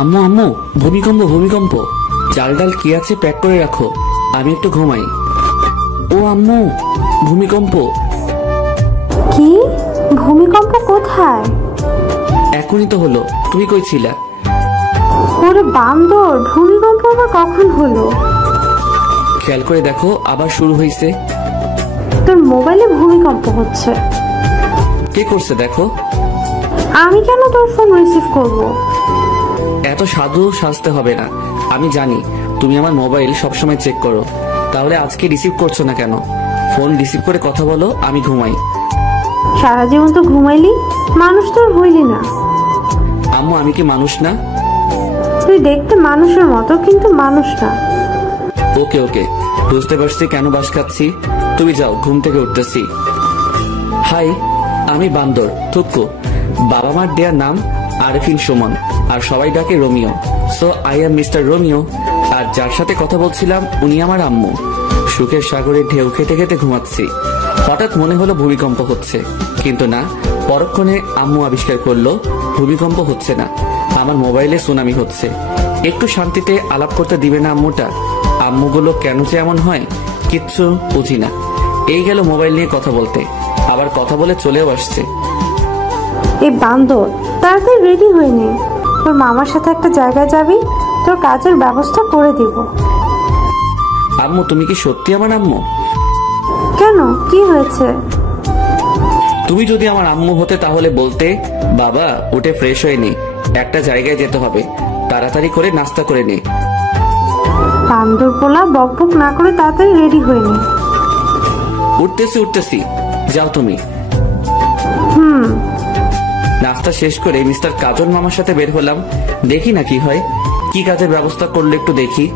আম্মু আম্মু, ভূমিকম্প ভূমিকম্প, চাল ডাল কি আছে প্যাক করে রাখো, আমি একটু ঘুমাই। ও আম্মু, ভূমিকম্প। কি? ভূমিকম্প কোথায়? এখনই তো হলো, তুমি কই ছিলা? ওরে বান্দর, ভূমিকম্প আবার কখন হলো? খেয়াল করে দেখো, আবার শুরু হয়েছে। তোর মোবাইলে ভূমিকম্প হচ্ছে। কে করছে দেখো। আমি কেন তোর ফোন রিসিভ করব? এত সাধু সাজতে হবে না, আমি জানি তুমি আমার মোবাইল সবসময় চেক করো, তাহলে আজকে রিসিভ করছো না কেন? ফোন রিসিভ করে কথা বলো, আমি ঘুমাই। সারা জীবন তো ঘুমাইলি, মানুষ তোর হইলি না। আম্মু, আমি কি মানুষ না? তুই দেখতে মানুষের মতো, কিন্তু মানুষ না। ওকে ওকে, বুঝতে পারছি কেন বাস খাচ্ছি। তুমি যাও, ঘুম থেকে উঠতেছি। হাই, আমি বান্দর থুক্কু। বাবা মার দেয়া নাম আরফিন সুমন, আর সবাই ডাকে Romeo. So I am mister Romeo. আর যার সাথে কথা বলছিলাম উনি আমার আম্মু। সুখের সাগরে ঢেউ খেতে খেতে ঘুমাচ্ছি। হঠাৎ মনে হলো ভূমিকম্প হচ্ছে, কিন্তু না, পরক্ষণে আম্মু আবিষ্কার করলো ভূমিকম্প হচ্ছে না, আমার মোবাইলে সুনামি হচ্ছে। একটু শান্তিতে আলাপ করতে দিবে না আম্মুটা? আম্মুগুলো কেন যে এমন হয়, কিচ্ছু বুঝি না। এই গেল মোবাইল নিয়ে কথা বলতে, আবার কথা বলে চলেও আসছে। এই বান্দর, তাড়াতাড়ি রেডি হয়ে নে, তোর মামার সাথে একটা জায়গায় যাবি, তোর কাজের ব্যবস্থা করে দিব। আম্মু, তুমি কি সত্যি আমার আম্মু? কেন, কি হয়েছে? তুমি যদি আমার আম্মু হতে তাহলে বলতে, বাবা উঠে ফ্রেশ হয়ে নে, একটা জায়গায় যেতে হবে, তাড়াতাড়ি করে নাস্তা করে নে। বান্দর পোলা, বকবক না করে তাড়াতাড়ি রেডি হয়ে নে। উঠতেছি উঠতেছি, যাও তুমি। নাস্তা শেষ করে মিস্টার কাজল মামার সাথে বের হলাম, দেখি না কি হয়, কি কাজের ব্যবস্থা করলে একটু দেখি।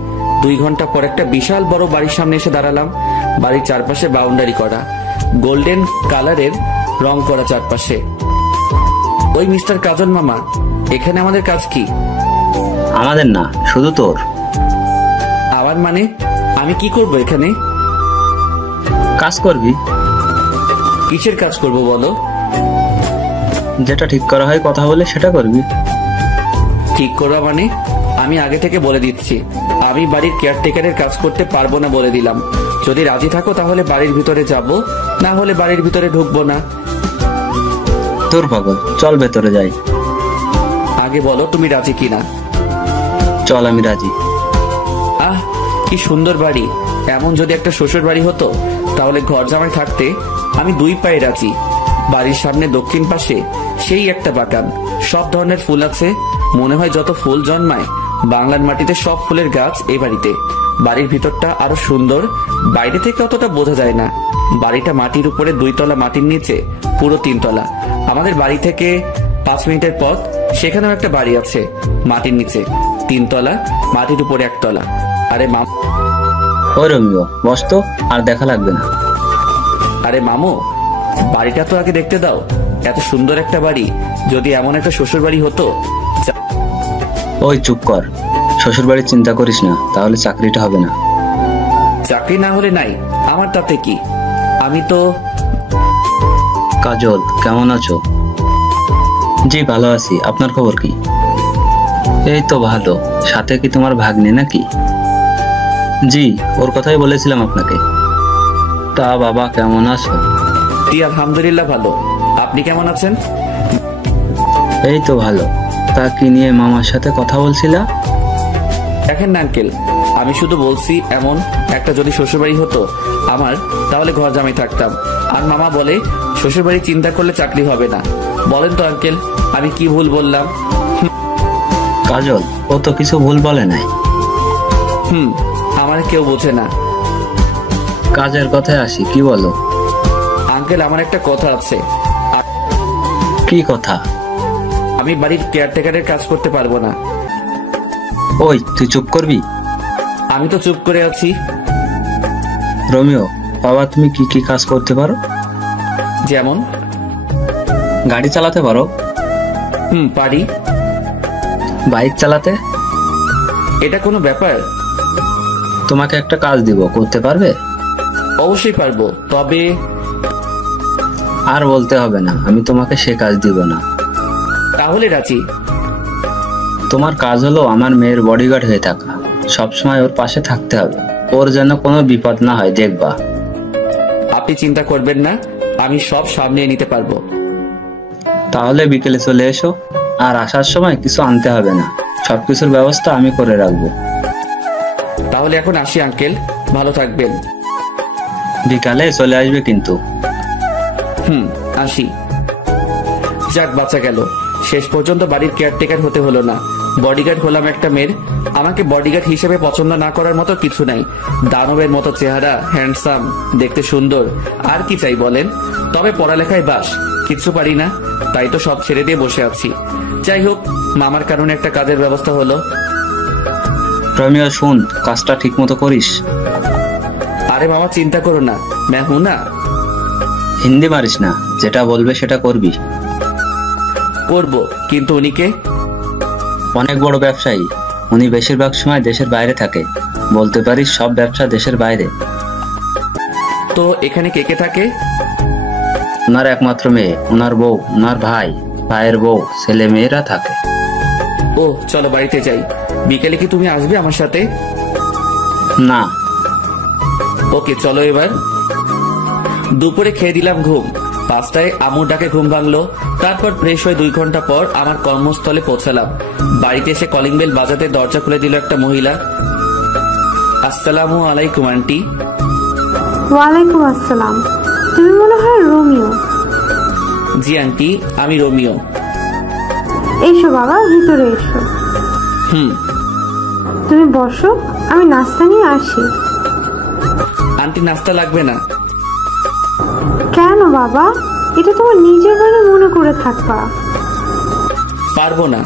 2 ঘন্টা পর একটা বিশাল বড় বাড়ির সামনে এসে দাঁড়ালাম। বাড়ির চারপাশে বাউন্ডারি করা, গোল্ডেন কালারের রং করা চারপাশে। ওই মিস্টার কাজল মামা, এখানে আমাদের কাজ কি? আমাদের না, শুধু তোর। আবার মানে? আমি কি করব এখানে? কাজ করবি। কিসের কাজ করব বলো? যেটা ঠিক করা হয় কথা বলে সেটা করবি। ঠিক করা মানে? আমি আগে থেকে বলে দিচ্ছি, আমি বাড়ির কেয়ারটেকারের কাজ করতে পারবো না বলে দিলাম। যদি রাজি থাকো তাহলে বাড়ির ভিতরে যাব, না হলে বাড়ির ভিতরে ঢুকবো না। তোর পাগল, চল ভেতরে যাই। আগে বলো তুমি রাজি কিনা। চল, আমি রাজি। আহ, কি সুন্দর বাড়ি। এমন যদি একটা শ্বশুর বাড়ি হতো তাহলে ঘর জামাই থাকতে আমি 2 পায়ে রাজি। বাড়ির সামনে দক্ষিণ পাশে সেই একটা বাগান, সব ধরনের ফুল আছে। মনে হয় যত ফুল জন্মায় বাংলার মাটিতে সব ফুলের গাছ এই বাড়িতে। বাড়ির ভিতরটা আরো সুন্দর, বাইরে থেকে অতটা বোঝা যায় না। বাড়িটা মাটির উপরে 2 তলা, মাটির নিচে পুরো 3 তলা। আমাদের বাড়ি থেকে 5 মিনিটের পথ, সেখানেও একটা বাড়ি আছে, মাটির নিচে 3 তলা, মাটির উপরে 1 তলা। আরে ও রোমিও, বস তো, আর দেখা লাগবে না। আরে মামু, বাড়িটা তো আগে দেখতে দাও। এত সুন্দর একটা বাড়ি, যদি এমন একটা শ্বশুর বাড়ি হতো। ওই চুপ কর, শ্বশুর বাড়ির চিন্তা করিস না, তাহলে চাকরিটা হবে না। চাকরি না হলে নাই, আমার তাতে কি? আমি তো। কাজল, কেমন আছো? জি ভালো আছি, আপনার খবর কি? এই তো ভালো। সাথে কি তোমার ভাগ্নে নাকি? জি, ওর কথাই বলেছিলাম আপনাকে। তা বাবা কেমন আছো? জি আলহামদুলিল্লাহ ভালো। আপনি কেমন আছেন? এই তো ভালো। তা কি নিয়ে মামার সাথে কথা বলছিলা? দেখেন না আঙ্কেল, আমি শুধু বলছি এমন একটা যদি শ্বশুরবাড়ি হতো আমার, তাহলে ঘর জামাই থাকতাম। আর মামা বলে শ্বশুরবাড়ি চিন্তা করলে চাকরি হবে না। বলেন তো আঙ্কেল, আমি কি ভুল বললাম? কাজল, ও তো কিছু ভুল বলে নাই। আমার কেউ বোঝে না। কাজের কথায় আসি, কি বলো? আঙ্কেল, আমার একটা কথা আছে। কি কথা? আমি বাড়ির কেয়ারটেকারের কাজ করতে পারবো না। ওই তুই চুপ করবি? আমি তো চুপ করে আছি। রোমিও, বাবা তুমি কি কি কাজ করতে পারো? যেমন? গাড়ি চালাতে পারো? পারি। বাইক চালাতে? এটা কোনো ব্যাপার? তোমাকে একটা কাজ দিব, করতে পারবে? অবশ্যই পারবো, তবে। আর বলতে হবে না, আমি তোমাকে সে কাজ দিব না। তাহলে রাজি। তোমার কাজ হলো আমার মেয়ের বডিগার্ড হয়ে থাকা, সবসময় ওর পাশে থাকতে হবে, ওর যেন কোনো বিপদ না হয় দেখবা। আপনি চিন্তা করবেন না, আমি সব সামলিয়ে নিতে পারবো। তাহলে বিকেলে চলে এসো, আর আসার সময় কিছু আনতে হবে না, সবকিছুর ব্যবস্থা আমি করে রাখবো। তাহলে এখন আসি আঙ্কেল, ভালো থাকবেন। বিকালে চলে আসবে কিন্তু। আসি। যাক, বাঁচা গেল। শেষ পর্যন্ত বাড়ির কেয়ারটেকার হতে হলো না, বডিগার্ড হলাম একটা মেয়ের। আমাকে বডিগার্ড হিসেবে পছন্দ না করার মতো কিছু নাই। দানবের মতো চেহারা, হ্যান্ডসাম, দেখতে সুন্দর, আর কি চাই বলেন? তবে পড়ালেখায় বাস, কিছু পারি না, তাই তো সব ছেড়ে দিয়ে বসে আছি। যাই হোক, মামার কারণে একটা কাজের ব্যবস্থা হলো। রমিও শুন, কাজটা ঠিক মতো করিস। আরে মামা, চিন্তা করো না, मैं हूं ना। হিন্দি মারিস না, যেটা বলবে সেটা করবি। করবো, কিন্তু উনিকে? অনেক বড় ব্যবসায়ী উনি, বেশিরভাগ সময় দেশের বাইরে থাকে, বলতে পারিস সব ব্যবসা দেশের বাইরে। তো এখানে কে কে থাকে? ওনার একমাত্র মেয়ে, ওনার বউ, ওনার ভাই, ভাইয়ের বউ, ছেলে মেয়েরা থাকে। ও চলো বাড়িতে যাই। বিকেলে কি তুমি আসবে আমার সাথে? না। ওকে চলো এবার। দুপুরে খেয়ে দিলাম ঘুম। 5টায় আম্মুর ডাকে ঘুম ভাঙলো। তারপর ফ্রেশ হয়ে 2 ঘন্টা পর আমার কর্মস্থলে পৌঁছালাম। বাড়িতে এসে কলিং বেল বাজাতে দরজা খুলে দিল একটা মহিলা। আসসালামু আলাইকুম আন্টি। ওয়ালাইকুম আসসালাম। তুমি মনে হয় রোমিও? জি আন্টি, আমি রোমিও। এসো বাবা, ভিতরে এসো। তুমি বসো, আমি নাস্তা নিয়ে আসি। আন্টি, নাস্তা লাগবে না। কেন বাবা? এটা তোমার নিজের বাড়ি মনে করে থাকবা। পারবো না।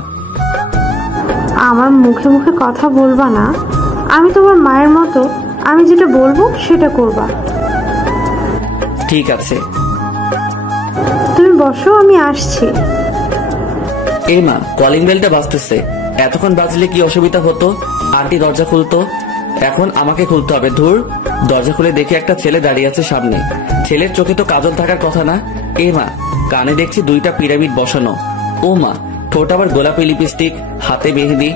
আমার মুখে মুখে কথা বলবা না। আমি তোমার মায়ের মতো, আমি যেটা বলবো সেটা করবা। ঠিক আছে। তুমি বসো, আমি আসছি। এই মা, কলিং বেলটা বাজতেছে। এতক্ষণ বাজলে কি অসুবিধা হতো? আন্টি দরজা খুলতো, এখন আমাকে খুলতে হবে। ধুর, দরজা খুলে দেখি একটা ছেলে দাঁড়িয়ে আছে সামনে। ছেলের চোখে তো কাজল থাকার কথা না। এ মা, কানে দেখছি 2টা পিরামিড বসানো। ও মা, ঠোঁট আবার গোলাপি লিপস্টিক, হাতে মেহেদি,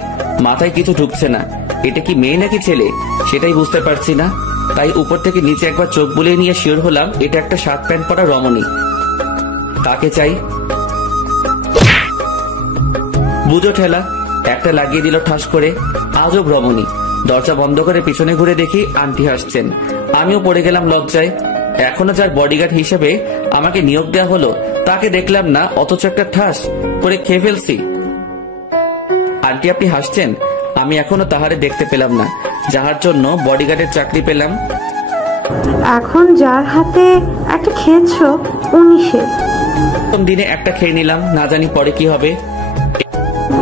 মাথায় কিছু ঢুকছে না। এটা কি মেয়ে নাকি ছেলে সেটাই বুঝতে পারছি না। তাই উপর থেকে নিচে একবার চোখ বুলিয়ে নিয়ে শিওর হলাম এটা একটা শার্ট প্যান্ট পরা রমণী। কাকে চাই? বুঝো ঠেলা, একটা লাগিয়ে দিল ঠাস করে। আজব রমণী। দরজা বন্ধ করে পিছনে ঘুরে দেখি আন্টি হাসছেন। আমিও পড়ে গেলাম লজ্জায়। এখনো যার বডিগার্ড হিসেবে আমাকে নিয়োগ দেওয়া হলো তাকে দেখলাম না, অথচ একটা ঠাস করে খেয়ে ফেলছি। আন্টি, আপনি হাসছেন? আমি এখনো তাহারে দেখতে পেলাম না, যাহার জন্য বডিগার্ডের চাকরি পেলাম। এখন যার হাতে একটা খেয়েছো উনি সে। প্রথম দিনে একটা খেয়ে নিলাম, না জানি পরে কি হবে।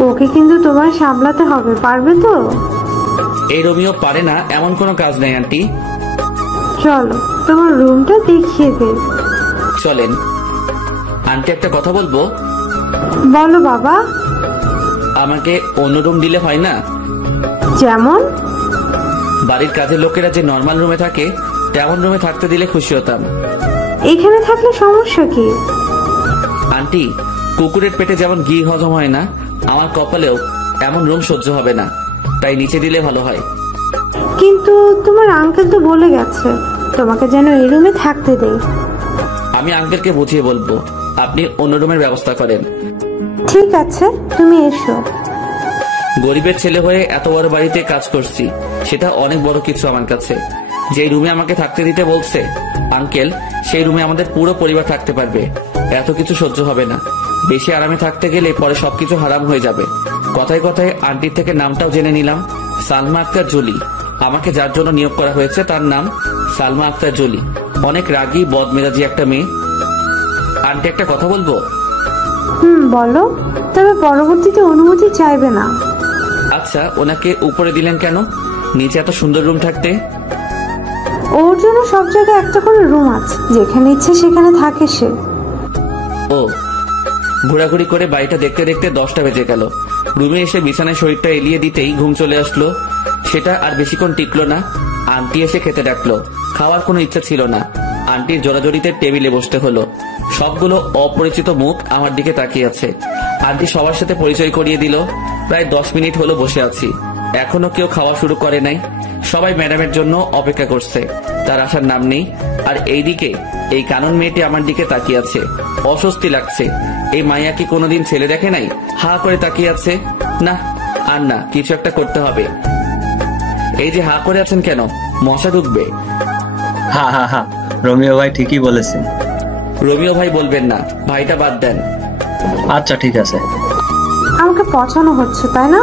ওকে কিন্তু তোমার সামলাতে হবে, পারবে তো? এই রোমিও পারে না এমন কোনো কাজ নেই আন্টি। চলো তোমার রুমটা দেখিয়ে দে। চলেন। আন্টি, একটা কথা বলবো? বলো বাবা। আমাকে অন্য রুম দিলে হয় না? যেমন? বাড়ির কাজের লোকেরা যে নর্মাল রুমে থাকে তেমন রুমে থাকতে দিলে খুশি হতাম। এখানে থাকলে সমস্যা কি? আন্টি, কুকুরের পেটে যেমন ঘি হজম হয় না, আমার কপালেও এমন রুম সহ্য হবে না, তাই নিচে দিলে ভালো হয়। কিন্তু তোমার আঙ্কেল তো বলে গেছে তোমাকে যেন এই রুমে থাকতে দেয়। আমি আঙ্কেলকে বুঝিয়ে বলবো, আপনি অন্য রুমের ব্যবস্থা করেন। ঠিক আছে, তুমি এসো। গরিবের ছেলে হয়ে এত বড় বাড়িতে কাজ করছি, সেটা অনেক বড় কিছু আমার কাছে। যেই রুমে আমাকে থাকতে দিতে বলছে আঙ্কেল, সেই রুমে আমাদের পুরো পরিবার থাকতে পারবে। এত কিছু সহ্য হবে না। বেশি আরামে থাকতে গেলে পরে সবকিছু হারাম হয়ে যাবে। কথায় কথায় আন্টির থেকে নামটাও জেনে নিলাম, সালমা আক্তার জলি। আমাকে যার জন্য নিয়োগ করা হয়েছে তার নাম সালমা আক্তার জলি। অনেক রাগী বদমেজাজি একটা মেয়ে। আন্টি, একটা কথা বলবো? বলো, তবে পরবর্তীতে অনুমতি চাইবে না। আচ্ছা, ওনাকে উপরে দিলেন কেন? নিচে এত সুন্দর রুম থাকতে। ওর জন্য সব জায়গায় একটা করে রুম আছে, যেখানে ইচ্ছে সেখানে থাকে সে। ও, ঘোরাঘুরি করে বাড়িটা দেখতে দেখতে 10টা বেজে গেল। রুমে এসে বিছানায় শরীরটা এলিয়ে দিতেই ঘুম চলে আসলো। সেটা আর বেশিক্ষণ টিকলো না। আন্টি এসে খেতে ডাকলো। খাওয়ার কোনো ইচ্ছা ছিল না। আন্টির জোরাজোরিতে টেবিলে বসতে হলো। সবগুলো অপরিচিত মুখ আমার দিকে তাকিয়ে আছে। আন্টি সবার সাথে পরিচয় করিয়ে দিল। প্রায় 10 মিনিট হলো বসে আছি, এখনো কেউ খাওয়া শুরু করে নাই। সবাই ম্যাডামের জন্য অপেক্ষা করছে, তার আসার নাম নেই। আর এইদিকে এই কানন মেয়েটি আমার দিকে তাকিয়ে আছে, অস্বস্তি লাগছে। এই মাইয়া কি কোনোদিন ছেলে দেখে নাই? হা করে তাকিয়ে আছে। না, আর না, কিছু একটা করতে হবে। এই যে হা করে আছেন কেন? মশা ঢুকবে। হা হা হা, রোমিও ভাই ঠিকই বলেছেন। রোমিও ভাই বলবেন না, ভাইটা বাদ দেন। আচ্ছা ঠিক আছে। আমাকে পচানো হচ্ছে তাই না?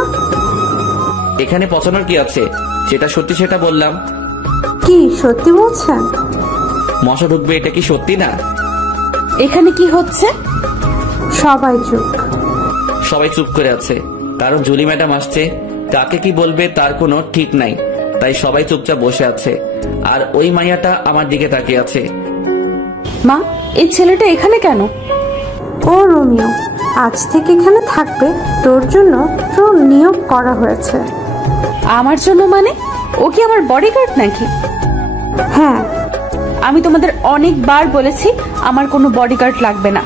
এখানে পচানোর কি আছে? যেটা সত্যি সেটা বললাম। কি সত্যি বলছেন? মশা ঢুকবে, এটা কি সত্যি না? এখানে কি হচ্ছে? সবাই চুপ। সবাই চুপ করে আছে, কারণ জুলি ম্যাডাম আসছে। কাকে কি বলবে তার কোনো ঠিক নাই, তাই সবাই চুপচাপ বসে আছে। আর ওই মাইয়াটা আমার দিকে তাকিয়ে আছে। মা, এই ছেলেটা এখানে কেন? ও রোমিও, আজ থেকে এখানে থাকবে। তোর জন্য তোর নিয়োগ করা হয়েছে। আমার জন্য মানে? ও কি আমার বডিগার্ড নাকি? হ্যাঁ। আমি তোমাদের অনেকবার বলেছি আমার কোনো বডিগার্ড লাগবে না।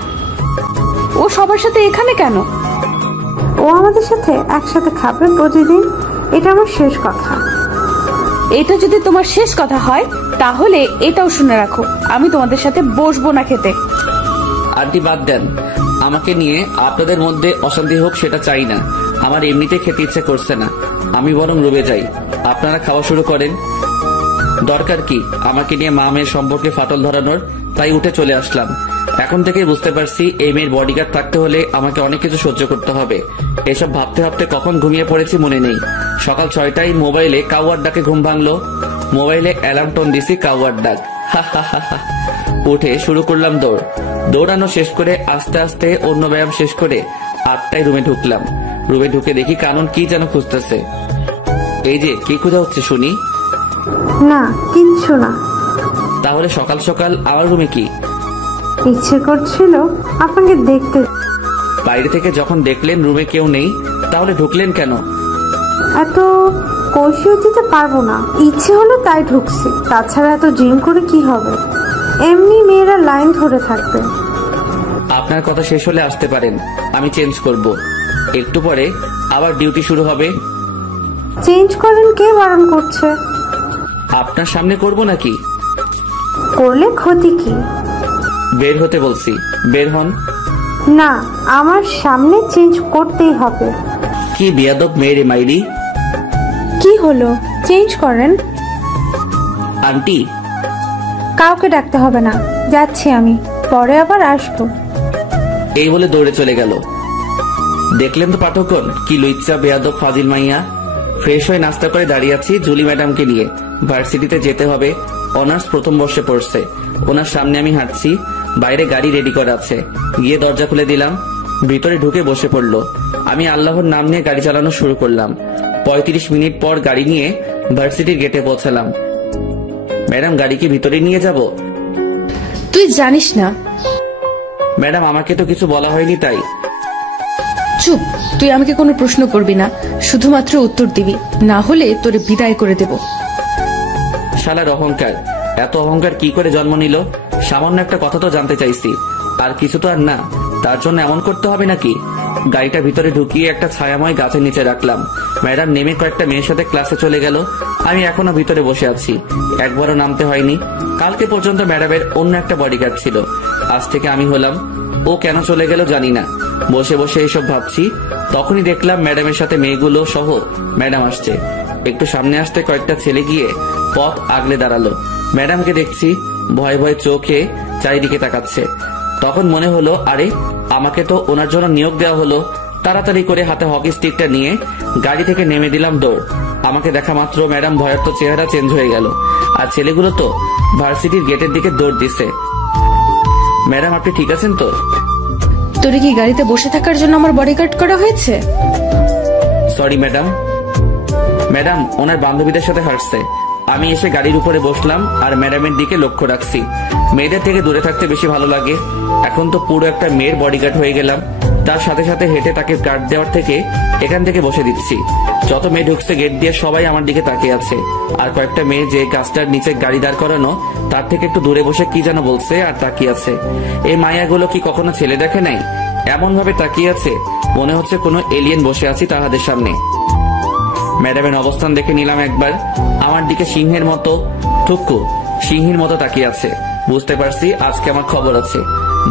ও সবার সাথে এখানে কেন? ও আমাদের সাথে একসাথে খাবে প্রতিদিন। এটা আমার শেষ কথা। এটা যদি তোমার শেষ কথা হয় তাহলে এটাও শুনে রাখো, আমি তোমাদের সাথে বসবো না খেতে। আন্টি বাদ দেন, আমাকে নিয়ে আপনাদের মধ্যে অশান্তি হোক সেটা চাই না। আমার এমনিতে খেতে ইচ্ছে করছে না, আমি বরং রুমে যাই। আপনারা খাওয়া শুরু করেন। দরকার কি আমাকে নিয়ে মা মেয়ের সম্পর্কে ফাটল ধরানোর? তাই উঠে চলে আসলাম। এখন থেকেই বুঝতে পারছি এই মেয়ের বডিগার্ড থাকতে হলে আমাকে অনেক কিছু সহ্য করতে হবে। এসব ভাবতে ভাবতে কখন ঘুমিয়ে পড়েছি মনে নেই। সকাল 6টায় মোবাইলে কাউয়ার ডাকে ঘুম ভাঙলো। মোবাইলে অ্যালার্ম টোন দিছি, কাউয়ার ডাক। উঠে শুরু করলাম দৌড়। দৌড়ানো শেষ করে আস্তে আস্তে অন্য ব্যায়াম শেষ করে 8টায় রুমে ঢুকলাম। রুমে ঢুকে দেখি কানন কি যেন খুঁজতেছে। এই যে কি খোঁজা হচ্ছে শুনি? না, কিচ্ছু না। তাহলে সকাল সকাল আমার রুমে কি? ইচ্ছে করছিল আপনাকে দেখতে। বাইরে থেকে যখন দেখলেন রুমে কেউ নেই, তাহলে ঢুকলেন কেন? এত কৈফিয়ত দিতে পারবো না, ইচ্ছে হলো তাই ঢুকছি। তাছাড়া এত জিম করে কি হবে? এমনি মেয়েরা লাইন ধরে থাকবে। আপনার কথা শেষ হলে আসতে পারেন, আমি চেঞ্জ করব। একটু পরে আবার ডিউটি শুরু হবে। চেঞ্জ করেন, কে বারণ করছে? আপনার সামনে করব নাকি? করলে ক্ষতি কি? বের হতে বলছি, বের হন। না, আমার সামনে চেঞ্জ করতেই হবে। কি বিয়াদব মেয়েরে মাইরি। কি হলো? চেঞ্জ করেন। আন্টি, কাউকে ডাকতে হবে না, যাচ্ছি আমি, পরে আবার আসবো। এই বলে দৌড়ে চলে গেল। দেখলেন তো পাঠকগণ, কি লুইচ্ছা বেয়াদব ফাজিল মাইয়া। ফ্রেশ হয়ে নাস্তা করে দাঁড়িয়ে আছি জুলি ম্যাডামকে নিয়ে। ভার্সিটিতে যেতে হবে, অনার্স প্রথম বর্ষে পড়ছে। ওনার সামনে আমি হাঁটছি, বাইরে গাড়ি রেডি করা আছে। গিয়ে দরজা খুলে দিলাম, ভিতরে ঢুকে বসে পড়লো। আমি আল্লাহর নাম নিয়ে গাড়ি চালানো শুরু করলাম। 35 মিনিট পর গাড়ি নিয়ে ভার্সিটির গেটে পৌঁছালাম। ম্যাডাম, গাড়ি কি ভিতরে নিয়ে যাব? তুই জানিস না। ম্যাডাম, আমাকে তো কিছু বলা হয়নি তাই। চুপ, তুই আমাকে কোনো প্রশ্ন করবি না, শুধুমাত্র উত্তর দিবি, না হলে তোরে বিদায় করে দেব। শালার অহংকার, এত অহংকার কি করে জন্ম নিল? সামান্য একটা কথা তো জানতে চাইছি, আর কিছু তো আর না, তার জন্য এমন করতে হবে নাকি? গাড়িটা ভিতরে ঢুকিয়ে একটা ছায়াময় গাছের নিচে রাখলাম। ম্যাডাম নেমে কয়েকটা মেয়ের সাথে ক্লাসে চলে গেল। আমি এখনো ভিতরে বসে আছি, একবারও নামতে হয়নি। কালকে পর্যন্ত ম্যাডামের অন্য একটা বডিগার্ড ছিল, আজ থেকে আমি হলাম। ও কেন চলে গেল জানি না। বসে বসে এসব ভাবছি, তখনই দেখলাম ম্যাডামের সাথে মেয়েগুলো সহ ম্যাডাম আসছে। একটু সামনে আসতে কয়েকটা ছেলে গিয়ে পথ আগলে দাঁড়ালো। ম্যাডামকে দেখছি, ভয় ভয় চোখে চারিদিকে তাকাচ্ছে। তখন মনে হলো, আরে আমাকে তো ওনার জন্য নিয়োগ দেওয়া হলো। তাড়াতাড়ি করে হাতে হকি স্টিকটা নিয়ে গাড়ি থেকে নেমে দিলাম দৌড়। আমাকে দেখা মাত্র ম্যাডাম ভয়ার্ত চেহারা চেঞ্জ হয়ে গেল, আর ছেলেগুলো তো ভার্সিটির গেটের দিকে দৌড় দিছে। ম্যাডাম, আপনি ঠিক আছেন তো? তোরে কি গাড়িতে বসে থাকার জন্য আমার বডিগার্ড করা হয়েছে? Sorry madam. ম্যাডাম ওনার বান্ধবীদের সাথে হাঁটছে। আমি এসে গাড়ির উপরে বসলাম আর ম্যাডামের দিকে লক্ষ্য রাখছি। মেয়েদের থেকে দূরে থাকতে বেশি ভালো লাগে। এখন তো পুরো একটা মেয়ের বডিগার্ড হয়ে গেলাম। তার সাথে সাথে হেঁটে তাকে গার্ড দেওয়ার থেকে এখান থেকে বসে দিচ্ছি। যত মেয়ে ঢুকছে গেট দিয়ে সবাই আমার দিকে তাকিয়ে আছে। আর কয়েকটা মেয়ে যে গাছটার নিচে গাড়ি দাঁড় করানো তার থেকে একটু দূরে বসে কি যেন বলছে আর তাকিয়ে আছে। এই মায়াগুলো কি কখনো ছেলে দেখে নাই? এমন ভাবে তাকিয়ে আছে মনে হচ্ছে কোনো এলিয়েন বসে আছি তাহাদের সামনে। ম্যাডামের অবস্থান দেখে নিলাম একবার। আমার দিকে সিংহের মতো, থুক্কু সিংহের মতো তাকিয়ে আছে। বুঝতে পারছি আজকে আমার খবর আছে।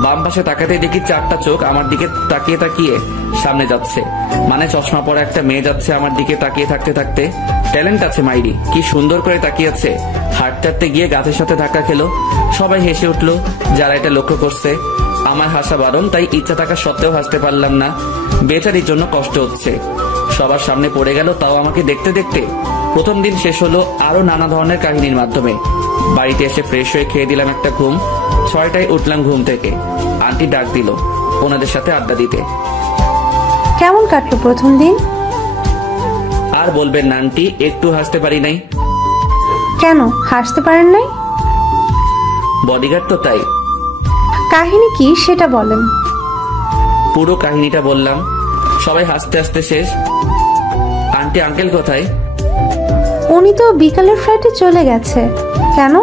বাম পাশে তাকাতে দেখি 4টা চোখ আমার দিকে তাকিয়ে তাকিয়ে সামনে যাচ্ছে। মানে চশমা পরা একটা মেয়ে যাচ্ছে আমার দিকে তাকিয়ে থাকতে থাকতে। ট্যালেন্ট আছে মাইরি, কি সুন্দর করে তাকিয়েছে। হাঁটতে গিয়ে গাছের সাথে ধাক্কা খেলো। সবাই হেসে উঠলো যারা এটা লক্ষ্য করছে। আমার হাসা বারণ, তাই ইচ্ছা থাকা সত্ত্বেও হাসতে পারলাম না। বেচারির জন্য কষ্ট হচ্ছে। সবার সামনে পড়ে গেল, তাও আমাকে দেখতে দেখতে। প্রথম দিন শেষ হলো আরো নানা ধরনের কাহিনীর মাধ্যমে। বাড়িতে এসে ফ্রেশ হয়ে খেয়ে দিলাম একটা ঘুম। 6টায় উঠলাম ঘুম থেকে। আন্টি ডাক দিল ওনাদের সাথে আড্ডা দিতে। কেমন কাটলো প্রথম দিন? আর বলবেন না আন্টি, একটু হাসতে পারি নাই। কেন হাসতে পারেন নাই? বডিগার্ড তো তাই। কাহিনী কি সেটা বলেন। পুরো কাহিনীটা বললাম। সবাই হাসতে হাসতে শেষ। আন্টি আঙ্কেল কোথায়? উনি তো বিকালের ফ্লাইটে চলে গেছে। কেন?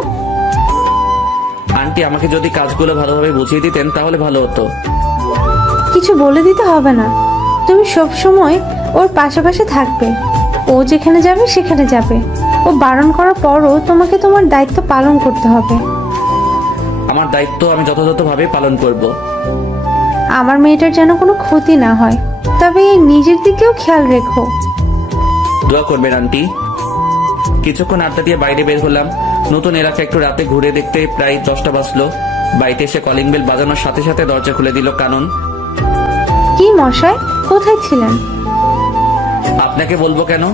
আন্টি আমাকে যদি কাজগুলো ভালোভাবে বুঝিয়ে দিতেন তাহলে ভালো হতো। কিছু বলে দিতে হবে না, তুমি সব সময় ওর পাশাপাশি থাকবে। ও যেখানে যাবে সেখানে যাবে। ও বারণ করার পরও তোমাকে তোমার দায়িত্ব পালন করতে হবে। আমার দায়িত্ব আমি যথাযথভাবে পালন করব। আমার মেয়েটার যেন কোনো ক্ষতি না হয়, তবে এই নিজের দিকেও খেয়াল রেখো। দোয়া করবেন আন্টি। কিছুক্ষণ আড্ডা দিয়ে বাইরে বের হলাম। নতুন এলাকা একটু রাতে ঘুরে দেখতে প্রায় 10টা বাজলো। বাড়িতে এসে কলিং বেল বাজানোর সাথে সাথে দরজা খুলে দিল কানন। কি মশাই, কোথায় ছিলেন? আপনাকে বলবো কেন?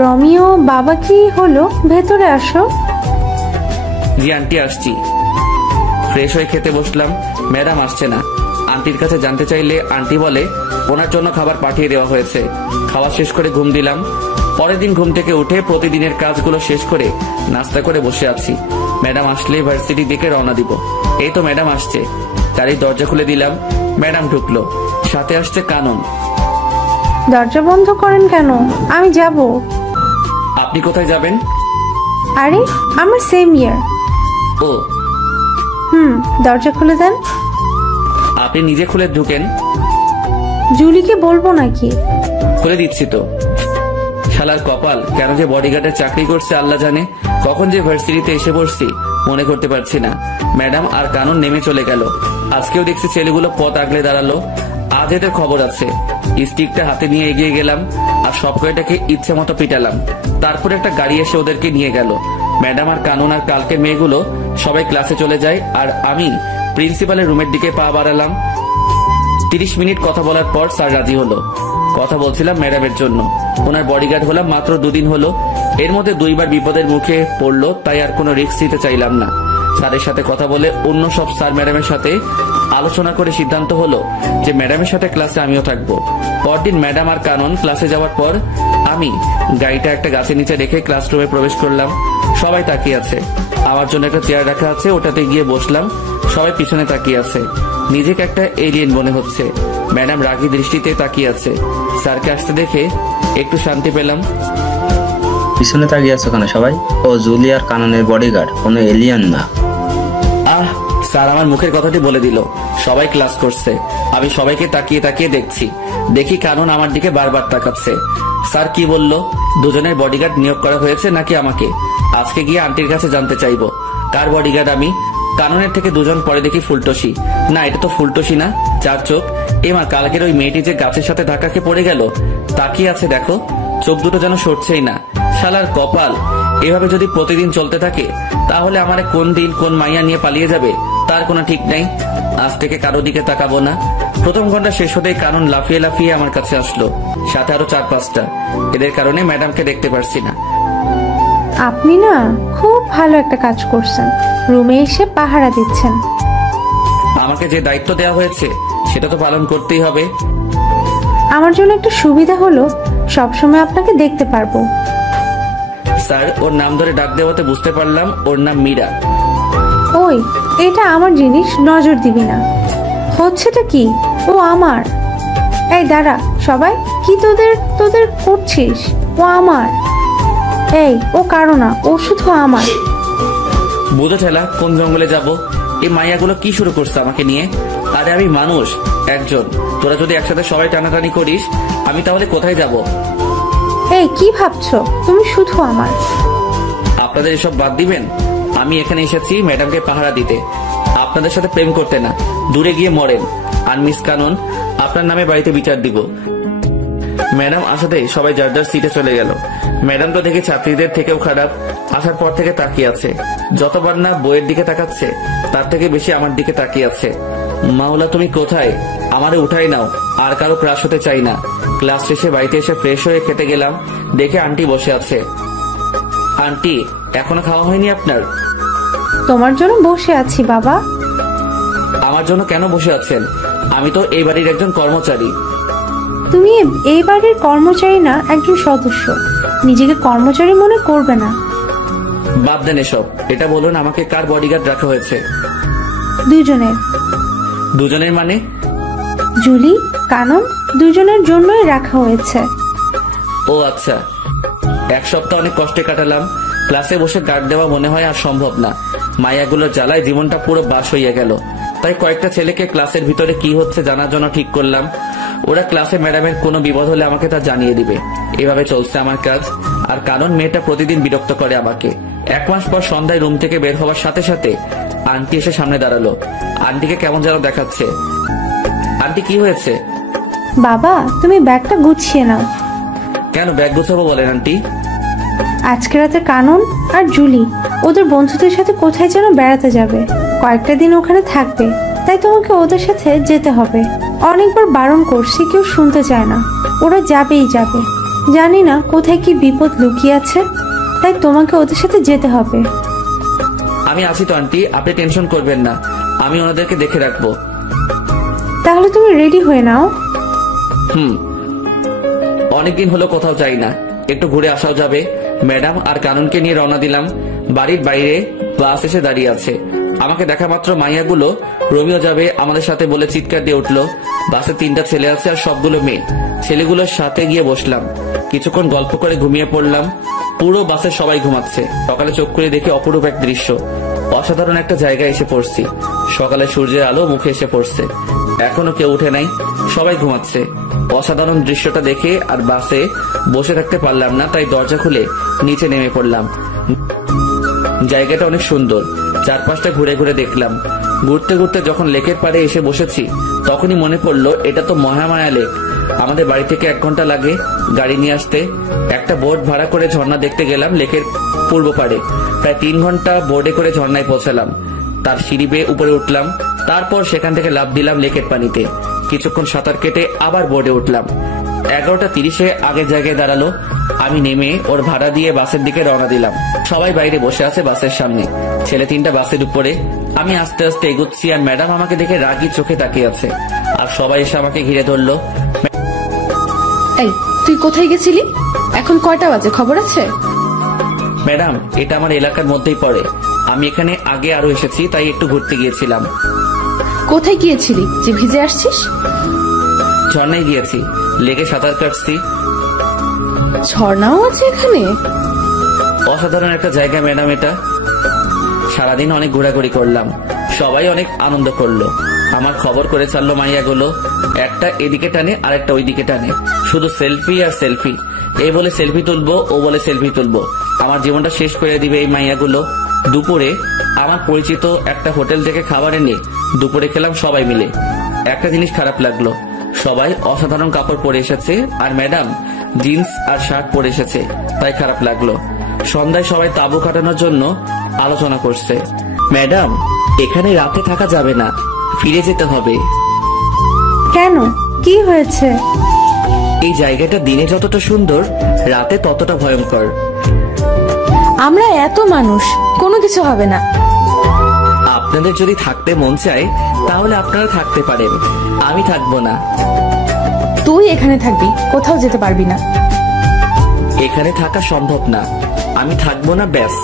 রমিও বাবা কি হলো, ভেতরে আসো। জি আন্টি আসছি। ফ্রেশ হয়ে খেতে বসলাম। ম্যাডাম আসছে না। আন্টির কাছে জানতে চাইলে আন্টি বলে ওনার জন্য খাবার পাঠিয়ে দেওয়া হয়েছে। খাওয়া শেষ করে ঘুম দিলাম। পরের দিন ঘুম থেকে উঠে প্রতিদিনের কাজগুলো শেষ করে নাস্তা করে বসে আছি। ম্যাডাম আসলে ভার্সিটির দিকে রওনা দিব। এই তো ম্যাডাম আসছে। গাড়ির দরজা খুলে দিলাম। ম্যাডাম ঢুকলো, সাথে আসছে কানন। দরজা বন্ধ করেন কেন? আমি যাব। আপনি কোথায় যাবেন? আরে আমার সেম ইয়ার। ও দরজা খুলে দেন। আপনি নিজে খুলে ঢুকেন। জুলিকে বলবো নাকি? খুলে দিচ্ছি তো। শালার কপাল, কেন যে বডিগার্ডের চাকরি করছে আল্লাহ জানে। কখন যে ভার্সিটিতে এসে পড়ছি মনে করতে পারছি না। ম্যাডাম আর কানন নেমে চলে গেল। আজকেও দেখছি ছেলেগুলো পথ আগলে দাঁড়ালো। আজ এদের খবর আছে। স্টিকটা হাতে নিয়ে এগিয়ে গেলাম আর সব কয়টাকে ইচ্ছে মতো পিটালাম। তারপর একটা গাড়ি এসে ওদেরকে নিয়ে গেল। ম্যাডাম আর কানন আর কালকের মেয়েগুলো সবাই ক্লাসে চলে যায় আর আমি প্রিন্সিপালের রুমের দিকে পা বাড়ালাম। 30 মিনিট কথা বলার পর স্যার রাজি হলো। কথা বলছিলাম ম্যাডামের জন্য। ওনার বডিগার্ড হলাম মাত্র 2 দিন হলো। এর মধ্যে 2বার বিপদের মুখে পড়লো, তাই আর কোনো রিস্ক নিতে চাইলাম না। স্যারের সাথে কথা বলে অন্য সব স্যার ম্যাডামের সাথে আলোচনা করে সিদ্ধান্ত হলো যে ম্যাডামের সাথে ক্লাসে আমিও থাকবো। পরদিন ম্যাডাম আর কানন ক্লাসে যাওয়ার পর আমি গাড়িটা একটা গাছের নিচে রেখে ক্লাসরুমে প্রবেশ করলাম। সবাই তাকিয়ে আছে। আমার জন্য একটা চেয়ার রাখা আছে, ওটাতে গিয়ে বসলাম। সবাই পিছনে তাকিয়ে আছে। নিজেকে একটা এলিয়েন মনে হচ্ছে। ম্যাডাম রাগী দৃষ্টিতে তাকিয়ে আছে। স্যারকে আসতে দেখে একটু শান্তি পেলাম। পিছনে তাকিয়ে আছো কেন সবাই? ও জুলি আর কাননের বডিগার্ড, কোনো এলিয়ান না। আহ, স্যার আমার মুখের কথাটি বলে দিল। সবাই ক্লাস করছে। আমি সবাইকে তাকিয়ে তাকিয়ে দেখি কানন আমার দিকে বারবার তাকাচ্ছে। স্যার কি বলল? দুজনের বডিগার্ড নিয়োগ করা হয়েছে নাকি আমাকে? আজকে গিয়ে আন্টির কাছে জানতে চাইবো কার বডিগার্ড আমি। কাননের থেকে 2 জন পরে দেখি ফুলটসি। না, এটা তো ফুলটসি না, 4 চোখ। এমা, কালকের ওই মেয়েটি যে গাছের সাথে ধাক্কাকে পড়ে গেল তাকিয়ে আছে দেখো। চোখ দুটো যেন সরছেই না। শালার কপাল, এভাবে যদি প্রতিদিন চলতে থাকে তাহলে আমার কোন দিন কোন মাইয়া নিয়ে পালিয়ে যাবে তার কোনো ঠিক নাই। আজ থেকে কারো দিকে তাকাবো না। প্রথম ঘন্টা শেষ হতেই কানন লাফিয়ে লাফিয়ে আমার কাছে আসলো, সাথে আরো 4-5টা। এদের কারণে ম্যাডামকে দেখতে পারছি না। আপনি না খুব ভালো একটা কাজ করছেন, রুমে এসে পাহারা দিচ্ছেন। আমাকে যে দায়িত্ব দেওয়া হয়েছে সেটা তো পালন করতেই হবে। আমার জন্য একটা সুবিধা হলো সবসময় আপনাকে দেখতে পারবো। স্যার, ওর নাম ধরে ডাক দেওয়াতে বুঝতে পারলাম ওর নাম মীরা। ওই, এটা আমার জিনিস, নজর দিবি না। হচ্ছেটা কি? ও আমার। এই দাঁড়া সবাই, কি তোদের করছিস? ও আমার। এই, ও কারো না, ও শুধু আমার। বুঝো ঠেলা, কোন জঙ্গলে যাব? এই মাইয়াগুলো কি শুরু করছে আমাকে নিয়ে? আর আরে আমি মানুষ একজন, তোরা যদি একসাথে সবাই টানাটানি করিস আমি তাহলে কোথায় যাব? এই কি ভাবছো? তুমি শুধু আমার। আপনাদের এসব বাদ দিবেন। আমি এখানে এসেছি ম্যাডামকে পাহারা দিতে, আপনাদের সাথে প্রেম করতে না। দূরে গিয়ে মরেন। আর মিস কানন, আপনার নামে বাড়িতে বিচার দিব। ম্যাডাম আসাতে সবাই যার যার সিটে চলে গেল। ম্যাডাম তো দেখে ছাত্রীদের থেকেও খারাপ, আসার পর থেকে তাকিয়ে আছে। যতবার না বইয়ের দিকে তাকাচ্ছে তার থেকে বেশি আমার দিকে তাকিয়ে আছে। মাওলা তুমি কোথায়? আমারে উঠাই নাও, আর কারো ক্লাস হতে চাই না। ক্লাস শেষে বাড়িতে এসে ফ্রেশ হয়ে খেতে গেলাম, দেখে আন্টি বসে আছে। আন্টি, এখনো খাওয়া হয়নি আপনার? তোমার জন্য বসে আছি বাবা। আমার জন্য কেন বসে আছেন? আমি তো এই বাড়ির একজন কর্মচারী। তুমি এই বাড়ির কর্মচারী না, একজন সদস্য। নিজেকে কর্মচারী মনে করবে না। বাদ দেন এসব। এটা বলুন, আমাকে কার বডিগার্ড রাখা হয়েছে? দুজনের। দুজনের মানে? জুলি, কানন, দুজনের জন্যই রাখা হয়েছে। ও আচ্ছা। এক সপ্তাহ অনেক কষ্টে কাটালাম। ক্লাসে বসে গার্ড দেওয়া মনে হয় আর সম্ভব না। মায়াগুলোর জ্বালায় জীবনটা পুরো বাস হইয়া গেল। তাই কয়েকটা ছেলেকে ক্লাসের ভিতরে কি হচ্ছে জানার জন্য ঠিক করলাম। ওরা ক্লাসে ম্যাডামের কোনো বিপদ হলে আমাকে তা জানিয়ে দিবে। এভাবে চলছে আমার কাজ। আর কারণ মেয়েটা প্রতিদিন বিরক্ত করে আমাকে। 1 মাস পর সন্ধ্যায় রুম থেকে বের হওয়ার সাথে সাথে আন্টি এসে সামনে দাঁড়ালো। আন্টিকে কেমন যেন দেখাচ্ছে। আন্টি, কি হয়েছে? বাবা, তুমি ব্যাগটা গুছিয়ে নাও। কেন ব্যাগ গুছাবো বলেন আন্টি? আজকে রাতে কানন আর জুলি ওদের বন্ধুদের সাথে কোথায় যেন বেড়াতে যাবে। কয়েকটা দিন ওখানে থাকবে, তাই তোমাকে ওদের সাথে যেতে হবে। অনেকবার বারণ করছি, কেউ শুনতে চায় না। ওরা যাবেই যাবে। জানি না কোথায় কি বিপদ লুকিয়ে আছে, তাই তোমাকে ওদের সাথে যেতে হবে। আমি আছি তো আন্টি, আপনি টেনশন করবেন না। আমি ওনাদেরকে দেখে রাখবো। তাহলে তুমি রেডি হয়ে নাও। অনেকদিন হলো কোথাও যাই না, একটু ঘুরে আসাও যাবে। ম্যাডাম আর কাননকে নিয়ে রওনা দিলাম। বাড়ির বাইরে বাস এসে দাঁড়িয়ে আছে। আমাকে দেখা মাত্র মাইয়াগুলো রোমিও যাবে আমাদের সাথে বলে চিৎকার দিয়ে উঠলো। বাসে 3টা ছেলে আছে আর সবগুলো মেয়ে। ছেলেগুলোর সাথে গিয়ে বসলাম, কিছুক্ষণ গল্প করে ঘুমিয়ে পড়লাম। পুরো বাসে সবাই ঘুমাচ্ছে। সকালে চোখ করে দেখি অপরূপ এক দৃশ্য। অসাধারণ একটা জায়গায় এসে পড়ছি। সকালে সূর্যের আলো মুখে এসে পড়ছে। এখনো কেউ উঠে নাই, সবাই ঘুমাচ্ছে। অসাধারণ দৃশ্যটা দেখে আর বাসে বসে থাকতে পারলাম না, তাই দরজা খুলে নিচে নেমে পড়লাম। জায়গাটা অনেক সুন্দর। চারপাশটা ঘুরে ঘুরে দেখলাম। ঘুরতে ঘুরতে যখন লেকের পাড়ে এসে বসেছি তখনই মনে পড়লো এটা তো মহামায়া লেক। আমাদের বাড়ি থেকে 1 ঘন্টা লাগে গাড়ি নিয়ে আসতে। একটা বোট ভাড়া করে ঝর্ণা দেখতে গেলাম লেকের পূর্ব পাড়ে। প্রায় 3 ঘন্টা বোর্ডে করে ঝর্ণায় পৌঁছালাম। তার সিঁড়ি বেয়ে উপরে উঠলাম, তারপর সেখান থেকে লাফ দিলাম লেকের পানিতে। কিছুক্ষণ সাঁতার কেটে আবার বোর্ডে উঠলাম। 11:30 আগের জায়গায় দাঁড়ালো। আমি নেমে ওর ভাড়া দিয়ে বাসের দিকে রওনা দিলাম। সবাই বাইরে বসে আছে বাসের সামনে। ছেলে 3টা বাসের উপরে। আমি আস্তে আস্তে এগুচ্ছি আর ম্যাডাম আমাকে দেখে রাগী চোখে তাকিয়ে আছে। আর সবাই এসে আমাকে ঘিরে ধরলো। এই, তুই কোথায় গেছিলি? এখন কয়টা বাজে খবর আছে? ম্যাডাম, এটা আমার এলাকার মধ্যেই পড়ে। আমি এখানে আগে আরো এসেছি, তাই একটু ঘুরতে গিয়েছিলাম। কোথায় গিয়েছিলি যে ভিজে আসছিস? ঝর্ণায় গিয়েছি, লেকে সাঁতার কাটছি। ঝর্ণাও আছে এখানে? অসাধারণ একটা জায়গা ম্যাডাম এটা। সারাদিন অনেক ঘোরাঘুরি করলাম, সবাই অনেক আনন্দ করলো। আমার খবর করে ছাড়লো মাইয়াগুলো। একটা এদিকে টানে আর একটা ওইদিকে টানে, শুধু সেলফি আর সেলফি। এই বলে সেলফি তুলবো, ও বলে সেলফি তুলবো। আমার জীবনটা শেষ করে দিবে এই মাইয়াগুলো। দুপুরে আমার পরিচিত একটা হোটেল থেকে খাবার এনে দুপুরে খেলাম সবাই মিলে। একটা জিনিস খারাপ লাগলো, সবাই অসাধারণ কাপড় পরে এসেছে আর ম্যাডাম জিন্স আর শার্ট পরে এসেছে, তাই খারাপ লাগলো। সন্ধ্যায় সবাই তাঁবু কাটানোর জন্য আলোচনা করছে। ম্যাডাম, এখানে রাতে থাকা যাবে না, ফিরে যেতে হবে। কেন, কি হয়েছে? এই জায়গাটা দিনে যতটা সুন্দর, রাতে ততটা ভয়ঙ্কর। আমরা এত মানুষ, কোনো কিছু হবে না। আপনাদের যদি থাকতে মন চায় তাহলে আপনারা থাকতে পারেন, আমি থাকবো না। তুই এখানে থাকবি, কোথাও যেতে পারবি না। এখানে থাকা সম্ভব না, আমি থাকবো না, ব্যাস।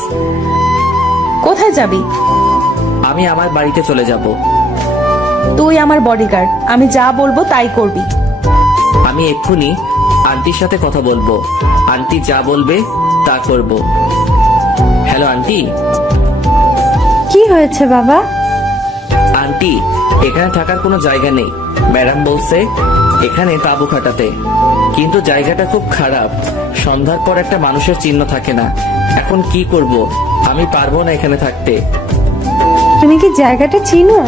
কোথায় যাবি? আমি আমার বাড়িতে চলে যাব। তুই আমার বডিগার্ড, আমি যা বলবো তাই করবি। আমি এক্ষুনি আন্টির সাথে কথা বলবো, আন্টি যা বলবে তা করব। Hello aunty. কি হয়েছে বাবা? আন্টি, এখানে থাকার কোনো জায়গা নেই। ম্যাডাম বলছে এখানে তাঁবু খাটাতে, কিন্তু জায়গাটা খুব খারাপ। সন্ধ্যার পর একটা মানুষের চিহ্ন থাকে না। এখন কি করব? আমি পারবো না এখানে থাকতে। তুমি কি জায়গাটা চিনো?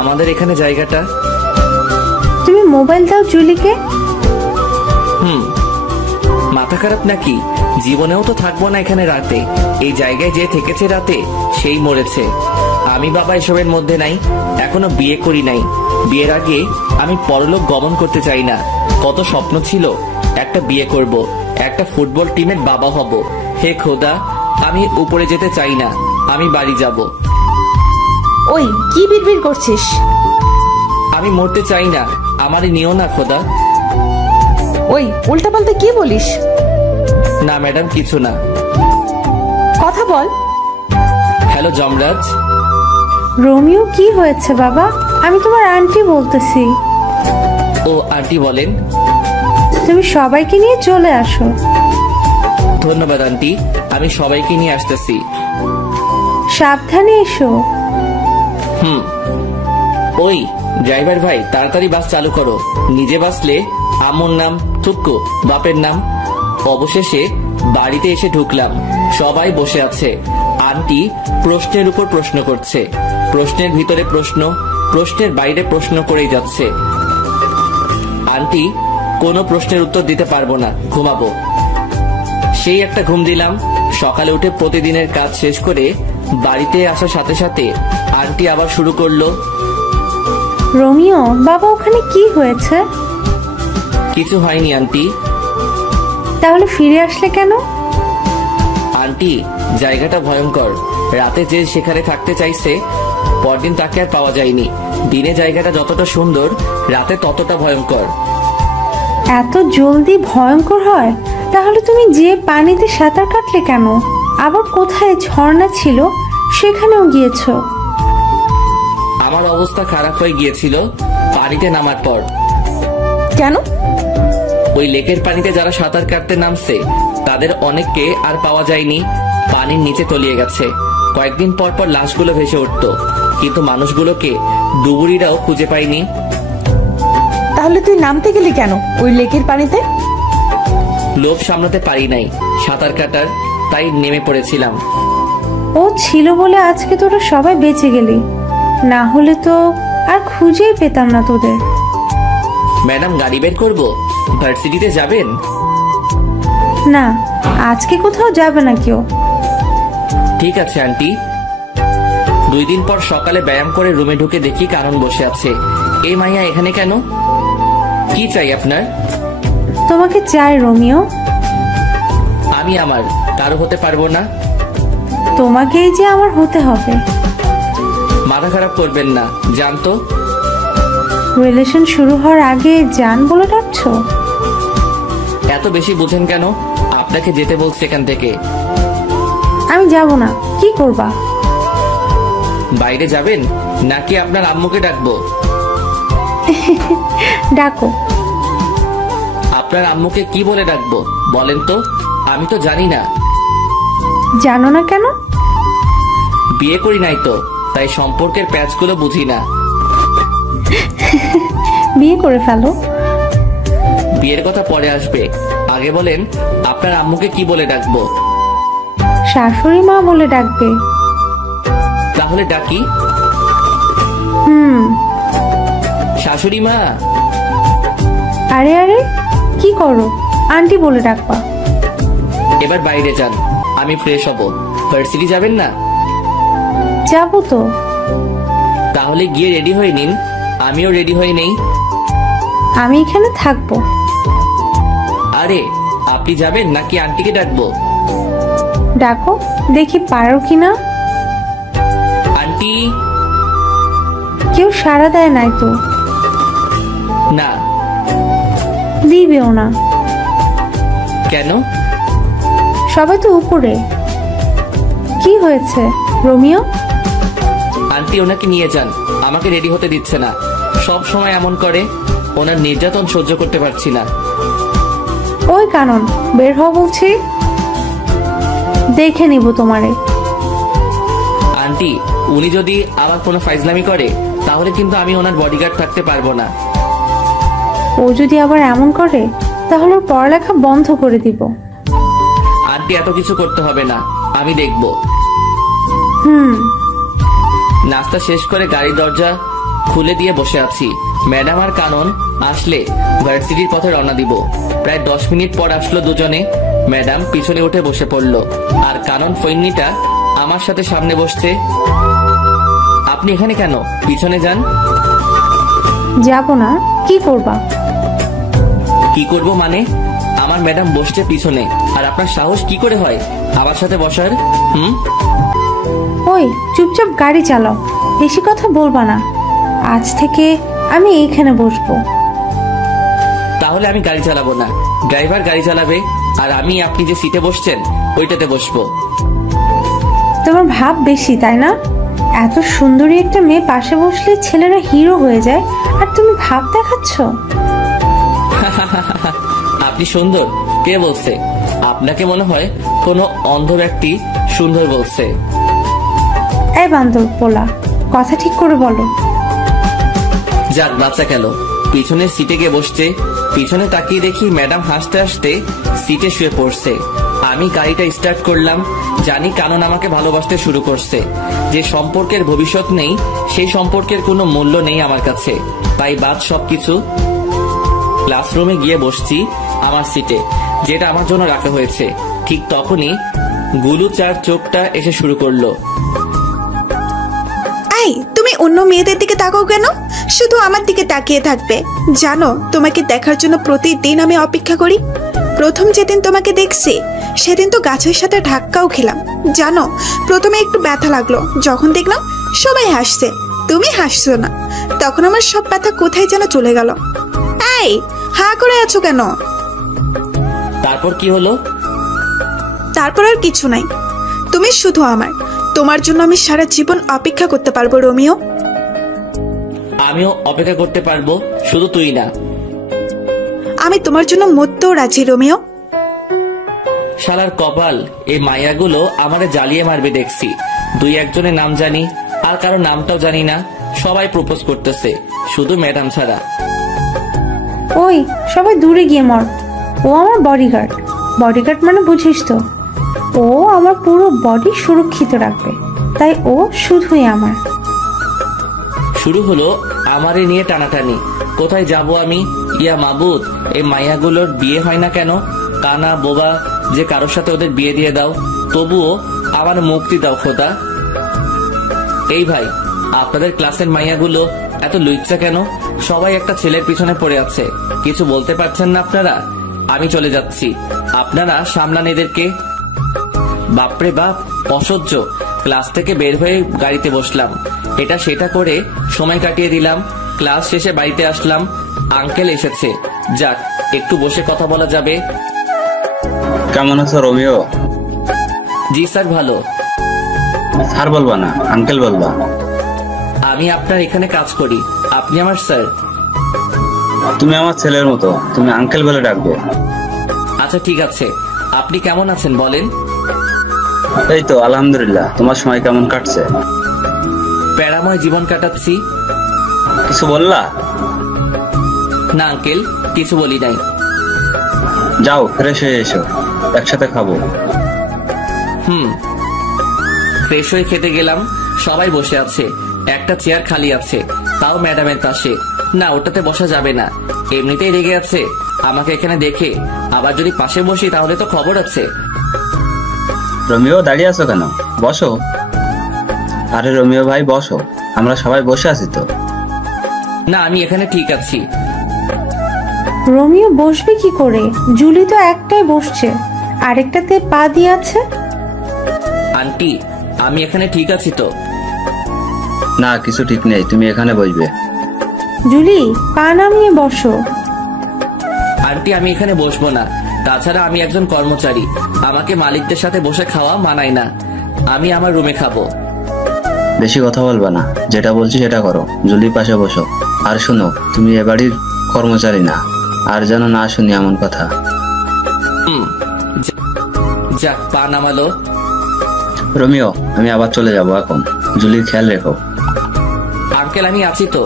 আমাদের এখানে জায়গাটা। তুমি মোবাইল দাও জুলিকে। মাথা খারাপ নাকি? জীবনেও তো থাকবো না এখানে রাতে। এই জায়গায় যে থেকেছে রাতে সেই মরেছে। আমি বাবা এসবের মধ্যে নাই। এখনো বিয়ে করি নাই। বিয়ের আগে আমি পরলোক গমন করতে চাই না। কত স্বপ্ন ছিল, একটা বিয়ে করব, একটা ফুটবল টিমের বাবা হব। হে খোদা, আমি উপরে যেতে চাই না। আমি বাড়ি যাব। ওই কি বিড়বিড় করছিস? আমি মরতে চাই না। আমারই নিও না খোদা। ওই উল্টাপাল্টা কি বলিস? না ম্যাডাম, কিছু না। কথা বল। হ্যালো যমরাজ। রোমিও, কি হয়েছে বাবা? আমি তোমার আন্টি বলতেছি। ও আন্টি বলেন। তুমি সবাইকে নিয়ে চলে আসো। ধন্যবাদ আন্টি, আমি সবাইকে নিয়ে আসতেছি। সাবধানে এসো। ওই ড্রাইভার ভাই, তাড়াতাড়ি বাস চালু করো। নিজে বাসলে আম্মুর নাম থুক্কু, বাপের নাম। অবশেষে বাড়িতে এসে ঢুকলাম। সবাই বসে আছে। আন্টি প্রশ্নের উপর প্রশ্ন করছে, প্রশ্নের ভিতরে প্রশ্ন, প্রশ্নের বাইরে প্রশ্ন করেই যাচ্ছে। আন্টি কোনো প্রশ্নের উত্তর দিতে পারবো না, ঘুমাবো। সেই একটা ঘুম দিলাম। সকালে উঠে প্রতিদিনের কাজ শেষ করে বাড়িতে আসার সাথে সাথে আন্টি আবার শুরু করলো। রোমিও বাবা, ওখানে কি হয়েছে? কিছু হয়নি আন্টি। তাহলে ফিরে আসলে কেন? আন্টি, জায়গাটা ভয়ঙ্কর। রাতে যে সেখানে থাকতে চাইছে, পরদিন তাকে আর পাওয়া যায়নি। দিনে জায়গাটা যতটা সুন্দর, রাতে ততটা ভয়ঙ্কর। এত জলদি ভয়ঙ্কর হয়? তাহলে তুমি যে পানিতে সাঁতার কাটলে কেন? আবার কোথায় ঝর্ণা ছিল সেখানেও গিয়েছো? আমার অবস্থা খারাপ হয়ে গিয়েছিল পানিতে নামার পর। কেন? ওই লেকের পানিতে যারা সাঁতার কাটতে নামছে তাদের অনেককে আর পাওয়া যায়নি। পানির নিচে তলিয়ে গেছে। কয়েকদিন পর পর লাশগুলো ভেসে উঠত, কিন্তু মানুষগুলোকে ডুবুরিরাও খুঁজে পায়নি। তাহলে তুই নামতে গেলি কেন ওই লেকের পানিতে? লোভ সামলাতে পারি নাই সাঁতার কাটার, তাই নেমে পড়েছিলাম। ও ছিল বলে আজকে তোরা সবাই বেঁচে গেলি, না হলে তো আর খুঁজেই পেতাম না তোদের। ম্যাডাম, গাড়ি বের করবো? ভার্সিটিতে যাবেন? না, আজকে কোথাও যাবে না কেউ। ঠিক আছে আন্টি। 2 দিন পর সকালে ব্যায়াম করে রুমে ঢুকে দেখি কারণ বসে আছে। এই মাইয়া এখানে কেন? কি চাই আপনার? তোমাকে চাই রোমিও। আমি আমার কারো হতে পারবো না। তোমাকেই যে আমার হতে হবে। মাথা খারাপ করবেন না, জানতো। রিলেশন শুরু হওয়ার আগে জান বলে ডাকছো? এত বেশি বুঝেন কেন? আপনাকে যেতে বলছে এখান থেকে। আমি যাব না। কি করবা? বাইরে যাবেন নাকি আপনার আম্মুকে ডাকবো? ডাকো। আপনার আম্মুকে কি বলে ডাকবো বলেন তো? আমি তো জানি না। জানো না কেন? বিয়ে করি নাই তো, তাই সম্পর্কের প্যাচগুলো বুঝি না। বিয়ে করে ফেলো। বিয়ের কথা পরে আসবে, আগে বলেন আপনার আম্মুকে কি বলে ডাকবো? শাশুড়ি মা বলে ডাকবে। তাহলে ডাকি। শাশুড়ি মা। আরে আরে, কি করো? আন্টি বলে ডাকবা। এবার বাইরে যান, আমি ফ্রেশ হব। ভার্সিটি যাবেন না? যাবো তো। তাহলে গিয়ে রেডি হয়ে নিন, আমিও রেডি হয়ে নেই। আমি এখানে থাকবো। আরে আপনি যাবেন নাকি আন্টিকে ডাকবো? ডাকো, দেখি পারো কিনা। আন্টি। কেউ সাড়া দেয় নাই তো? না। দিবেও না। কেন? সবাই তো উপরে। কি হয়েছে রোমিও? আন্টি ওনাকে নিয়ে যান, আমাকে রেডি হতে দিচ্ছে না। সব সময় এমন করে, ওনার নির্যাতন সহ্য করতে পারছি না। ওই কানন, বের হও বলছি। দেখে নিব তোমারে। আন্টি উনি যদি আবার কোনো ফাইজলামি করে তাহলে কিন্তু আমি ওনার বডিগার্ড থাকতে পারবো না। ও যদি আবার এমন করে তাহলে ওর পড়ালেখা বন্ধ করে দিব। আন্টি এত কিছু করতে হবে না, আমি দেখব। নাস্তা শেষ করে গাড়ির দরজা খুলে দিয়ে বসে আছি। ম্যাডাম আর কানন আসলে ভার্সিটির পথে রওনা দিব। প্রায় 10 মিনিট পর আসলো দুজনে। ম্যাডাম পিছনে উঠে বসে পড়লো, আর কানন ফৈন্নিটা আমার সাথে সামনে বসছে। আপনি এখানে কেন? পিছনে যান। যাব না। কি করবা? কি করব মানে? আমার ম্যাডাম বসছে পিছনে, আর আপনার সাহস কি করে হয় আমার সাথে বসার? ওই চুপচাপ গাড়ি চালাও, বেশি কথা বলবা না। আজ থেকে আমি এইখানে বসবো। তাহলে আমি গাড়ি চালাবো না, ড্রাইভার গাড়ি চালাবে, আর আমি আপনি যে সিটে বসছেন ওইটাতে বসবো। তোমার ভাব বেশি, তাই না? এত সুন্দরী একটা মেয়ে পাশে বসলে ছেলেরা হিরো হয়ে যায়, আর তুমি ভাব দেখাচ্ছ। আপনি সুন্দর? কে বলছে? আপনাকে মনে হয় কোনো অন্ধ ব্যক্তি সুন্দর বলছে। এই বান্দর পোলা, কথা ঠিক করে বলো। যাক বাচ্চা গেল। পিছনের সিটে গিয়ে বসছে। পিছনে তাকিয়ে দেখি ম্যাডাম হাসতে হাসতে সিটে শুয়ে পড়ছে। আমি গাড়িটা স্টার্ট করলাম। জানি কানন আমাকে ভালোবাসতে শুরু করছে। যে সম্পর্কের ভবিষ্যৎ নেই, সেই সম্পর্কের কোনো মূল্য নেই আমার কাছে। তাই বাদ সবকিছু। ক্লাসরুমে গিয়ে বসছি আমার সিটে, যেটা আমার জন্য রাখা হয়েছে। ঠিক তখনই গুলু চার চোখটা এসে শুরু করলো। এই, তুমি অন্য মেয়েদের দিকে তাকাও কেন? শুধু আমার দিকে তাকিয়ে থাকবে। জানো, তোমাকে দেখার জন্য প্রতিদিন আমি অপেক্ষা করি। প্রথম যেদিন তোমাকে দেখছি সেদিন তো গাছের সাথে ধাক্কাও খেলাম। জানো, প্রথমে একটু ব্যথা লাগলো, যখন দেখলাম সবাই হাসছে, তুমি হাসছো না, তখন আমার সব ব্যথা কোথায় যেন চলে গেল। এই, হা করে আছো কেন? তারপর কি হলো? তারপর আর কিছু নাই। তুমি শুধু আমার। তোমার জন্য আমি সারা জীবন অপেক্ষা করতে পারবো রোমিও। আমিও অপেক্ষা করতে পারবো, শুধু তুই না। আমি তোমার জন্য মরতেও রাজি রোমিও। শালার কপাল, এই মায়াগুলো আমারে জ্বালিয়ে মারবে দেখছি। 2-1 নাম জানি, আর কারো নামটাও জানি না। সবাই প্রপোজ করতেছে, শুধু ম্যাডাম ছাড়া। ওই সবাই দূরে গিয়ে মর। ও আমার বডিগার্ড। বডিগার্ড মানে বুঝিস তো, ও আমার পুরো বডি সুরক্ষিত রাখবে, তাই ও শুধুই আমার। শুরু হলো আমারে নিয়ে টানাটানি। কোথায় যাব আমি? ইয়া মাবুদ, এই মায়াগুলোর বিয়ে হয় না কেন? কানা বোবা যে কারোর সাথে ওদের বিয়ে দিয়ে দাও, তবুও আমার মুক্তি দাও খোদা। এই ভাই, আপনাদের ক্লাসের মাইয়াগুলো এত লুচ্চা কেন? সবাই একটা ছেলের পিছনে পড়ে আছে, কিছু বলতে পারছেন না আপনারা? আমি চলে যাচ্ছি, আপনারা সামলান এদেরকে। বাপরে বাপ, অসহ্য। ক্লাস থেকে বের হয়ে গাড়িতে বসলাম। এটা সেটা করে সময় কাটিয়ে দিলাম। ক্লাস শেষে বাড়িতে আসলাম। আঙ্কেল এসেছে, যাক একটু বসে কথা বলা যাবে। কেমন আছো রোমিও? জি স্যার, ভালো। স্যার বলবা না, আঙ্কেল বলবা। আমি আপনার এখানে কাজ করি, আপনি আমার স্যার। তুমি আমার ছেলের মতো, তুমি আঙ্কেল বলে ডাকবে। আচ্ছা ঠিক আছে। আপনি কেমন আছেন বলেন? এই তো আলহামদুলিল্লাহ। তোমার সময় কেমন কাটছে? প্যারাময় জীবন কাটাচ্ছি। কিছু বললা? না আঙ্কেল, কিছু বলি নাই। যাও ফ্রেশ হয়ে এসো, একসাথে খাবো। ফ্রেশ হয়ে খেতে গেলাম। সবাই বসে আছে, একটা চেয়ার খালি আছে, তাও ম্যাডামের পাশে। না, ওটাতে বসা যাবে না, এমনিতেই রেগে আছে আমাকে এখানে দেখে। আবার যদি পাশে বসি তাহলে তো খবর আছে। রোমিও, দাঁড়িয়ে আছো কেন? বসো। আরে রোমিও ভাই বসো, আমরা সবাই বসে আছি তো। না, আমি এখানে ঠিক আছি। রোমিও বসবে কি করে? জুলি তো একটাই বসছে, আরেকটাতে পা দিয়ে আছে। আন্টি, আমি এখানে ঠিক আছি তো? না, কিছু ঠিক নেই, তুমি এখানে বসবে। জুলি, পা নামিয়ে বসো। আন্টি, আমি এখানে বসবো না। তাছাড়া আমি একজন কর্মচারী, আমাকে মালিকদের সাথে বসে খাওয়া মানায় না। আমি আমার রুমে খাবো। বেশি কথা বলবা না, যেটা বলছি সেটা করো। জলদি পাশে বসো। আর শোনো, তুমি এ বাড়ির কর্মচারী না, আর যেন না শুনি এমন কথা। যাক, পা নামালো। রোমিও, আমি আবার চলে যাব এখন। জুলির খেয়াল রেখো। আঙ্কেল আমি আছি তো,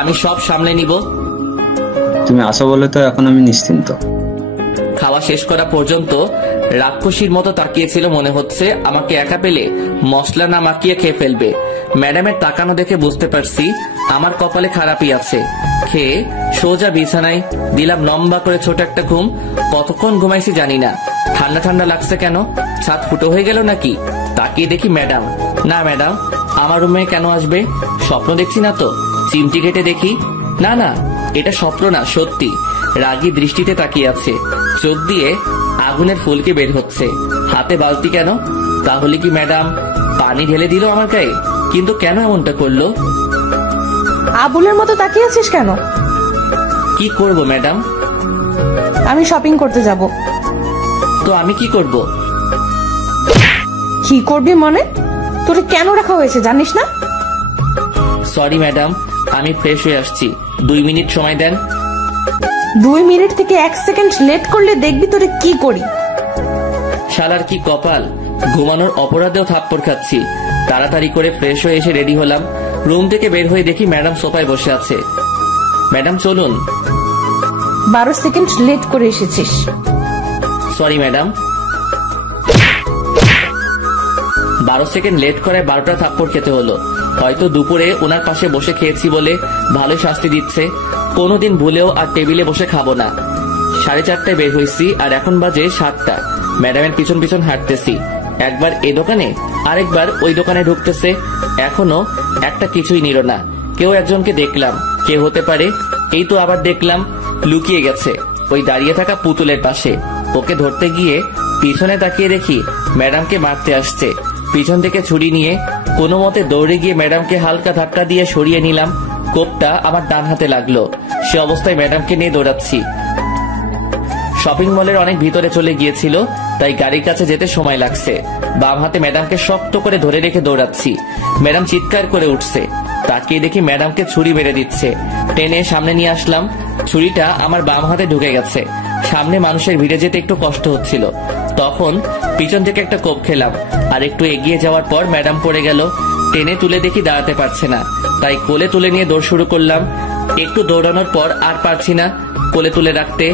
আমি সব সামলে নিব। তুমি আসো বলে তো এখন আমি নিশ্চিন্ত। খাওয়া শেষ করা পর্যন্ত রাক্ষসীর মতো তাকিয়েছিল, মনে হচ্ছে আমাকে একা পেলে মশলা না মাখিয়ে খেয়ে ফেলবে। ম্যাডামের তাকানো দেখে বুঝতে পারছি আমার কপালে খারাপই আছে। খেয়ে সোজা বিছানায় দিলাম লম্বা করে ছোট একটা ঘুম। কতক্ষণ ঘুমাইছি জানি না। ঠান্ডা ঠান্ডা লাগছে কেন? ছাদ ফুটো হয়ে গেল নাকি? তাকিয়ে দেখি ম্যাডাম। না ম্যাডাম আমার রুমে কেন আসবে? স্বপ্ন দেখছি না তো? চিমটি কেটে দেখি, না না এটা স্বপ্ন না, সত্যি। রাগী দৃষ্টিতে তাকিয়ে আছে, চোখ দিয়ে আগুনের ফুলকে বের হচ্ছে। হাতে বালতি কেন? তাহলে কি ম্যাডাম পানি ঢেলে দিল আমার গায়ে? কিন্তু কেন এমনটা করলো? আবুলের মতো তাকিয়ে আছিস কেন? কি করব ম্যাডাম? আমি শপিং করতে যাব। তো আমি কি করব? কি করবি মানে? তোরে কেন রাখা হয়েছে জানিস না? সরি ম্যাডাম, আমি ফ্রেশ হয়ে আসছি, 2 মিনিট সময় দেন। 2 মিনিট থেকে 1 সেকেন্ড লেট করলে দেখবি তোরে কি করি। শালার কি কপাল, ঘুমানোর অপরাধেও থাপ্পড় খাচ্ছি। তাড়াতাড়ি করে ফ্রেশ হয়ে এসে রেডি হলাম। রুম থেকে বের হয়ে দেখি ম্যাডাম সোফায় বসে আছে। ম্যাডাম চলুন। 12 সেকেন্ড লেট করে এসেছিস। Sorry madam. 12 সেকেন্ড লেট করে 12টা থাপ্পড় খেতে হলো। হয়তো দুপুরে ওনার পাশে বসে খেয়েছি বলে ভালোই শাস্তি দিচ্ছে। কোনোদিন ভুলেও আর টেবিলে বসে খাবো না। 4:30টায় বের হয়েছি আর এখন বাজে 7টা। ম্যাডামের পিছন পিছন হাঁটতেছি, একবার এ দোকানে আরেকবার ওই দোকানে ঢুকতেছে। এখনো একটা কিছুই নিল না। কেউ একজনকে দেখলাম, কে হতে পারে? এই তো আবার দেখলাম লুকিয়ে গেছে ওই দাঁড়িয়ে থাকা পুতুলের পাশে। ওকে ধরতে গিয়ে পিছনে তাকিয়ে দেখি ম্যাডামকে মারতে আসছে। পিছন থেকে ছুরি নিয়ে কোনো মতে দৌড়ে গিয়ে ম্যাডামকে হালকা ধাক্কা দিয়ে সরিয়ে নিলাম। কোপটা আমার ডান হাতে লাগলো। সে অবস্থায় ম্যাডামকে নিয়ে দৌড়াচ্ছি। শপিং মলের অনেক ভিতরে চলে গিয়েছিল, তাই গাড়ির কাছে যেতে সময় লাগছে। বাম হাতে ম্যাডামকে শক্ত করে ধরে রেখে দৌড়াচ্ছি। ম্যাডাম চিৎকার করে উঠছে। তাকিয়ে দেখি ম্যাডামকে ছুরি মেরে দিচ্ছে। টেনে সামনে নিয়ে আসলাম। ছুরিটা আমার বাম হাতে ঢুকে গেছে। সামনে মানুষের ভিড়ে যেতে একটু কষ্ট হচ্ছিল। তখন পিছন থেকে একটা কোপ খেলাম। আর একটু এগিয়ে যাওয়ার পর ম্যাডাম পড়ে গেল। টেনে তুলে দেখি দাঁড়াতে পারছে না, তাই কোলে তুলে নিয়ে দৌড় শুরু করলাম। একটু দৌড়ানোর পর আর পারছি না কোলে তুলে রাখতে,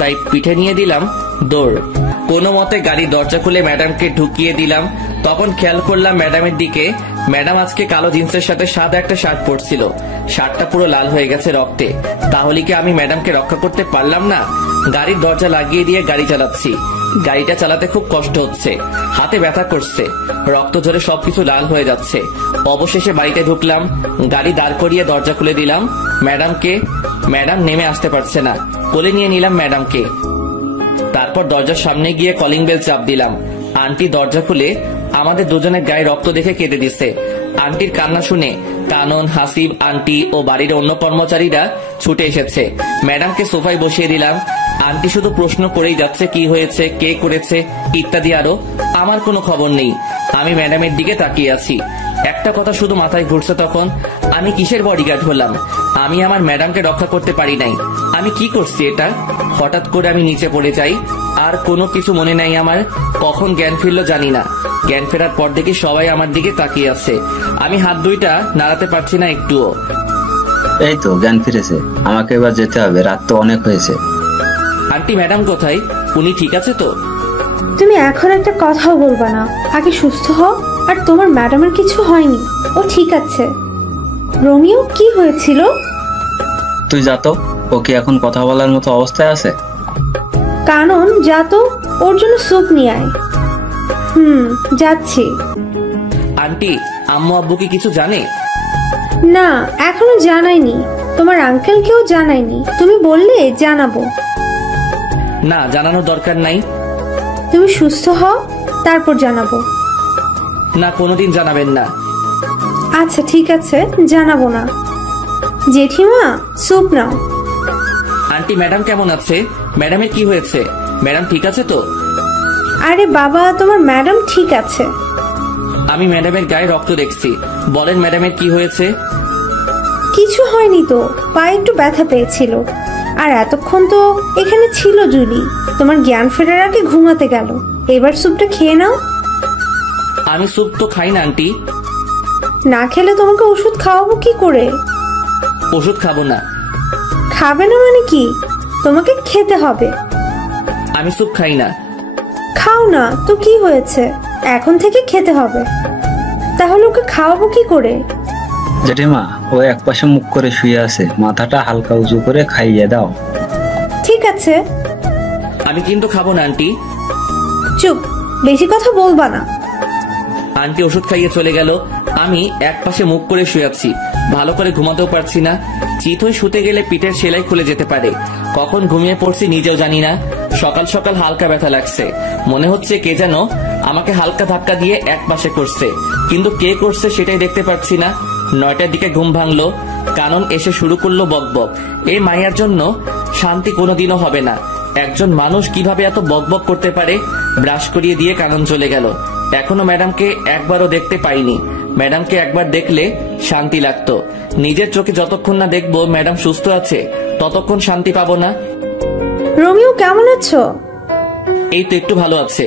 তাই পিঠে নিয়ে দিলাম দৌড়। কোনো মতে গাড়ি দরজা খুলে ম্যাডামকে ঢুকিয়ে দিলাম। তখন খেয়াল করলাম ম্যাডামের দিকে। ম্যাডাম আজকে কালো জিন্সের সাথে সাদা একটা শার্ট পরছিল। শার্টটা পুরো লাল হয়ে গেছে রক্তে। তাহলে কি আমি ম্যাডামকে রক্ষা করতে পারলাম না? গাড়ির দরজা লাগিয়ে দিয়ে গাড়ি চালাচ্ছি। গাড়িটা চালাতে খুব কষ্ট হচ্ছে, হাতে ব্যথা করছে, রক্ত ঝরে সবকিছু লাল হয়ে যাচ্ছে। অবশেষে বাড়িতে ঢুকলাম, গাড়ি দাঁড় করিয়ে দরজা খুলে দিলাম ম্যাডামকে। ম্যাডাম নেমে আসতে পারছে না, কোলে নিয়ে নিলাম ম্যাডামকে। তারপর দরজার সামনে গিয়ে কলিং বেল চাপ দিলাম। আন্টি দরজা খুলে আমাদের দুজনের গায়ে রক্ত দেখে কেঁদে দিচ্ছে। আন্টির কান্না শুনে কানন, হাসিব, আন্টি ও বাড়ির অন্য কর্মচারীরা ছুটে এসেছে। ম্যাডামকে সোফায় বসিয়ে দিলাম। আন্টি শুধু প্রশ্ন করেই যাচ্ছে, কি হয়েছে, কে করেছে ইত্যাদি আরো। আমার কোনো খবর নেই। আমি ম্যাডামের দিকে তাকিয়ে আছি। একটা কথা শুধু মাথায় ঘুরছে তখন, আমি কিসের বডিগার্ড হলাম? আমি আমার ম্যাডামকে রক্ষা করতে পারি নাই। আমি কি করছি এটা? হঠাৎ করে আমি নিচে পড়ে যাই, আর কোনো কিছু মনে নাই আমার। কখন জ্ঞান ফিরলো জানি না। জ্ঞান ফেরার পর দেখি সবাই আমার দিকে তাকিয়ে আছে। আমি হাত দুইটা নাড়াতে পারছি না একটুও। এই তো জ্ঞান ফিরেছে, আমাকে এবার যেতে হবে, রাত তো অনেক হয়েছে। আন্টি ম্যাডাম কোথায়? উনি ঠিক আছে তো? তুমি এখন একটা কথাও বলবা না, আগে সুস্থ হও। আর তোমার ম্যাডামের কিছু হয়নি, ও ঠিক আছে। রোমিও কি হয়েছিল? তুই যা তো, ও কি এখন কথা বলার মতো অবস্থায় আছে? কানন যা তো, ওর জন্য স্যুপ নিয়ে আয়। যাচ্ছি। আন্টি আম্মু আব্বু কি কিছু জানে? না, এখনো জানাইনি। তোমার আঙ্কেলকেও জানাইনি। তুমি বললে জানাবো। না, জানানোর দরকার নাই। তুমি সুস্থ হও, তারপর জানাবো। না, কোনোদিন জানাবেন না। আচ্ছা ঠিক আছে, জানাবো না। জেঠিমা স্যুপ নাও। আন্টি ম্যাডাম কেমন আছে? ম্যাডামের কি হয়েছে? ম্যাডাম ঠিক আছে তো? আরে বাবা, তোমার ম্যাডাম ঠিক আছে। আমি ম্যাডামের গায়ে রক্ত দেখছি। বলেন ম্যাডামের কি হয়েছে? কিছু হয়নি তো, পায়ে একটু ব্যথা পেয়েছিল। আর এতক্ষণ তো এখানে ছিল জুলি। তোমার জ্ঞান ফেরার আগে ঘুমাতে গেল। এবার স্যুপটা খেয়ে নাও। আমি স্যুপ তো খাই না আন্টি। না খেলে তোমাকে ওষুধ খাওয়াবো কি করে? ওষুধ খাবো না। খাবে না মানে কি? তোমাকে খেতে হবে। আমি স্যুপ খাই না। খাও না তো কি হয়েছে, এখন থেকে খেতে হবে। তাহলে ওকে খাওয়াবো কি করে? জেঠিমা, ও একপাশে মুখ করে শুয়ে আছে, মাথাটা হালকা উঁচু করে খাইয়ে দাও। ঠিক আছে। আমি কিন্তু খাবো না আন্টি। চুপ, বেশি কথা বলবা না। আন্টি ওষুধ খাইয়ে চলে গেল। আমি একপাশে মুখ করে শুয়ে আছি, ভালো করে ঘুমাতেও পারছি না। চিত হয়ে শুতে গেলে পিঠের সেলাই খুলে যেতে পারে। কখন ঘুমিয়ে পড়ছি নিজেও জানি না। সকাল সকাল হালকা ব্যথা লাগছে, মনে হচ্ছে কে যেন আমাকে হালকা ধাক্কা দিয়ে একপাশে করছে, কিন্তু কে করছে সেটাই দেখতে পাচ্ছি না। 9টার দিকে ঘুম ভাঙলো। কানন এসে শুরু করলো বকবক। এই মাইয়ার জন্য শান্তি কোনোদিনও হবে না। একজন মানুষ কিভাবে এত বকবক করতে পারে? ব্রাশ করিয়ে দিয়ে কানন চলে গেল। এখনো ম্যাডামকে একবারও দেখতে পাইনি। ম্যাডামকে একবার দেখলে শান্তি লাগতো। নিজের চোখে যতক্ষণ না দেখবো ম্যাডাম সুস্থ আছে, ততক্ষণ শান্তি পাবো না। রোমিও কেমন আছো? এই তো একটু ভালো আছে।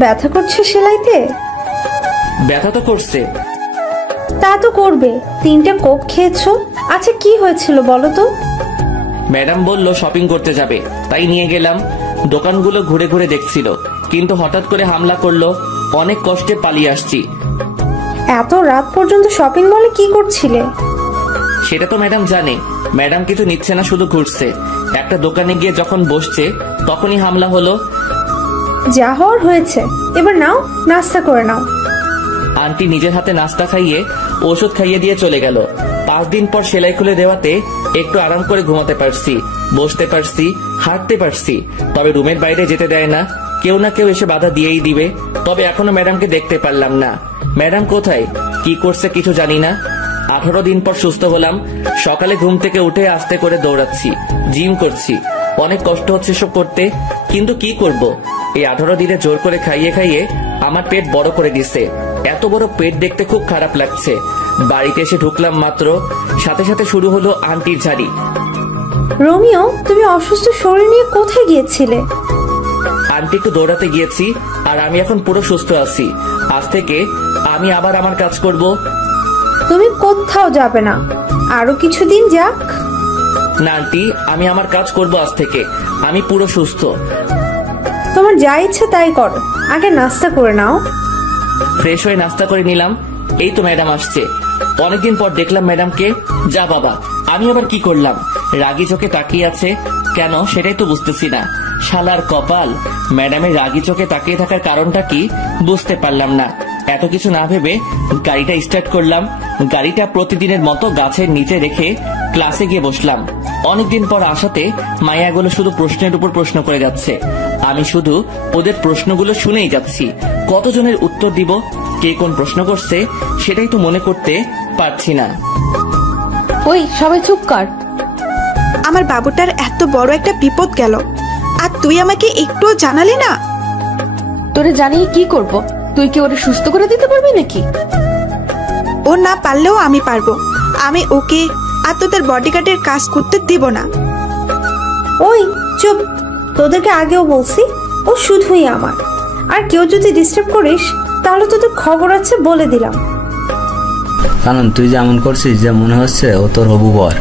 ব্যথা করছে সেলাইতে? ব্যথা তো করছে। তা তো করবে, 3টে কোক খেয়েছো। আচ্ছা কি হয়েছিল বলো তো? ম্যাডাম বলল শপিং করতে যাবে, তাই নিয়ে গেলাম। দোকানগুলো ঘুরে ঘুরে দেখছিল, কিন্তু হঠাৎ করে হামলা করলো। অনেক কষ্টে পালিয়ে আসছি। এত রাত পর্যন্ত শপিং মলে কি করছিলে? সেটা তো ম্যাডাম জানে। ম্যাডাম কিছু নিচ্ছে না, শুধু ঘুরছে। একটা দোকানে গিয়ে যখন বসছে তখনই হামলা হলো। যা হওয়ার হয়েছে, এবার নাও, নাস্তা করে নাও। আন্টি নিজের হাতে নাস্তা খাইয়ে ওষুধ খাইয়ে দিয়ে চলে গেল। 5 দিন পর সেলাই খুলে দেওয়াতে একটু আরাম করে ঘুমাতে পারছি, বসতে পারছি, হাঁটতে পারছি। তবে রুমের বাইরে যেতে দেয় না, কেউ না কেউ এসে বাধা দিয়েই দিবে। তবে এখনো ম্যাডামকে দেখতে পারলাম না। ম্যাডাম কোথায়, কি করছে কিছু জানি না। 18 দিন পর সুস্থ হলাম। সকালে ঘুম থেকে উঠে আস্তে করে দৌড়াচ্ছি, জিম করছি। অনেক কষ্ট হচ্ছে সব করতে, কিন্তু কি করব? এই 18 দিনে জোর করে খাইয়ে খাইয়ে আমার পেট বড় করে দিচ্ছে। এত বড় পেট দেখতে খুব খারাপ লাগছে। বাড়িতে এসে ঢুকলাম মাত্র, সাথে সাথে শুরু হলো আন্টির ঝাড়ি। রোমিও, তুমি অসুস্থ শরীর নিয়ে কোথায় গিয়েছিলে? আন্টি একটু দৌড়াতে গিয়েছি, আর আমি এখন পুরো সুস্থ আছি। আজ থেকে আমি আবার আমার কাজ করব। তুমি কোথাও যাবে না, আরো কিছুদিন যাক। না আন্টি, আমি আমার কাজ করব আজ থেকে। আমি পুরো সুস্থ। তোমার যা ইচ্ছে তাই করো, আগে নাস্তা করে নাও। ফ্রেশ হয়ে নাস্তা করে নিলাম। এই তো ম্যাডাম আসছে। অনেকদিন পর দেখলাম ম্যাডামকে। যা বাবা, আমি আবার কি করলাম? রাগী চোখে তাকিয়ে আছে কেন সেটাই তো বুঝতেছি না। শালার কপাল, ম্যাডামের রাগী চোখে তাকিয়ে থাকার কারণটা কি বুঝতে পারলাম না। এত কিছু না ভেবে গাড়িটা স্টার্ট করলাম। গাড়িটা প্রতিদিনের মতো গাছের নিচে রেখে ক্লাসে গিয়ে বসলাম। অনেকদিন পর আসাতে মায়াগুলো শুধু প্রশ্নের উপর প্রশ্ন করে যাচ্ছে। আমি শুধু ওদের প্রশ্নগুলো শুনেই যাচ্ছি। কতজনের উত্তর দিব, কে কোন প্রশ্ন করছে সেটাই তো মনে করতে পারছি না। ওই সবাই চুপ কর। আমার বাবুটার এত বড় একটা বিপদ গেল, আর তুই আমাকে একটুও জানালি না। তোরে জানিয়ে কি করব? তুই কি ওরে সুস্থ করে দিতে পারবি নাকি? ও না পারলেও আমি পারবো। আমি ওকে আর তোদের বডিগার্ডের কাজ করতে দিব না। ওই চুপ, তোদেরকে আগেও বলছি ও শুধুই আমার। আর কেউ যদি ডিস্টার্ব করিস তাহলে তোদের খবর আছে বলে দিলাম। কারণ তুই যেমন করছিস যে মনে হচ্ছে ও তোর হবু বর,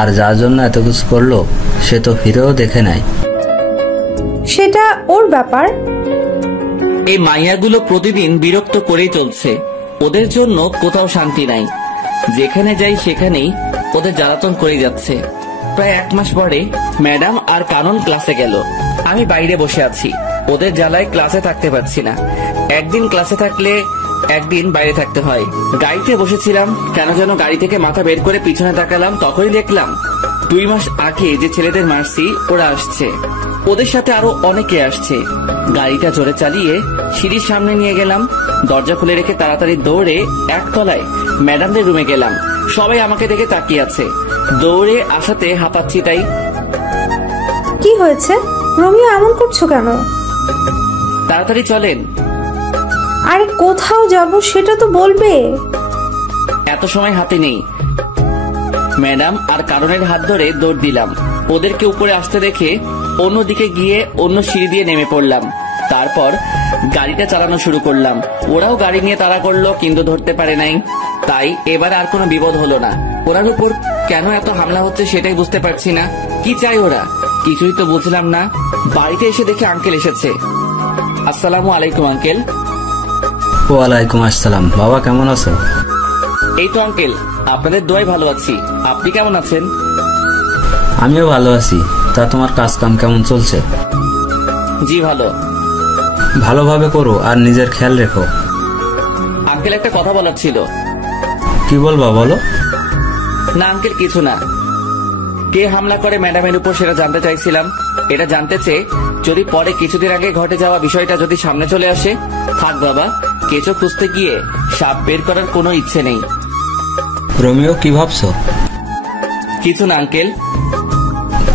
আর যার জন্য এত কিছু করলো সে তো ফিরেও দেখে নাই। সেটা ওর ব্যাপার। এই মাইয়াগুলো প্রতিদিন বিরক্ত করেই চলছে। ওদের জন্য কোথাও শান্তি নাই। যেখানে যাই সেখানেই ওদের জ্বালাতন করে যাচ্ছে। প্রায় 1 মাস পরে ম্যাডাম আর কানন ক্লাসে গেল। আমি বাইরে বসে আছি। ওদের জ্বালায় ক্লাসে থাকতে পারছি না। একদিন ক্লাসে থাকলে একদিন বাইরে থাকতে হয়। গাড়িতে বসেছিলাম, কেন যেন গাড়ি থেকে মাথা বের করে পিছনে তাকালাম। তখনই দেখলাম 2 মাস আগে যে ছেলেদের মারছি ওরা আসছে। ওদের সাথে আরো অনেকে আসছে। গাড়িটা জোরে চালিয়ে সিঁড়ির সামনে নিয়ে গেলাম। দরজা খুলে রেখে তাড়াতাড়ি দৌড়ে একতলায় ম্যাডামদের রুমে গেলাম। সবাই আমাকে দেখে তাকিয়ে আছে। দৌড়ে আসাতে হাঁপাচ্ছি তাই। কি হয়েছে রোমিও, এমন করছো কেন? তাড়াতাড়ি চলেন। আরে কোথাও যাব সেটা তো বলবে। এত সময় হাতে নেই। ম্যাডাম আর কারণের হাত ধরে দৌড় দিলাম। ওদেরকে উপরে আসতে দেখে অন্যদিকে গিয়ে অন্য সিঁড়ি দিয়ে নেমে পড়লাম। তারপর গাড়িটা চালানো শুরু করলাম। ওরাও গাড়ি নিয়ে তাড়া করলো, কিন্তু ধরতে পারে নাই। তাই এবার আর কোনো বিপদ হলো না। ওরার উপর কেন এত হামলা হচ্ছে সেটাই বুঝতে পারছি না। কি চাই ওরা, কিছুই তো বুঝলাম না। বাড়িতে এসে দেখে আঙ্কেল এসেছে। আসসালামু আলাইকুম আঙ্কেল। ওয়ালাইকুম আসসালাম। বাবা কেমন আছো? এই তো আঙ্কেল, আপনাদের দোয়ায় ভালো আছি। আপনি কেমন আছেন? আমিও ভালো আছি। তা তোমার কাজ কাম কেমন চলছে? জি ভালো। ভালোভাবে করো আর নিজের খেয়াল রেখো। আঙ্কেল একটা কথা বলার ছিল। কি বলবা বলো। না আঙ্কেল কিছু না। কে হামলা করে ম্যাডামের উপর সেটা জানতে চাইছিলাম। এটা জানতে চেয়ে যদি পরে কিছুদিন আগে ঘটে যাওয়া বিষয়টা যদি সামনে চলে আসে, থাক বাবা, কেঁচো খুঁজতে গিয়ে সাপ বের করার কোনো ইচ্ছে নেই। রোমিও কি ভাবছো? কিছু না আঙ্কেল।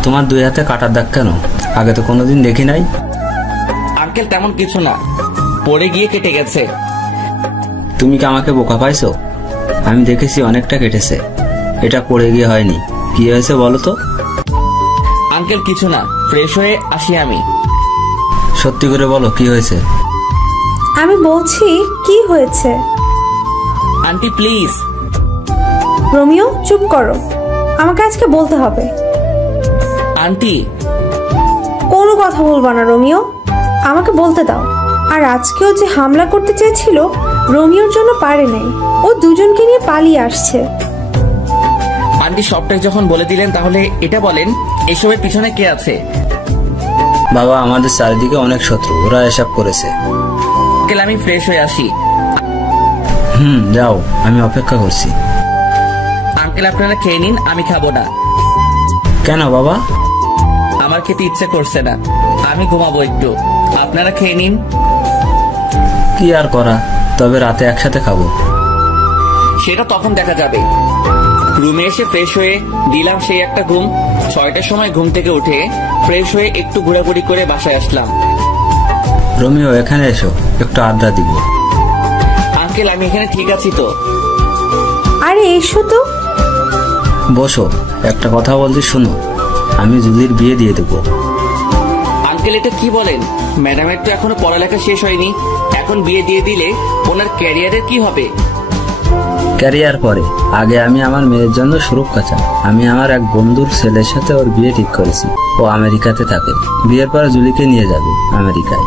তোমার দুই হাতে কাটার দাগ কেন? আগে তো কোনোদিন দেখি নাই। আঙ্কেল তেমন কিছু না, পড়ে গিয়ে কেটে গেছে। তুমি কি আমাকে বোকা পাইছো? আমি দেখেছি অনেকটা কেটেছে। এটা পড়ে গিয়ে হয়নি। কি হয়েছে বলো তো। আঙ্কেল কিছু না, ফ্রেশ হয়ে আসি আমি। সত্যি করে বলো কি হয়েছে। আমি বলছি কি হয়েছে। Aunty please. রোমিও চুপ করো, আমাকে আজকে বলতে হবে। আন্টি কোনো কথা বলবা না রোমিও, আমাকে বলতে দাও। আর আজকেও যে হামলা করতে চেয়েছিল রোমিওর জন্য পারে নাই, ও দুজনকে নিয়ে পালিয়ে আসছে। আন্টি সবটাই যখন বলে দিলেন, তাহলে এটা বলেন এসবের পিছনে কে আছে? বাবা, আমাদের চারিদিকে অনেক শত্রু, ওরা এসব করেছে। আঙ্কেল আমি ফ্রেশ হয়ে আসি। যাও, আমি অপেক্ষা করছি। আঙ্কেল আপনারা খেয়ে নিন, আমি খাবো না। কেন বাবা? আমার খেতে ইচ্ছে করছে না, আমি ঘুমাবো একটু। আপনারা খেয়ে নিন। কি আর করা, তবে রাতে একসাথে খাবো। সেটা তখন দেখা যাবে। রুমে এসে ফ্রেশ হয়ে দিলাম সেই একটা ঘুম। 6টার সময় ঘুম থেকে উঠে ফ্রেশ হয়ে একটু ঘোরাঘুরি করে বাসায় আসলাম। রোমিও এখানে এসো, একটু আড্ডা দিব। আঙ্কেল আমি এখানে ঠিক আছি তো। আরে এসো তো। বসো, একটা কথা বলছি শোনো। আমি জুলির বিয়ে দিয়ে দেবো। আঙ্কেল এটা কি বলেন? ম্যাডামের তো এখনো পড়ালেখা শেষ হয়নি, এখন বিয়ে দিয়ে দিলে ওনার ক্যারিয়ারের কি হবে? ক্যারিয়ার পরে, আগে আমি আমার মেয়ের জন্য সুরক্ষা চাই। আমি আমার এক বন্ধুর ছেলের সাথে ওর বিয়ে ঠিক করেছি। ও আমেরিকাতে থাকে। বিয়ের পর জুলিকে নিয়ে যাবে আমেরিকায়।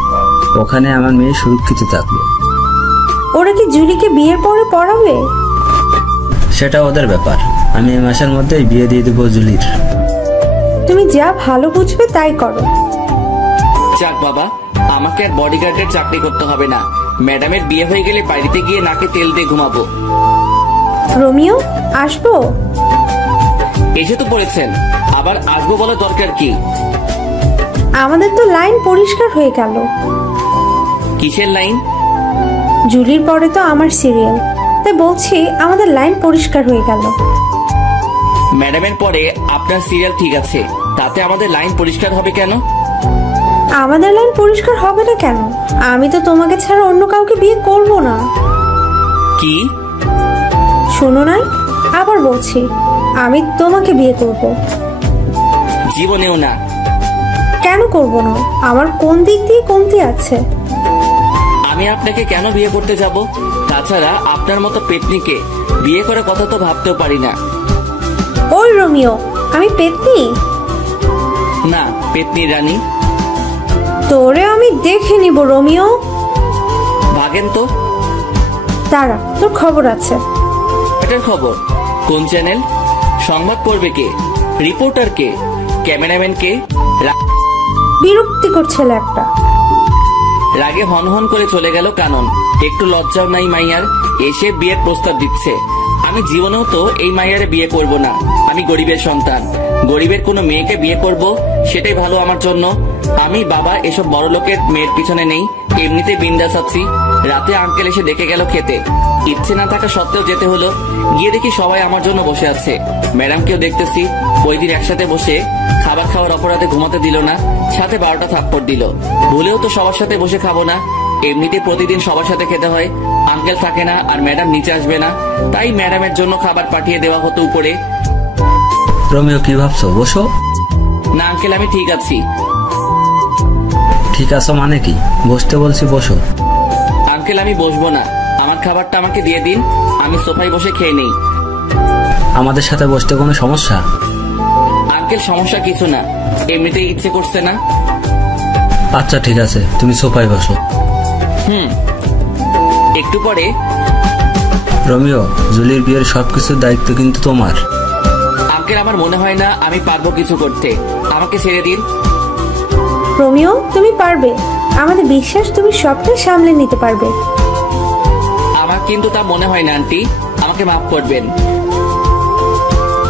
ওখানে আমার মেয়ে সুরক্ষিত থাকবে। ওরা কি জুলিকে বিয়ের পরে পড়াবে? সেটা ওদের ব্যাপার। আমি এই মাসের মধ্যেই বিয়ে দিয়ে দেবো জুলির। তুমি যা ভালো বুঝবে তাই করো। যাক বাবা, আমাকে আর বডিগার্ডের চাকরি করতে হবে না। ম্যাডামের বিয়ে হয়ে গেলে বাড়িতে গিয়ে নাকে তেল দিয়ে ঘুমাবো। রোমিও আসবো? এসে তো পড়েছেন, আবার আসবো বলার দরকার কি? আমাদের তো লাইন পরিষ্কার হয়ে গেল। কিসের লাইন? জুলির পরে তো আমার সিরিয়াল, তাই বলছি আমাদের লাইন পরিষ্কার হয়ে গেল। ম্যাডামের পরে আপনার সিরিয়াল ঠিক আছে, তাতে আমাদের লাইন পরিষ্কার হবে কেন? আমাদের লাইন পরিষ্কার হবে না কেন? আমি তো তোমাকে ছাড়া অন্য কাউকে বিয়ে করব না। কি? শোনো নাই, আবার বলছি, আমি তোমাকে বিয়ে করব। জীবনেও না। কেন করব না? আমার কোন দিক দিয়ে কমতি আছে? আমি আপনাকে কেন বিয়ে করতে যাব? তাছাড়া আপনার মতো পেতনিকে বিয়ে করে কথা তো ভাবতেও পারি না। ওই রোমিও, আমি পেতনি না, পেতনি রানী। তোরে আমি দেখে নিব রোমিও। ভাগেন তো। দাঁড়া, তোর খবর আছে। এটার খবর? কোন চ্যানেল? সংবাদ পড়বে কে? রিপোর্টার কে? ক্যামেরাম্যান কে? বিরক্তিকর ছেলে একটা। রাগে হনহন করে চলে গেল কানন। একটু লজ্জাও নাই মাইয়ার, এসে বিয়ের প্রস্তাব দিচ্ছে। আমি জীবনেও তো এই মাইয়ারে বিয়ে করব না। আমি গরিবের সন্তান, গরিবের কোনো মেয়েকে বিয়ে করব সেটাই ভালো আমার জন্য। আমি বাবা এসব বড় লোকের মেয়ের পিছনে নেই, এমনিতে বিন্দাস আছি। রাতে আঙ্কেল এসে ডেকে গেল খেতে, ইচ্ছে না থাকা সত্ত্বেও যেতে হলো। গিয়ে দেখি সবাই আমার জন্য বসে আছে। ম্যাডামকেও দেখতেছি। ওই দিন একসাথে বসে খাবার খাওয়ার অপরাধে ঘুমাতে দিল না, সাথে 12টা থাপ্পড় দিল। ভুলেও তো সবার সাথে বসে খাবো না, এমনিতে প্রতিদিন সবার সাথে খেতে হয়। আঙ্কেল থাকে না আর ম্যাডাম নিচে আসবে না, তাই ম্যাডামের জন্য খাবার পাঠিয়ে দেওয়া হতো উপরে। রোমিও কি ভাবছো? বসো। না আঙ্কেল, আমি ঠিক আছি। ঠিক আছে মানে কি? বসতে বলছি বসো। আঙ্কেল আমি বসবো না, আমার খাবারটা আমাকে দিয়ে দিন, আমি সোফায় বসে খেয়ে নেই। আমাদের সাথে বসতে কোনো সমস্যা? আঙ্কেল সমস্যা কিছু না, এমনিতেই ইচ্ছে করছে না। আচ্ছা ঠিক আছে, তুমি সোফায় বসো। একটু পরে রোমিও, জুলির বিয়ের সবকিছুর দায়িত্ব কিন্তু তোমার। আঙ্কেল আমার মনে হয় না আমি পারবো কিছু করতে, আমাকে ছেড়ে দিন। রোমিও, তুমি পারবে, আমাদের বিশ্বাস তুমি সবটাই সামলে নিতে পারবে। আমার কিন্তু তা মনে হয় না আন্টি, আমাকে মাফ করবেন।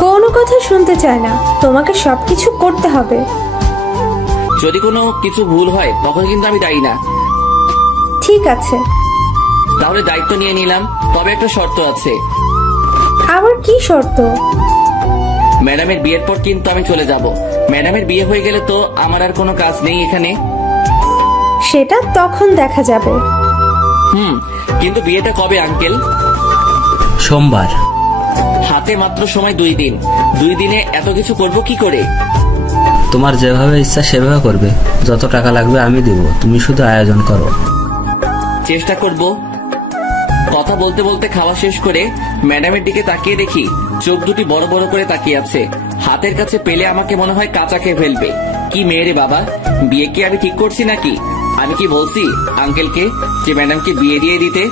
কোনো কথা শুনতে চায় না, তোমাকে সবকিছু করতে হবে। যদি কোনো কিছু ভুল হয় তখন কিন্তু আমি দায়ী না। ঠিক আছে, তাহলে দায়িত্ব নিয়ে নিলাম, তবে একটা শর্ত আছে। আবার কি শর্ত? ম্যাডামের বিয়ের পর কিন্তু আমি চলে যাব। ম্যাডামের বিয়ে হয়ে গেলে তো আমার আর কোনো কাজ নেই এখানে। সেটা তখন দেখা যাবে। কিন্তু বিয়েটা কবে আঙ্কেল? সোমবার। হাতে মাত্র সময় 2 দিন, 2 দিনে এত কিছু করব কি করে? তোমার যেভাবে ইচ্ছা সেভাবে করবে, যত টাকা লাগবে আমি দিব, তুমি শুধু আয়োজন করো। চেষ্টা করব। কথা বলতে বলতে খাওয়া শেষ করে ম্যাডামের দিকে তাকিয়ে দেখি চোখ দুটি বড় বড় করে তাকিয়ে আছে। হাতের কাছে পেলে আমাকে মনে হয় কাঁচা খেয়ে ফেলবে। কি মেয়ে রে বাবা, বিয়ে কি আমি ঠিক করছি নাকি? আমি কি বলছি আঙ্কেলকে যে ম্যাডামকে বিয়ে দিয়ে দিতে?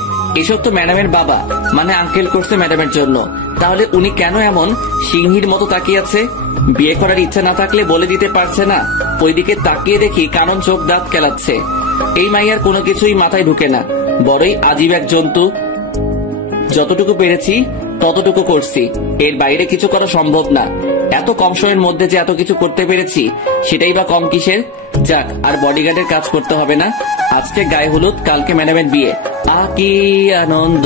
এসব তো ম্যাডামের বাবা মানে আঙ্কেল করছে ম্যাডামের জন্য। তাহলে উনি কেন এমন সিংহীর মতো তাকিয়ে আছে? বিয়ে করার ইচ্ছা না থাকলে বলে দিতে পারছে না? ওইদিকে তাকিয়ে দেখি কানন চোখ দাঁত কেলাচ্ছে। এই মাইয়ার কোনো কিছুই মাথায় ঢুকে না, বড়ই আজীব এক জন্তু। যতটুকু পেরেছি ততটুকু করছি, এর বাইরে কিছু করা সম্ভব না। এত কম সময়ের মধ্যে যে এত কিছু করতে পেরেছি সেটাই বা কম কিসের? যাক, আর বডিগার্ডের কাজ করতে হবে না। আজকে গায়ে হলুদ, কালকে ম্যাডামের বিয়ে। কি আনন্দ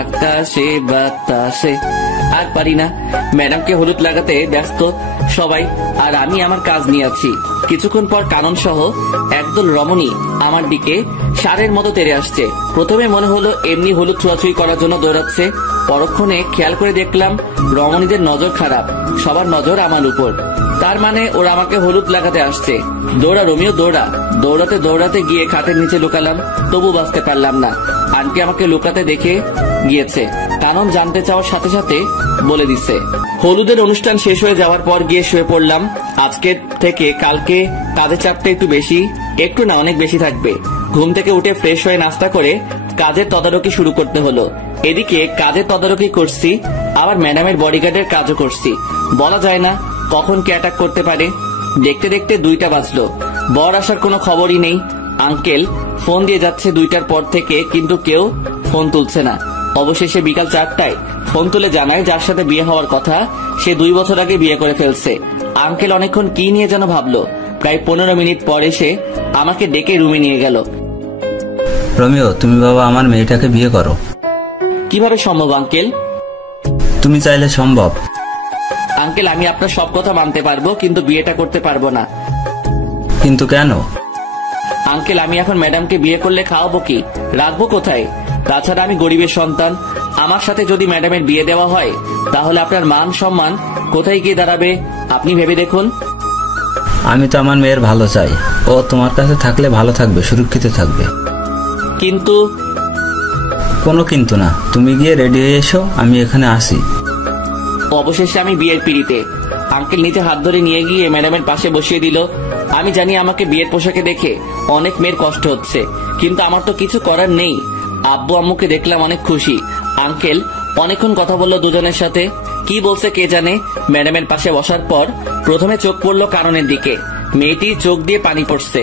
আকাশে বাতাসে। আর পারি না, ম্যাডামকে হলুদ লাগাতে ব্যস্ত সবাই, আর আমি আমার কাজ নিয়ে আছি। কিছুক্ষণ পর কানন সহ একদল রমণী আমার দিকে সারের মতো তেড়ে আসছে। প্রথমে মনে হলো এমনি হলুদ ছোঁয়াছুঁই করার জন্য দৌড়াচ্ছে, পরক্ষণে খেয়াল করে দেখলাম রমণীদের নজর খারাপ, সবার নজর আমার উপর। তার মানে ওরা আমাকে হলুদ লাগাতে আসছে। দৌড়া রোমিও দৌড়া। দৌড়াতে দৌড়াতে গিয়ে খাটের নিচে লুকালাম, তবু বাঁচতে পারলাম না। আন্টি আমাকে লুকাতে দেখে গিয়েছে। কানন জানতে চাওয়ার সাথে সাথে বলে দিচ্ছে। হলুদের অনুষ্ঠান শেষ হয়ে যাওয়ার পর গিয়ে শুয়ে পড়লাম। আজকে থেকে কালকে কাজের চাপটা একটু বেশি, একটু না অনেক বেশি থাকবে। ঘুম থেকে উঠে ফ্রেশ হয়ে নাস্তা করে কাজের তদারকি শুরু করতে হলো। এদিকে কাজের তদারকি করছি, আবার ম্যাডামের বডিগার্ডের কাজও করছি। বলা যায় না কখন কে অ্যাটাক করতে পারে। দেখতে দেখতে 2টা বাজলো, বর আসার কোনো খবরই নেই। আঙ্কেল ফোন দিয়ে যাচ্ছে 2টার পর থেকে, কিন্তু কেউ ফোন তুলছে না। অবশেষে বিকাল 4টায় ফোন তুলে জানায় যার সাথে বিয়ে হওয়ার কথা সে 2 বছর আগে বিয়ে করে ফেলছে। আঙ্কেল অনেকক্ষণ কি নিয়ে যেন ভাবলো। প্রায় 15 মিনিট পর এসে আমাকে ডেকে রুমে নিয়ে গেল। রোমিও, তুমি বাবা আমার মেয়েটাকে বিয়ে করো। কিভাবে সম্ভব আঙ্কেল? তুমি চাইলে সম্ভব। আঙ্কেল আমি আপনার সব কথা মানতে পারবো, কিন্তু বিয়েটা করতে পারবো না। কিন্তু কেন? আঙ্কেল আমি এখন ম্যাডামকে বিয়ে করলে খাওয়াবো কি, রাখবো কোথায়? তাছাড়া আমি গরিবের সন্তান। আমার সাথে যদি ম্যাডামের বিয়ে দেওয়া হয় তাহলে আপনার মান সম্মান কোথায় গিয়ে দাঁড়াবে আপনি ভেবে দেখুন। আমি তো আমার মেয়ের ভালো চাই, ও তোমার কাছে থাকলে ভালো থাকবে, সুরক্ষিত থাকবে। কিন্তু কোনো কিন্তু না, তুমি গিয়ে রেডি হয়ে এসো, আমি এখানে আসি। অবশেষে আমি বিয়ের পিড়িতে। আঙ্কেল নিচে হাত ধরে নিয়ে গিয়ে ম্যাডামের পাশে বসিয়ে দিল। আমি জানি আমাকে বিয়ের পোশাকে দেখে অনেক মেয়ের কষ্ট হচ্ছে, কিন্তু আমার তো কিছু করার নেই। আব্বু আম্মুকে দেখলাম অনেক খুশি। আঙ্কেল অনেকক্ষণ কথা বললো দুজনের সাথে, কি বলছে কে জানে। ম্যাডামের পাশে বসার পর প্রথমে চোখ পড়লো কাননের দিকে। মেয়েটির চোখ দিয়ে পানি পড়ছে।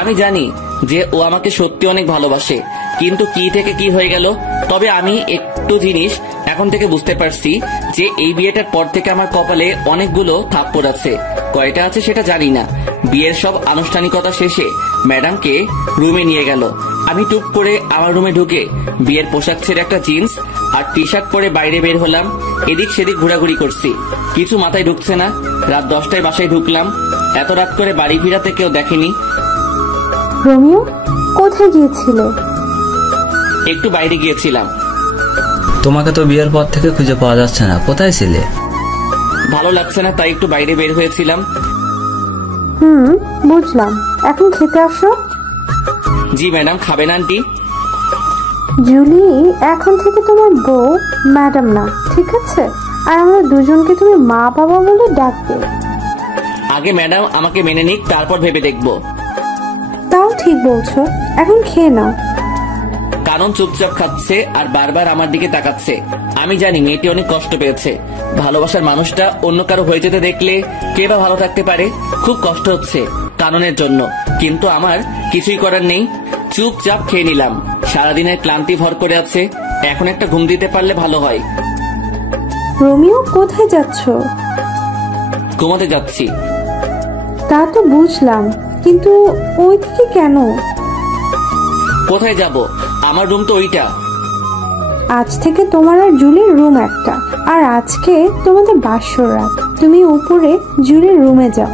আমি জানি যে ও আমাকে সত্যি অনেক ভালোবাসে, কিন্তু কি থেকে কি হয়ে গেল। তবে আমি একটু জিনিস এখন থেকে বুঝতে পারছি যে এই বিয়েটার পর থেকে আমার কপালে অনেকগুলো থাপ্পড় আছে। কয়টা আছে সেটা জানি না। বিয়ের সব আনুষ্ঠানিকতা শেষে ম্যাডামকে রুমে নিয়ে গেল। আমি টুপ করে আমার রুমে ঢুকে বিয়ের পোশাক ছেড়ে একটা জিন্স আর টি শার্ট পরে বাইরে বের হলাম। এদিক সেদিক ঘোরাঘুরি করছি, কিছু মাথায় ঢুকছে না। রাত 10টায় বাসায় ঢুকলাম। এত রাত করে বাড়ি ফিরাতে কেউ দেখেনি। রোমিও, কোথায় গিয়েছিলে? একটু বাইরে গিয়েছিলাম। তোমাকে তো বিয়ের পর থেকে খুঁজে পাওয়া যাচ্ছে না, কোথায় ছিলে? ভালো লাগছে না তাই একটু বাইরে বের হয়েছিলাম। বুঝলাম। এখন খেতে আসো। জি ম্যাডাম, খাবেন আন্টি? জুলি, এখন থেকে তোমার বউ ম্যাডাম না, ঠিক আছে? আর আমরা দুজনকে তুমি মা বাবা বলে ডাকবে। আগে ম্যাডাম আমাকে মেনে নিক, তারপর ভেবে দেখবো। তাও ঠিক বলছো, এখন খেয়ে নাও। কানন চুপচাপ খাচ্ছে আর বারবার আমার দিকে তাকাচ্ছে। আমি জানি মেয়েটি অনেক কষ্ট পেয়েছে। ভালোবাসার মানুষটা অন্য কারো হয়ে যেতে দেখলে কে বা ভালো থাকতে পারে। খুব কষ্ট হচ্ছে কাননের জন্য, কিন্তু আমার কিছুই করার নেই। চুপচাপ খেয়ে নিলাম। সারাদিনের ক্লান্তি ভর করে আছে, এখন একটা ঘুম দিতে পারলে ভালো হয়। রোমিও, কোথায় যাচ্ছ? ঘুমাতে যাচ্ছি। তা তো বুঝলাম, কিন্তু ওই দিকে কেন? কোথায় যাব? আমার রুম তো ওইটা। আজ থেকে তোমার আর জুলির রুম একটা, আর আজকে তোমাদের বাসর রাত। তুমি উপরে জুলির রুমে যাও।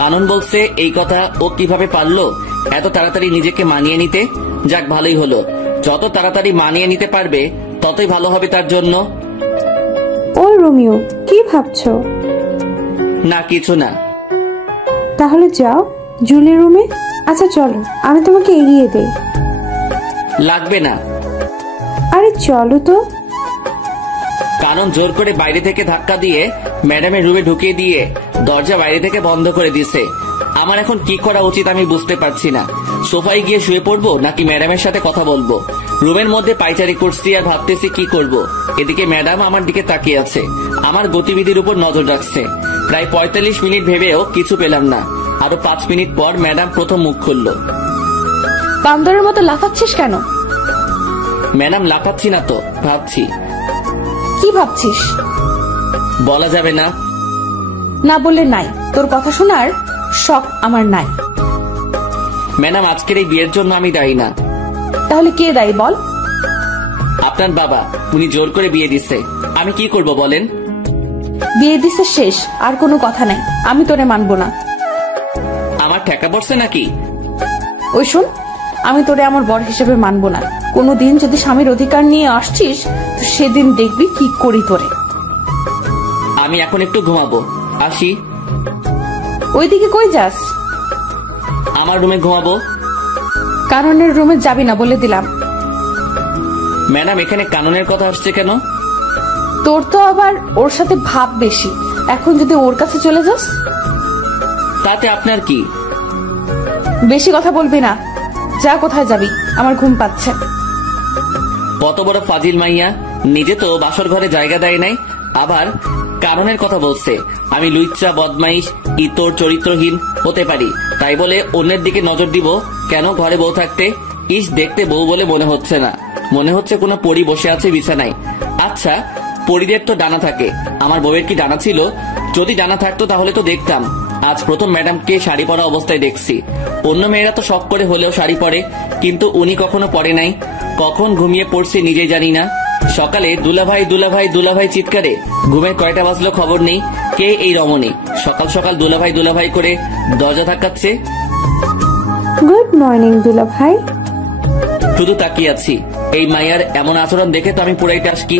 কানন বলছে এই কথা ও কিভাবে পারলো এত তাড়াতাড়ি নিজেকে মানিয়ে নিতে? যাক, ভালোই হলো। যত তাড়াতাড়ি মানিয়ে নিতে পারবে ততই ভালো হবে তার জন্য। ওই রোমিও, কি ভাবছো? না, কিছু না। তাহলে যাও জুলির রুমে। আচ্ছা চলো, আমি তোমাকে এগিয়ে দেই। লাগবে না। আরে চলো তো। কানন জোর করে বাইরে থেকে ধাক্কা দিয়ে ম্যাডামের রুমে ঢুকিয়ে দিয়ে দরজা বাইরে থেকে বন্ধ করে দিয়েছে। আমার এখন কি করা উচিত আমি বুঝতে পারছি না। সোফায় গিয়ে শুয়ে পড়বো নাকি ম্যাডামের সাথে কথা বলবো? রুমের মধ্যে পায়চারি করছি আর ভাবতেছি কি করব। এদিকে ম্যাডাম আমার দিকে তাকিয়ে আছে, আমার গতিবিধির উপর নজর রাখছে। প্রায় 45 মিনিট ভেবেও কিছু পেলাম না। আরো 5 মিনিট পর ম্যাডাম প্রথম মুখ খুলল। বান্দরের মতো লাফাচ্ছিস কেন? ম্যাডাম, লাফাচ্ছি না তো, ভাবছি। কি ভাবছিস? বলা যাবে না। না বললে নাই, তোর কথা শোনার শখ আমার নাই। ম্যাডাম, আজকের এই বিয়ের জন্য আমি দায়ী না। তাহলে কে দায়ী বল? আপনার বাবা, উনি জোর করে বিয়ে দিচ্ছে। আমি কি করব বলেন? বিয়ে দিছে শেষ, আর কোনো কথা নাই। আমি তোরে মানবো না। আমার ঠেকা পড়ছে নাকি? ওই শোন, আমি তোরে আমার বর হিসেবে মানবো না। কোনোদিন যদি স্বামীর অধিকার নিয়ে আসছিস তো সেদিন দেখবি কি করি তোরে। আমি এখন একটু ঘুমাবো, আসি। ওইদিকে কই যাস? আমার রুমে ঘুমাবো। কাননের রুমে যাবি না বলে দিলাম। ম্যাডাম, এখানে কাননের কথা আসছে কেন? তোর তো আবার ওর সাথে ভাব বেশি। এখন যদি ওর কাছে চলে যাস? তাতে আপনার কি? বেশি কথা বলবি না, যা। কোথায় যাবি? আমার ঘুম পাচ্ছে। কত বড় ফাজিল মাইয়া, নিজে তো বাসর ঘরে জায়গা দেয় নাই, আবার কারণের কথা বলছে। আমি লুইচ্চা, বদমাইশ, ইতর, চরিত্রহীন হতে পারি, তাই বলে অন্যের দিকে নজর দিব কেন? ঘরে বউ থাকতে ইস, দেখতে বউ বলে মনে হচ্ছে না, মনে হচ্ছে কোনো পরী বসে আছে বিছানায়। আচ্ছা, পরীদের তো ডানা থাকে, আমার বউয়ের কি ডানা ছিল? যদি ডানা থাকতো তাহলে তো দেখতাম। আজ প্রথম ম্যাডামকে শাড়ি পরা অবস্থায় দেখছি। অন্য মেয়েরা তো শখ করে হলেও শাড়ি পরে, কিন্তু উনি কখনো পরে নাই। কখন ঘুমিয়ে পড়ছে নিজে জানি না। সকালে দুলাভাই দুলাভাই দুলাভাই চিৎকারে ঘুমের কয়টা বাজলো খবর নেই। কে এই রমণী সকাল সকাল দুলাভাই দুলাভাই করে দরজা ধাক্কাচ্ছে? গুড মর্নিং দুলাভাই। শুধু তাকিয়ে আছি। এই মাইয়ার এমন আচরণ দেখে তো আমি পুরাই টাসকি।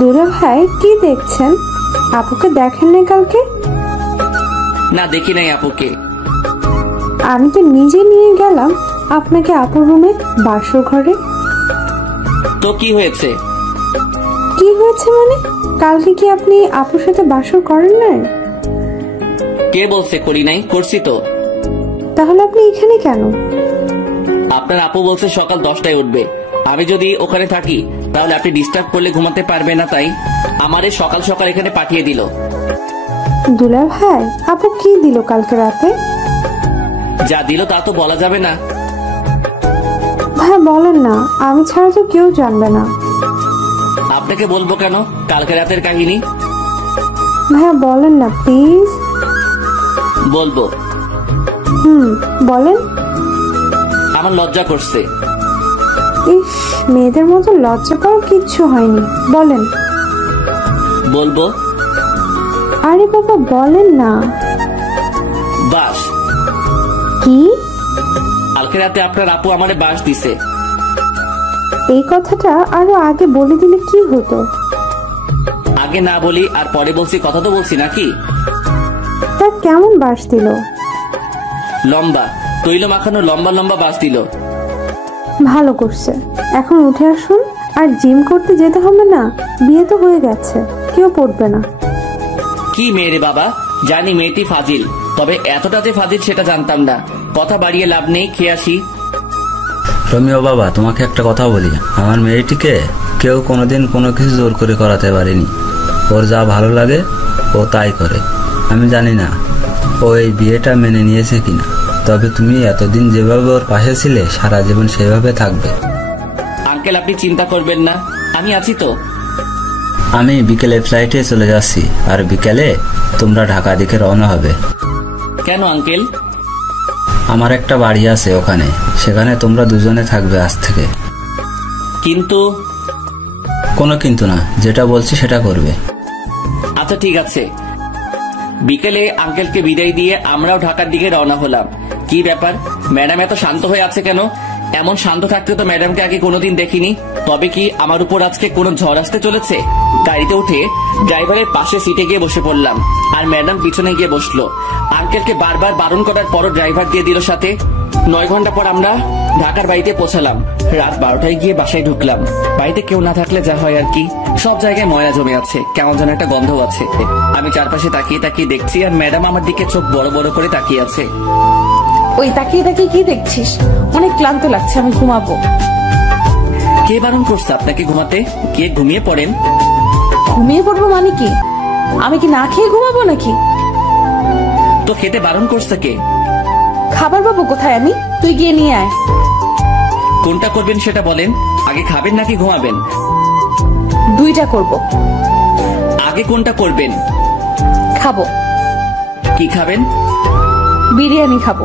দুলাভাই, কি দেখছেন? আপুকে দেখেন না কালকে? না, দেখি নাই আপুকে। আমি তো নিজে নিয়ে গেলাম আপনাকে আপুর রুমে, বাসর ঘরে। তো কি হয়েছে? কি হয়েছে মানে? কালকে কি আপনি আপুর সাথে বাসর করেন নাই? কে বলছে করি নাই? করছি তো। তাহলে আপনি এখানে কেন? আপনার আপু বলছে সকাল 10টায় উঠবে। আমি যদি ওখানে থাকি তাহলে আপনি ডিস্টার্ব করলে ঘুমাতে পারবে না, তাই আমারে সকাল সকাল এখানে পাঠিয়ে দিল। দুলাভাই, আপু কি দিল কালকে রাতে? যা দিল তা তো বলা যাবে না। ভাই বলেন না, আমি ছাড়া তো কেউ জানবে না। আপনাকে বলবো কেন কালকে রাতের কাহিনী? ভাইয়া বলেন না প্লিজ। বলবো। বলেন। আমার লজ্জা করছে। ইস, মেয়েদের মতো লজ্জা পাওয়ার কিচ্ছু হয়নি, বলেন। বলবো। আরে বাবা বলেন না। বাস। কি? কালকে রাতে আপনার আপু আমারে বাস দিছে। এই কথাটা আরো আগে বলে দিলে কি হতো? আগে না বলি আর পরে বলছি, কথা তো বলছি নাকি? তা কেমন বাস দিল? লম্বা, তৈল মাখানো লম্বা লম্বা বাস দিল। ভালো করছে। এখন উঠে আসুন। আর জিম করতে যেতে হবে না, বিয়ে তো হয়ে গেছে, কেউ পড়বে না। কি মেয়ে রে বাবা, জানি মেয়েটি ফাজিল, তবে এতটা যে ফাজিল সেটা জানতাম না। কথা বাড়িয়ে লাভ নেই, খেয়ে আসি। রমিও বাবা, তোমাকে একটা কথা বলি, আমার মেয়েটিকে কেউ কোনোদিন কোনো কিছু জোর করে করাতে পারেনি। ওর যা ভালো লাগে ও তাই করে। আমি জানি না ও এই বিয়েটা মেনে নিয়েছে কিনা, তবে তুমি এতদিন যেভাবে ওর পাশে ছিলে সারা জীবন সেভাবে থাকবে। আঙ্কেল আপনি চিন্তা করবেন না, আমি আছি তো। আমি বিকেলে ফ্লাইটে চলে যাচ্ছি, আর বিকেলে তোমরা ঢাকা দিকে রওনা হবে। কেন আঙ্কেল? আমার একটা বাড়ি আছে ওখানে, সেখানে তোমরা দুজনে থাকবে আজ থেকে। কিন্তু? কোনো কিন্তু না, যেটা বলছি সেটা করবে। আচ্ছা ঠিক আছে। বিকেলে আঙ্কেলকে বিদায় দিয়ে আমরাও ঢাকার দিকে রওনা হলাম। কি ব্যাপার, ম্যাডাম এত শান্ত হয়ে আছে কেন? এমন শান্ত থাকতে তো ম্যাডামকে আগে কোনোদিন দেখিনি। তবে কি আমার উপর আজকে কোনো ঝড় আসতে চলেছে? গাড়িতে উঠে ড্রাইভারের পাশে সিটে গিয়ে বসে পড়লাম, আর ম্যাডাম পিছনে গিয়ে বসলো। আঙ্কেলকে বারবার বারণ করার পরও ড্রাইভার দিয়ে দিল সাথে। 9 ঘন্টা পর আমরা ঢাকার বাড়িতে পৌঁছালাম। রাত 12টায় গিয়ে বাসায় ঢুকলাম। বাড়িতে কেউ না থাকলে যা হয় আর কি, সব জায়গায় ময়লা জমে আছে, কেমন যেন একটা গন্ধ আছে। আমি চারপাশে তাকিয়ে তাকিয়ে দেখছি, আর ম্যাডাম আমার দিকে চোখ বড় বড় করে তাকিয়ে আছে। ওই তাকিয়ে তাকিয়ে কি দেখছিস? অনেক ক্লান্ত লাগছে, আমি ঘুমাবো। কে বারণ করছে আপনাকে ঘুমাতে? কে ঘুমিয়ে পড়েন। ঘুমিয়ে পড়বো মানে কি? আমি কি না খেয়ে ঘুমাবো নাকি? তো খেতে বারণ করছে কে? খাবার পাবো কোথায় আমি? তুই গিয়ে নিয়ে আয়। কোনটা করবেন সেটা বলেন। আগে খাবেন নাকি ঘুমাবেন? দুইটা করব। আগে কোনটা করবেন? খাবো। কি খাবেন? বিরিয়ানি খাবো।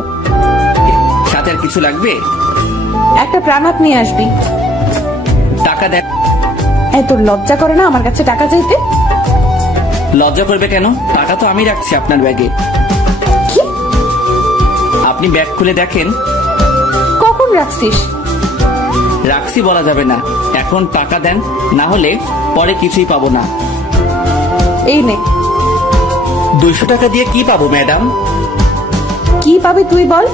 সাথে আর কিছু লাগবে? একটা প্রাণাত নিয়ে আসবি। টাকা দেখ। এই তোর লজ্জা করে না আমার কাছে টাকা চাইতে? লজ্জা করবে কেন? টাকা তো আমি রাখছি আপনার ব্যাগে। কি? আপনি ব্যাগ খুলে দেখেন। কখন রাখছিস? রাখছি বলা যাবে না। এখন টাকা দেন, না হলে পরে কিছুই পাবো না। এই নে। 200 টাকা দিয়ে কি পাবো ম্যাডাম? কি পাবি তুই বল?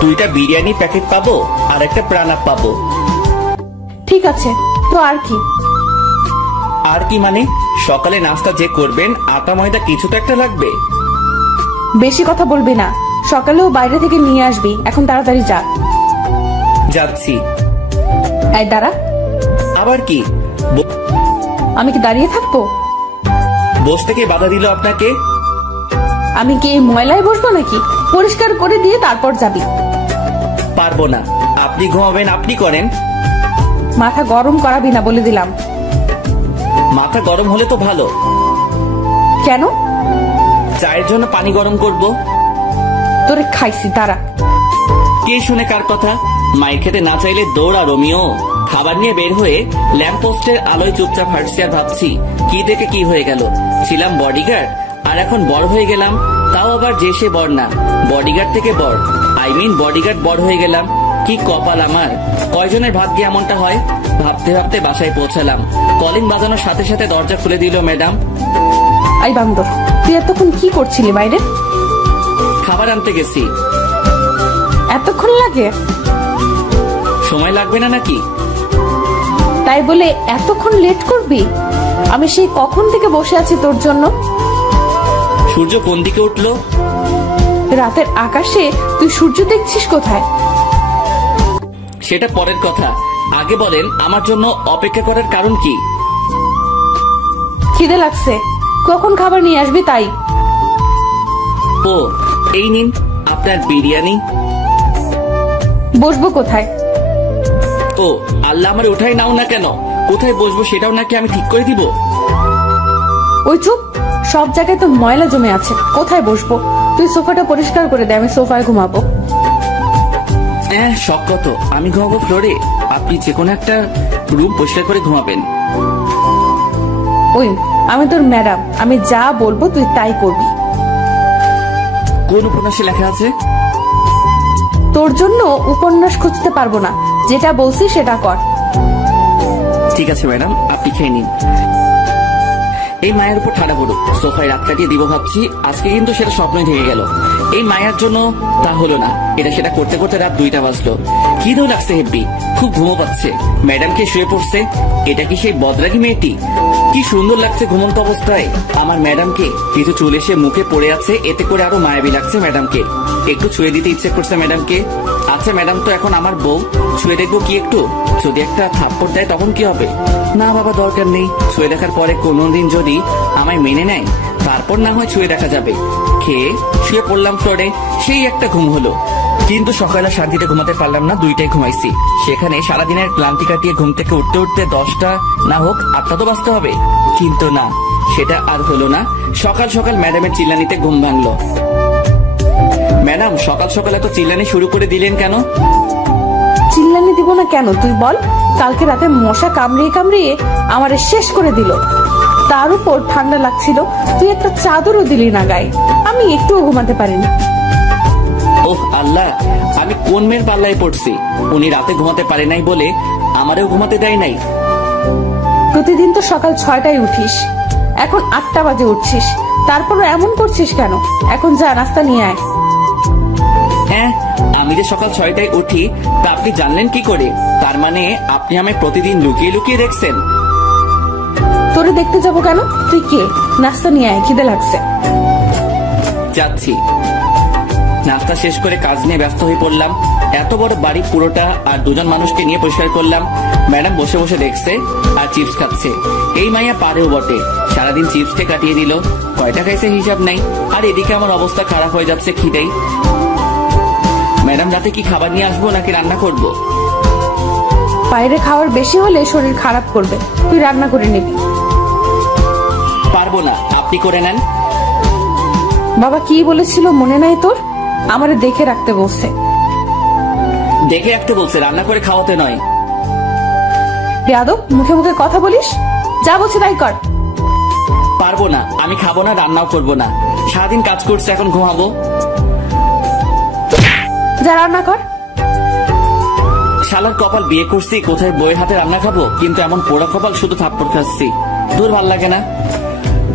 2টা বিরিয়ানি প্যাকেট পাবো, আর একটা প্রাণাপ পাবো। ঠিক আছে, তো আর কি? আর কি মানে? সকালে নাস্তা যে করবেন, আটা ময়দা কিছু তো একটা লাগবে। বেশি কথা বলবি না। সকালেও বাইরে থেকে নিয়ে আসবি। এখন তাড়াতাড়ি যা। যাচ্ছি। এই দাঁড়া। আবার কি? আমি কি দাঁড়িয়ে থাকবো? বসতে কে বাধা দিল আপনাকে? আমি কি এই ময়লায় বসবো নাকি? পরিষ্কার করে দিয়ে তারপর যাবি। পারবো না। আপনি ঘুমাবেন, আপনি করেন। মাথা গরম করাবি না বলে দিলাম। মাথা গরম হলে তো ভালো। কেন? চায়ের জন্য পানি গরম করব। তোরে খাইছি, দাঁড়া। কে শুনে কার কথা? মায়ের খেতে না চাইলে দৌড়া রোমিও। খাবার নিয়ে বের হয়ে ল্যাম্প পোস্টের আলোয় চুপচাপ হাঁটছি আর ভাবছি, কি থেকে কি হয়ে গেল। ছিলাম বডিগার্ড, আর এখন বড় হয়ে গেলাম। তাও আবার যে সে বড় না, বডিগার্ড থেকে বড়। বডিগার্ড বড় হয়ে গেলাম। কি কপাল আমার! কয়জনের ভাগ্যে এমনটা হয়? ভাবতে ভাবতে বাসায় পৌঁছালাম। কলিং বাজানোর সাথে সাথে দরজা খুলে দিল ম্যাডাম। আই বান্দর, তুই এতক্ষণ কি করছিলি বাইরে? খাবার আনতে গেছি। এতক্ষণ লাগে? সময় লাগবে না নাকি? তাই বলে এতক্ষণ লেট করবি? আমি সেই কখন থেকে বসে আছি তোর জন্য। সূর্য কোন দিকে উঠলো? রাতের আকাশে তুই সূর্য দেখছিস কোথায়? সেটা পরের কথা। আগে বলেন আমার জন্য অপেক্ষা করার কারণ কি? খিদে লাগছে। কখন খাবার নিয়ে আসবি তাই। ও, এই নিন আপনার বিরিয়ানি। বসবো কোথায়? ও আল্লাহ, আমার উঠাই নাও না কেন? কোথায় বসবো সেটাও নাকি আমি ঠিক করে দিব? ওই চুপ। সব জায়গায় তো ময়লা জমে আছে, কোথায় বসবো? তুই সোফাটা পরিষ্কার করে দে, আমি সোফায় ঘুমাবো। হ্যাঁ, শখ কত। আমি ঘুমাবো ফ্লোরে, আপনি যে কোনো একটা রুম পরিষ্কার করে ঘুমাবেন। ওই আমি তোর ম্যাডাম, আমি যা বলবো তুই তাই করবি। কোন উপন্যাসে লেখা আছে? তোর জন্য উপন্যাস খুঁজতে পারবো না, যেটা বলছি সেটা কর। ঠিক আছে ম্যাডাম, আপনি খেয়ে নিন। এই মায়ের উপর ঠাড়া পড়ুক, সোফায় রাত কাটিয়ে দিব ভাবছি, আজকে কিন্তু সেটা স্বপ্নই থেকে গেল। এই মায়ের জন্য তা হলো না, এটা সেটা করতে করতে রাত 2টা বাজলো। খিদেও লাগছে হেব্বি, খুব ঘুমো পাচ্ছে। ম্যাডামকে শুয়ে পড়ছে, এটা কি সেই বদরাগী মেয়েটি? কি সুন্দর লাগছে ঘুমন্ত অবস্থায় আমার ম্যাডামকে। কিছু চুল এসে মুখে পড়ে আছে, এতে করে আরো মায়াবী লাগছে ম্যাডামকে। একটু ছুঁয়ে দিতে ইচ্ছে করছে ম্যাডামকে। আচ্ছা ম্যাডাম তো এখন আমার বউ, ছুঁয়ে দেখবো কি একটু? যদি একটা থাপ্পড় দেয় তখন কি হবে? না বাবা দরকার নেই, ছুঁয়ে দেখার পরে কোনোদিন যদি আমায় মেনে নেয় তারপর না হয় ছুঁয়ে দেখা যাবে। খেয়ে শুয়ে পড়লাম ফ্লোরে, সেই একটা ঘুম হলো। কিন্তু সকালে শান্তিতে ঘুমাতে পারলাম না, 2টায় ঘুমাইছি। সেখানে সারাদিনের ক্লান্তি কাটিয়ে ঘুম থেকে উঠতে উঠতে 10টা না হোক 8টা তো বাজতে হবে। কিন্তু না, সেটা আর হলো না। সকাল সকাল ম্যাডামের চিল্লানিতে ঘুম ভাঙলো। ম্যাডাম সকাল সকাল এত চিল্লানি শুরু করে দিলেন কেন? চিল্লানি দিব না কেন তুই বল? কালকে রাতে মশা কামড়িয়ে কামড়িয়ে আমারে শেষ করে দিল। তার উপর ঠান্ডা লাগছিল, তুই একটা চাদরও দিলি না গায়ে। আমি একটুও ঘুমাতে পারিনি। ওহ আল্লাহ, আমি কোন মেয়ের পাল্লায় পড়ছি? উনি রাতে ঘুমাতে পারে নাই বলে আমারও ঘুমাতে দেয় নাই। প্রতিদিন তো সকাল 6টায় উঠিস, এখন 8টা বাজে উঠছিস, তারপরও এমন করছিস কেন? এখন যা নাস্তা নিয়ে আয়। হ্যাঁ, আমি যে সকাল 6টায় উঠি তা আপনি জানলেন কি করে? তার মানে আপনি আমায় প্রতিদিন লুকিয়ে লুকিয়ে দেখছেন? তোরে দেখতে যাবো কেন? তুই কে? নাস্তা নিয়ে আয়, খিদে লাগছে। যাচ্ছি। নাস্তা শেষ করে কাজ নিয়ে ব্যস্ত হয়ে পড়লাম। এত বড় বাড়ি পুরোটা আর 2জন মানুষকে নিয়ে পরিষ্কার করলাম। ম্যাডাম বসে বসে দেখছে আর চিপস খাচ্ছে। এই মাইয়া পারেও বটে, সারাদিন চিপসকে কাটিয়ে দিল। কয়টা খাইছে হিসাব নাই। আর এদিকে আমার অবস্থা খারাপ হয়ে যাচ্ছে খিদেই। ম্যাডাম রাতে কি খাবার নিয়ে আসবো নাকি রান্না করব? বাইরে খাওয়ার বেশি হলে শরীর খারাপ করবে, তুই রান্না করে নিবি। পারবো না, আপনি করে নেন। বাবা কি বলেছিল মনে নাই তোর? আমারে দেখে রাখতে বলছে। দেখে রাখতে বলছে, রান্না করে খাওয়াতে নয়। বেয়াদব, মুখে মুখে কথা বলিস। যা বলছে তাই কর। পারবো না, আমি খাবো না, রান্নাও করবো না। সারাদিন কাজ করছে, এখন ঘুমাবো। যা রান্না কর। শালার কপাল, বিয়ে করছি কোথায় বইয়ের হাতে রান্না খাবো, কিন্তু এমন পোড়া কপাল, শুধু থাপ্পড় খাচ্ছি। দূর ভাল লাগে না।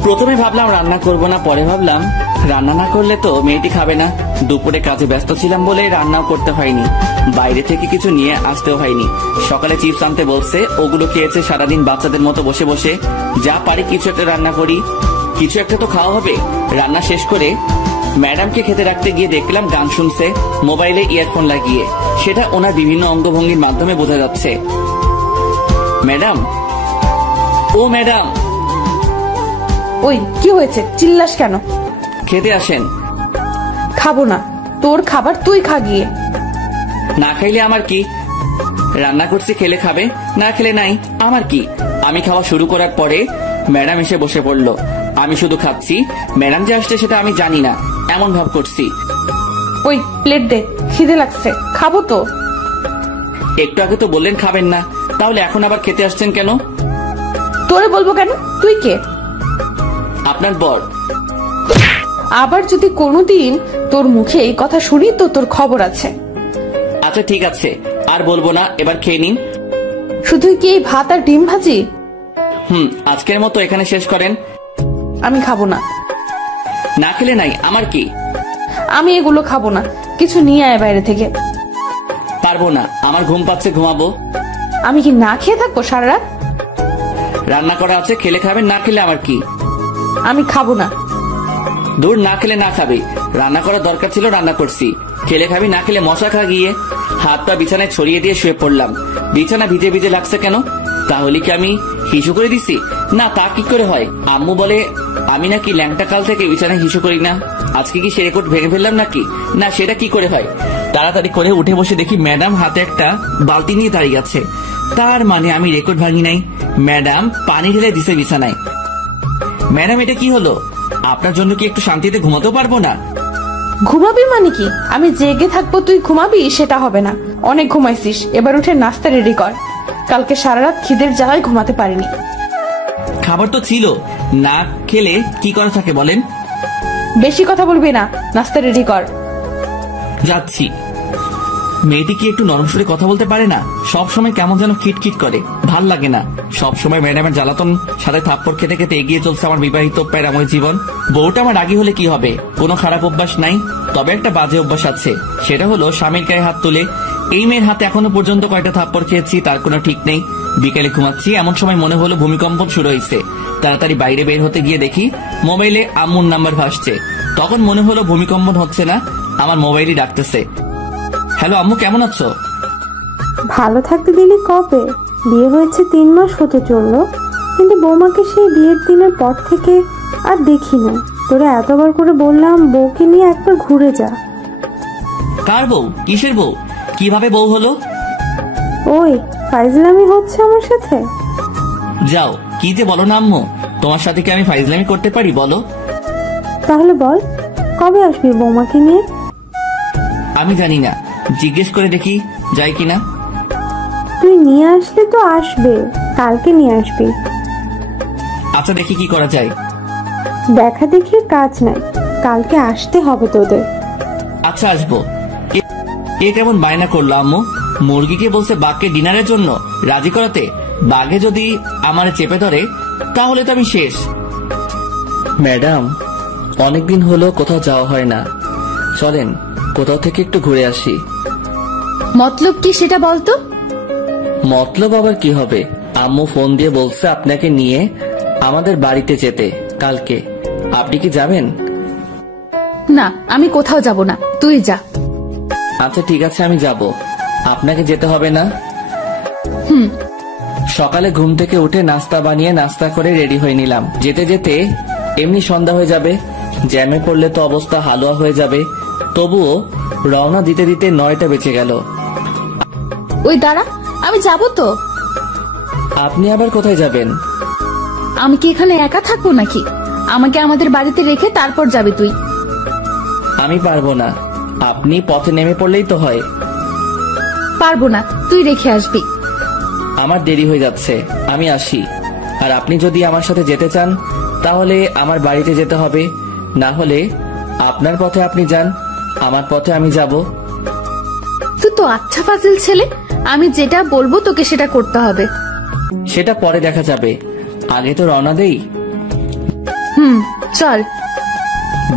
প্রথমে ভাবলাম রান্না করব না, পরে ভাবলাম রান্না না করলে তো মেয়েটি খাবে না। দুপুরে কাজে ব্যস্ত ছিলাম বলে রান্নাও করতে হয়নি, বাইরে থেকে কিছু নিয়ে আসতেও হয়নি। সকালে চিপস আনতে বলছে, ওগুলো খেয়েছে সারাদিন বাচ্চাদের মতো বসে বসে। যা পারি কিছু একটা রান্না করি, কিছু একটা তো খাওয়া হবে। রান্না শেষ করে ম্যাডামকে খেতে রাখতে গিয়ে দেখলাম গান শুনছে মোবাইলে ইয়ারফোন লাগিয়ে। সেটা ওনার বিভিন্ন অঙ্গভঙ্গির মাধ্যমে বোঝা যাচ্ছে। ম্যাডাম, ও ম্যাডাম। ওই কি হয়েছে? চিল্লাস কেন? খেতে আসেন। খাবো না, তোর খাবার তুই খা গিয়ে। না খাইলে আমার কি? রান্না করছি, খেলে খাবে, না খেলে নাই, আমার কি? আমি খাওয়া শুরু করার পরে ম্যাডাম এসে বসে পড়লো। আমি শুধু খাচ্ছি, ম্যাডাম যে আসছে সেটা আমি জানি না, এমন ভাব করছি। ওই প্লেট দে, খিদে লাগছে, খাবো তো। একটু আগে তো বললেন খাবেন না, তাহলে এখন আবার খেতে আসছেন কেন? তোরে বলবো কেন? তুই কে? আপনার বর। আবার যদি কোনোদিন তোর মুখে এই কথা শুনি তো তোর খবর আছে। আচ্ছা ঠিক আছে, আর বলবো না, এবার খেয়ে নিন। শুধু কি এই ভাত আর ডিম ভাজি? আজকের মতো এখানে শেষ করেন। আমি খাবো না। না খেলে নাই, আমার কি? আমি এগুলো খাবো না, কিছু নিয়ে আয় বাইরে থেকে। পারবো না, আমার ঘুম পাচ্ছে, ঘুমাবো। আমি কি না খেয়ে থাকবো সারা রাত? রান্না করা আছে, খেলে খাবেন, না খেলে আমার কি? আমি খাবো না। দূর, না খেলে না খাবে। রান্না করার দরকার ছিল, রান্না করছি। খেলে খাবি, না খেলে মশা খা গিয়ে। হাত পা বিছানায় ছড়িয়ে দিয়ে শুয়ে পড়লাম। বিছানা ভিজে ভিজে লাগছে কেন? তাহলে কি আমি হিসু করে দিছি? না, তা কি করে হয়? আম্মু বলে আমি নাকি ল্যাংটা কাল থেকে বিছানায় হিসু করি না। আজকে কি সে রেকর্ড ভেঙে ফেললাম নাকি? না, সেটা কি করে হয়? তাড়াতাড়ি করে উঠে বসে দেখি ম্যাডাম হাতে একটা বালতি নিয়ে দাঁড়িয়ে আছে। তার মানে আমি রেকর্ড ভাঙি নাই। ম্যাডাম পানি ঢেলে দিছে বিছানায়। ম্যাডাম, এটা কি হলো? আপনার জন্য কি একটু শান্তিতে ঘুমাতেও পারবো না? ঘুমাবি মানে কি? আমি জেগে থাকবো, তুই ঘুমাবি সেটা হবে না। অনেক ঘুমাইছিস, এবার উঠে নাস্তা রেডি কর। কালকে সারা রাত খিদের জ্বালায় ঘুমাতে পারিনি। খাবার তো ছিল, না খেলে কি করা থাকে বলেন? বেশি কথা বলবি না, নাস্তা রেডি কর। যাচ্ছি। মেয়েটি কি একটু নরম সুরে কথা বলতে পারে না? সব সময় কেমন যেন খিটখিট করে। ভাল লাগে না, সব সময় ম্যাডামের জ্বালাতন সাথে থাপ্পড় খেতে খেতে এগিয়ে চলছে আমার বিবাহিত প্যারাময় জীবন। বউটা আমার রাগী হলে কি হবে? কোনো খারাপ অভ্যাস নাই, তবে একটা বাজে অভ্যাস আছে, সেটা হলো স্বামীর গায়ে হাত তুলে। এই মেয়ের হাতে এখনো পর্যন্ত কয়টা থাপ্পড় খেয়েছি তার কোনো ঠিক নেই। বিকেলে ঘুমাচ্ছি, এমন সময় মনে হলো ভূমিকম্প শুরু হয়েছে। তাড়াতাড়ি বাইরে বের হতে গিয়ে দেখি মোবাইলে আম্মুর নাম্বার ভাসছে। তখন মনে হলো ভূমিকম্প হচ্ছে না, আমার মোবাইলই ডাকতেছে। হ্যালো আম্মু, কেমন আছো? ভালো থাকতে দিলি কবে? বিয়ে হয়েছে 3 মাস হতে চললো, কিন্তু বৌমাকে সেই বিয়ের দিনের পর থেকে আর দেখি না। তোরা এতবার করে বললাম বউকে নিয়ে একবার ঘুরে যা। কার বউ? কিসের বউ? কিভাবে বউ হলো? ওই ফাইজলামি হচ্ছে আমার সাথে। যাও, কি যে বলো না আম্মু, তোমার সাথে কি আমি ফাইজলামি করতে পারি বলো? তাহলে বল, কবে আসবি বৌমাকে নিয়ে? আমি জানি না, জিজ্ঞেস করে দেখি যাই কিনা। তুই নিয়ে আসলে তো আসবে, কালকে নিয়ে আসবি। আচ্ছা, দেখি কি করা যায়। দেখা দেখির কাজ নাই, কালকে আসতে হবে তোদের। আচ্ছা, আসবো। এ কেমন বায়না করলো আম্মু? মুরগিকে বলছে বাঘকে ডিনারের জন্য রাজি করাতে, বাঘে যদি আমারে চেপে ধরে তাহলে তো আমি শেষ। ম্যাডাম, অনেকদিন হলো কোথাও যাওয়া হয় না, চলেন কোথাও থেকে একটু ঘুরে আসি। মতলব কি সেটা বলতো? মতলব আবার কি হবে? আম্মু ফোন দিয়ে বলছে আপনাকে নিয়ে আমাদের বাড়িতে যেতে কালকে। আপনি কি যাবেন? না, আমি কোথাও যাব না, তুই যা। আচ্ছা ঠিক আছে, আমি যাব। আপনাকে যেতে হবে না? সকালে ঘুম থেকে উঠে নাস্তা বানিয়ে নাস্তা করে রেডি হয়ে নিলাম। যেতে যেতে এমনি সন্ধ্যা হয়ে যাবে, জ্যামে পড়লে তো অবস্থা হালুয়া হয়ে যাবে। তবুও রওনা দিতে দিতে 9টা বেঁচে গেল। ওই দাঁড়া, আমি যাব তো। আপনি আবার কোথায় যাবেন? আমি কি এখানে একা থাকবো নাকি? আমাকে আমাদের বাড়িতে রেখে তারপর যাবি তুই। আমি পারবো না, আপনি পথে নেমে পড়লেই তো হয়। পারবো না, তুই রেখে আসবি। আমার দেরি হয়ে যাচ্ছে, আমি আসি। আর আপনি যদি আমার সাথে যেতে চান তাহলে আমার বাড়িতে যেতে হবে, না হলে আপনার পথে আপনি যান, আমার পথে আমি যাব। তুই তো আচ্ছা ফাজিল ছেলে, আমি যেটা বলবো তোকে সেটা করতে হবে। সেটা পরে দেখা যাবে, আগে তো রওনা দেই। চল।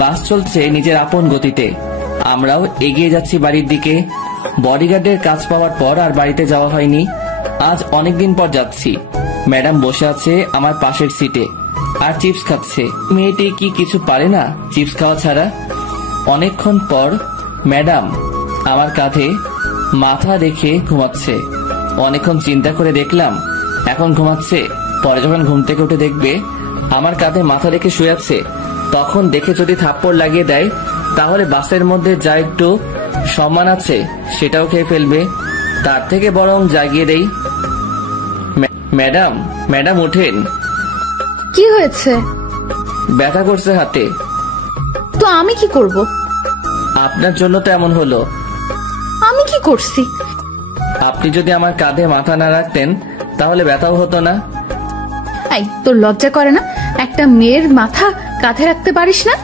বাস চলছে নিজের আপন গতিতে, আমরাও এগিয়ে যাচ্ছি বাড়ির দিকে। বডিগার্ডের কাজ পাওয়ার পর আর বাড়িতে যাওয়া হয়নি। আজ অনেকদিন পর যাচ্ছি। ম্যাডাম বসে আছে আমার পাশের সিটে আর চিপস খাচ্ছে। মেয়েটি কি কিছু পারে না চিপস খাওয়া ছাড়া? অনেকক্ষণ পর ম্যাডাম আমার কাঁধে মাথা রেখে ঘুমাচ্ছে। অনেকক্ষণ চিন্তা করে দেখলাম এখন ঘুমাচ্ছে, পরে যখন ঘুম থেকে উঠে দেখবে আমার কাঁধে মাথা রেখে শুয়ে আছে, তখন দেখে যদি থাপ্পড় লাগিয়ে দেয় তাহলে বাসের মধ্যে যা একটু সম্মান আছে সেটাও খেয়ে ফেলবে। তার থেকে বরং জাগিয়ে দেই। ম্যাডাম, ম্যাডাম ওঠেন। কি হয়েছে? ব্যথা করছে হাতে। তো আমি কি করব? আপনার জন্য তো এমন হলো। আমি কি করছি? আপনি যদি আমার কাঁধে মাথা না রাখতেন তাহলে ব্যথাও হতো না। এই, তোর লজ্জা করে না? একটা মেয়ের মাথা কাঁধে রাখতে পারিস না?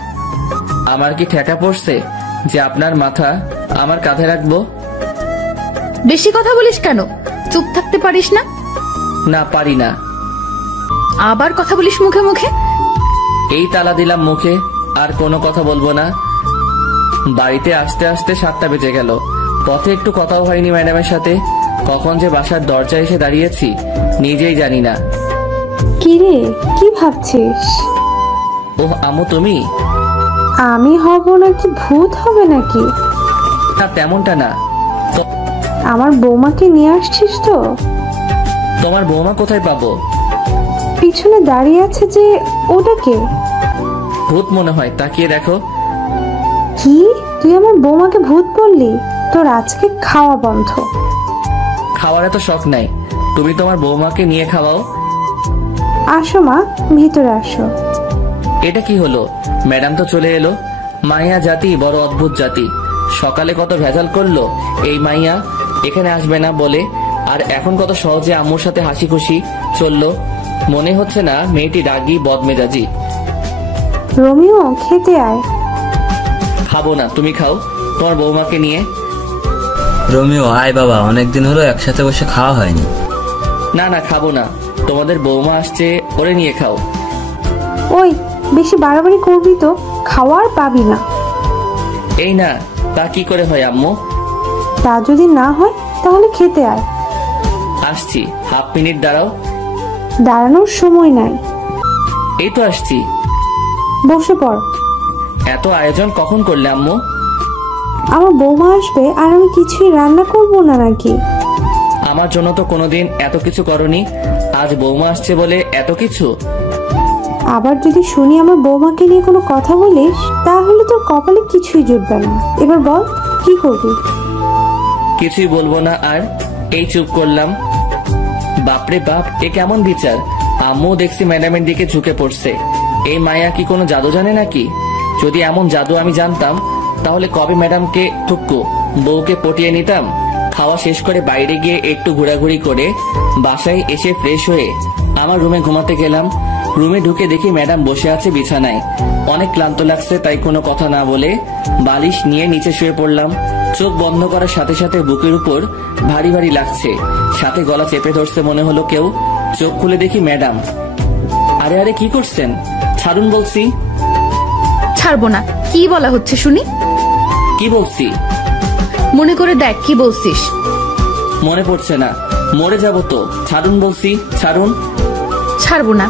আমার কি ঠেকা পড়ছে যে আপনার মাথা আমার কাঁধে রাখবো? বেশি কথা বলিস কেন? চুপ থাকতে পারিস না? না, পারি না। আবার কথা বলিস মুখে মুখে। এই তালা দিলাম মুখে, আর কোনো কথা বলবো না। বাড়িতে আসতে আসতে 7টা বেজে গেল। পথে একটু কথাও হয়নি ম্যাডামের সাথে। কখন যে বাসার দরজায় এসে দাঁড়িয়েছি নিজেই জানি না। কি রে, কি ভাবছিস? ওহ আম্মু, তুমি? আমি হব নাকি ভূত হবে নাকি? না, তেমনটা না। আমার বৌমাকে নিয়ে আসছিস তো? তোমার বৌমা কোথায় পাবো? পিছনে দাঁড়িয়ে আছে যে, ওটাকে? ভূত মনে হয়, তাকিয়ে দেখো। কি, তুই আমার বৌমাকে ভূত বললি? তোর আজকে খাওয়া বন্ধ। খাওয়ার এত শখ নাই, তুমি তোমার বৌমাকে নিয়ে খাওয়াও। আসো মা, ভিতরে আসো। এটা কি হলো? ম্যাডাম তো চলে এলো। মাইয়া জাতি বড় অদ্ভুত জাতি। সকালে কত ভেজাল করলো এই মাইয়া এখানে আসবে না বলে, আর এখন কত সহজে আম্মুর সাথে হাসি খুশি চললো। মনে হচ্ছে না মেয়েটি রাগী বদমেজাজি। রোমিও, খেতে আয়। খাবো না, তুমি খাও তোমার বৌমাকে নিয়ে। রোমিও, আয় বাবা, অনেকদিন হলো একসাথে বসে খাওয়া হয়নি। না না, খাবো না। তোমাদের বৌমা আসছে, ওরে নিয়ে খাও। ওই বেশি বাড়াবাড়ি করবি তো খাওয়ার পাবি না। এই না, তা কি করে হয় আম্মু? তা যদি না হয় তাহলে খেতে আয়। আসছি, হাফ মিনিট দাঁড়াও। দাঁড়ানোর সময় নাই। এই তো আসছি। বসে পড়। এত আয়োজন কখন করলে আম্মু? আমার বৌমা আসবে আর আমি কিছুই রান্না করব না নাকি? আমার জন্য তো কোনোদিন এত কিছু করনি, আজ বৌমা আসছে বলে এত কিছু। আবার যদি শুনি আমার বৌমাকে নিয়ে কোনো কথা বলিস তাহলে তোর কপালে কিছুই জুটবে না। এবার বল কি করবি? কিছুই বলবো না আর, এই চুপ করলাম। বাপরে বাপ, এ কেমন বিচার? আম্মু দেখছি ম্যাডামের দিকে ঝুঁকে পড়ছে। এই মায়া কি কোনো জাদু জানে নাকি? যদি এমন জাদু আমি জানতাম তাহলে কবে ম্যাডামকে থুক্কু বউকে পটিয়ে নিতাম। খাওয়া শেষ করে বাইরে গিয়ে একটু ঘোরাঘুরি করে বাসায় এসে ফ্রেশ হয়ে আমার রুমে ঘুমাতে গেলাম। রুমে ঢুকে দেখি ম্যাডাম বসে আছে বিছানায়। অনেক ক্লান্ত লাগছে, তাই কোনো কথা না বলে বালিশ নিয়ে নিচে শুয়ে পড়লাম। চোখ বন্ধ করার সাথে সাথে বুকের উপর ভারী ভারী লাগছে, সাথে গলা চেপে ধরছে মনে হলো কেউ। চোখ খুলে দেখি ম্যাডাম। আরে আরে, কি করছেন? ছাড়ুন বলছি। ছাড়বো না। কি বলা হচ্ছে শুনি? কি বলছি? মনে করে দেখ কি বলছিস। মনে পড়ছে না, মরে যাব তো। ছাড়ুন বলছি, ছাড়ুন। ছাড়বো না।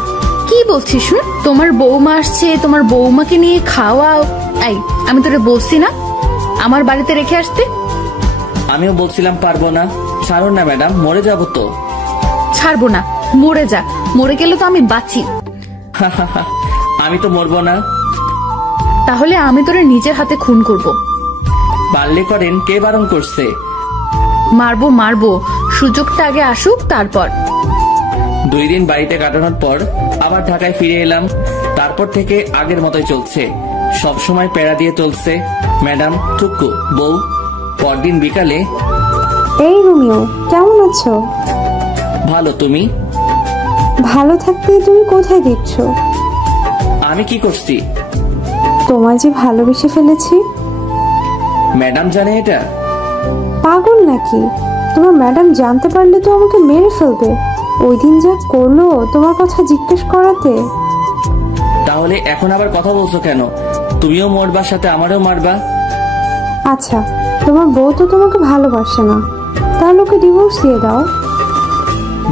কি বলছিস শুন? তোমার বৌমা আসছে, তোমার বৌমাকে নিয়ে খাওয়াও। এই, আমি তোরে বলছি না আমার বাড়িতে রেখে আসতে? আমিও বলছিলাম পারবো না। ছাড়ুন না ম্যাডাম, মরে যাব তো। ছাড়বো না। মরে যা, মরে গেলে তো আমি বাঁচি। আমি তো মরবো না। তাহলে আমি তোরে নিজের হাতে খুন করব। পারলে করেন, কে বারণ করছে? মারবো মারবো, সুযোগটা আগে আসুক তারপর। 2 দিন বাড়িতে কাটানোর পর আবার ঢাকায় ফিরে এলাম। তারপর থেকে আগের মতোই চলছে, সব সময় প্যারা দিয়ে চলছে। ম্যাডাম, থুক্কু, বউ। পরদিন বিকালে। এই রোমিও, কেমন আছো? ভালো, তুমি? ভালো থাকতে তুমি কোথায় দেখছো? আমি কি করছি? তোমায় যে ভালোবেসে ফেলেছি। ম্যাডাম জানে এটা? পাগল নাকি? তোমার ম্যাডাম জানতে পারলে তো আমাকে মেরে ফেলবে। ওই দিন যা করলো তোমার কথা জিজ্ঞেস করাতে। তাহলে এখন আবার কথা বলছো কেন? তুমিও মরবা, সাথে আমারও মারবা। আচ্ছা, তোমার বউ তো তোমাকে ভালোবাসে না, তাহলে ওকে ডিভোর্স দিয়ে দাও।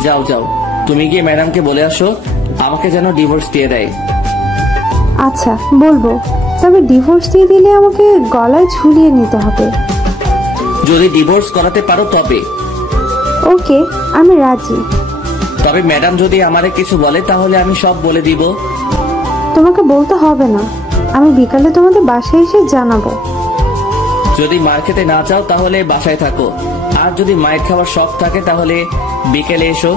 যাও যাও, তুমি গিয়ে ম্যাডামকে বলে আসো আমাকে যেন ডিভোর্স দিয়ে দেয়। আচ্ছা বলবো, তবে ডিভোর্স দিয়ে দিলে আমাকে গলায় ঝুলিয়ে নিতে হবে। যদি ডিভোর্স করাতে পারো তবে। ওকে, আমি রাজি। তবে ম্যাডাম যদি আমারে কিছু বলে তাহলে আমি সব বলে দিব। তোমাকে বলতে হবে না, আমি বিকালে তোমাদের বাসায় এসে জানাবো। যদি মার খেতে না চাও তাহলে বাসায় থাকো, আর যদি মায়ের খাওয়ার শখ থাকে তাহলে বিকেলে এসো।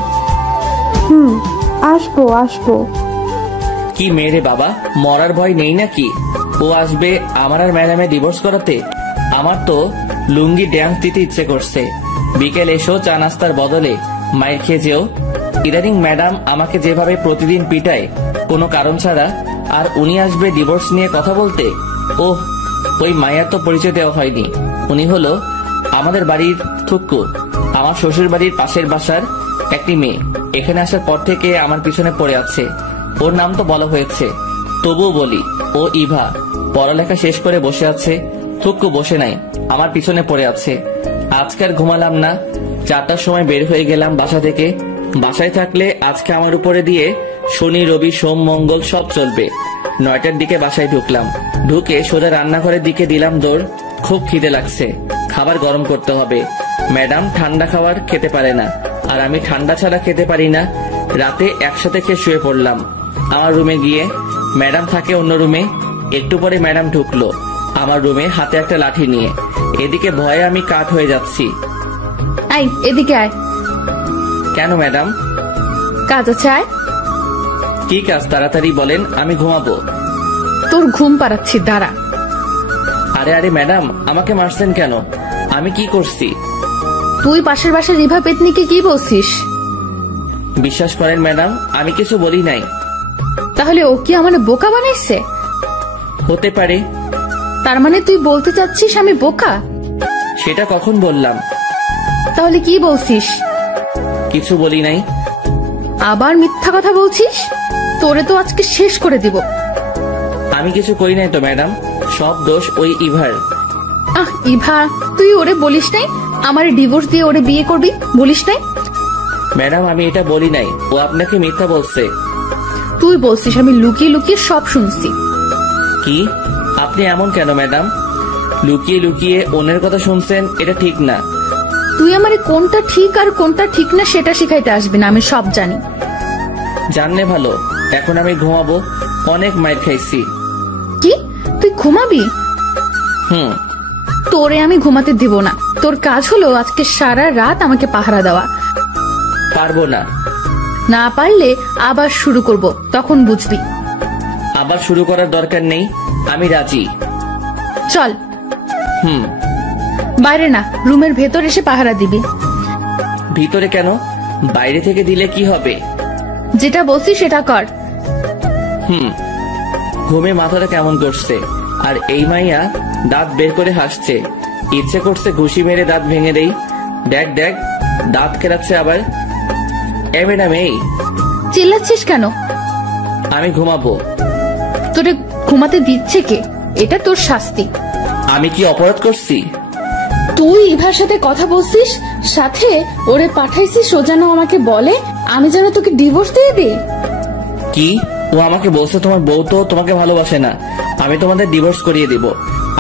আসবো আসবো। কি মেরে বাবা, মরার ভয় নেই নাকি? ও আসবে আমার আর ম্যাডামে ডিভোর্স করাতে? আমার তো লুঙ্গি ড্যান্স দিতে ইচ্ছে করছে। বিকেল এসো, চা নাস্তার বদলে মায়ের খেয়ে যেও। ইদানিং ম্যাডাম আমাকে যেভাবে প্রতিদিন পিটায় কোনো কারণ ছাড়া, আর উনি আসবে ডিভোর্স নিয়ে কথা বলতে। ওহ, ওই মায়ের তো পরিচয় দেওয়া হয়নি। উনি হলো আমাদের বাড়ির থুক্কু, আমার শ্বশুর বাড়ির পাশের বাসার একটি মেয়ে। এখানে আসার পর থেকে আমার পিছনে পড়ে আছে। ওর নাম তো বলা হয়েছে, তবুও বলি ও ইভা। পড়ালেখা শেষ করে বসে আছে, থুক্কু বসে নাই, আমার পিছনে পড়ে আছে। আজকে আর ঘুমালাম না, 4টার সময় বের হয়ে গেলাম বাসা থেকে। বাসায় থাকলে আজকে আমার উপরে দিয়ে শনি রবি সোম মঙ্গল সব চলবে। 9টার দিকে বাসায় ঢুকলাম, ঢুকে সোজা রান্নাঘরের দিকে দিলাম দৌড়। খুব খিদে লাগছে, খাবার গরম করতে হবে। ম্যাডাম ঠান্ডা খাবার খেতে পারে না, আর আমি ঠান্ডা ছাড়া খেতে পারি না। রাতে একসাথে খেয়ে শুয়ে পড়লাম। আমার রুমে গিয়ে, ম্যাডাম থাকে অন্য রুমে। একটু পরে ম্যাডাম ঢুকলো আমার রুমে হাতে একটা লাঠি নিয়ে। এদিকে ভয়ে আমি কাঠ হয়ে যাচ্ছি। আয় এদিকে আয়। কেন ম্যাডাম? কাজ আছে, আয়। কি কাজ? তাড়াতাড়ি বলেন, আমি ঘুমাবো। তোর ঘুম পাড়াচ্ছি, দাঁড়া। আরে আরে ম্যাডাম, আমাকে মারছেন কেন? আমি কি করছি? তুই পাশের বাসার রিভা পেতনিকে কি বলছিস? বিশ্বাস করেন ম্যাডাম, আমি কিছু বলি নাই। তাহলে ও কি আমার বোকা বানাইছে? হতে পারে। তার মানে তুই বলতে চাচ্ছিস আমি বোকা? সেটা কখন বললাম? তাহলে কি বলছিস? কিছু বলি নাই। আবার মিথ্যা কথা বলছিস? তোরে তো আজকে শেষ করে দিব। আমি কিছু করি নাই তো ম্যাডাম, সব দোষ ওই ইভার। ইভা, তুই ওরে বলিস নাই আমার ডিভোর্স দিয়ে ওরে বিয়ে করবি? বলিস নাই? ম্যাডাম আমি এটা বলি নাই, ও আপনাকে মিথ্যা বলছে। তুই বলছিস, আমি লুকিয়ে লুকিয়ে সব শুনছি। কি? আপনি এমন কেন ম্যাডাম? লুকিয়ে লুকিয়ে অন্যের কথা শুনছেন, এটা ঠিক না। তুই আমারে কোনটা ঠিক আর কোনটা ঠিক না সেটা শিখাইতে আসবি না, আমি সব জানি। জানলে ভালো। এখন আমি ঘুমাবো, অনেক মাইর খাইছি। কি? তুই ঘুমাবি? হুম। তোরে আমি ঘুমাতে দিব না। তোর কাজ হলো আজকে সারা রাত আমাকে পাহারা দেওয়া। পারবো না। না পারলে আবার শুরু করব, তখন বুঝবি। আবার শুরু করার দরকার নেই, আমি রাজি। চল। হুম। বাইরে না, রুমের ভেতর এসে পাহারা দিবি। ভিতরে কেন? বাইরে থেকে দিলে কি হবে? যেটা বলছি সেটা কর। হুম। ঘুমে মাথাটা কেমন করছে, আর এই মাইয়া দাঁত বের করে হাসছে। ইচ্ছে করছে ঘুষি মেরে দাঁত ভেঙে দেই। দেখ দেখ, দাঁত কেলাচ্ছে আবার। এ ম্যাডাম, এই চিল্লাচ্ছিস কেন? আমি ঘুমাবো। তোরে ঘুমাতে দিচ্ছে কে? এটা তোর শাস্তি। আমি কি অপরাধ করছি? তুই ইভার সাথে কথা বলছিস, সাথে ওরে পাঠাইছিস ও যেন আমাকে বলে আমি যেন তোকে ডিভোর্স দিয়ে দিই। কি? ও আমাকে বলছে তোমার বউ তো তোমাকে ভালোবাসে না, আমি তোমাদের ডিভোর্স করিয়ে দিব।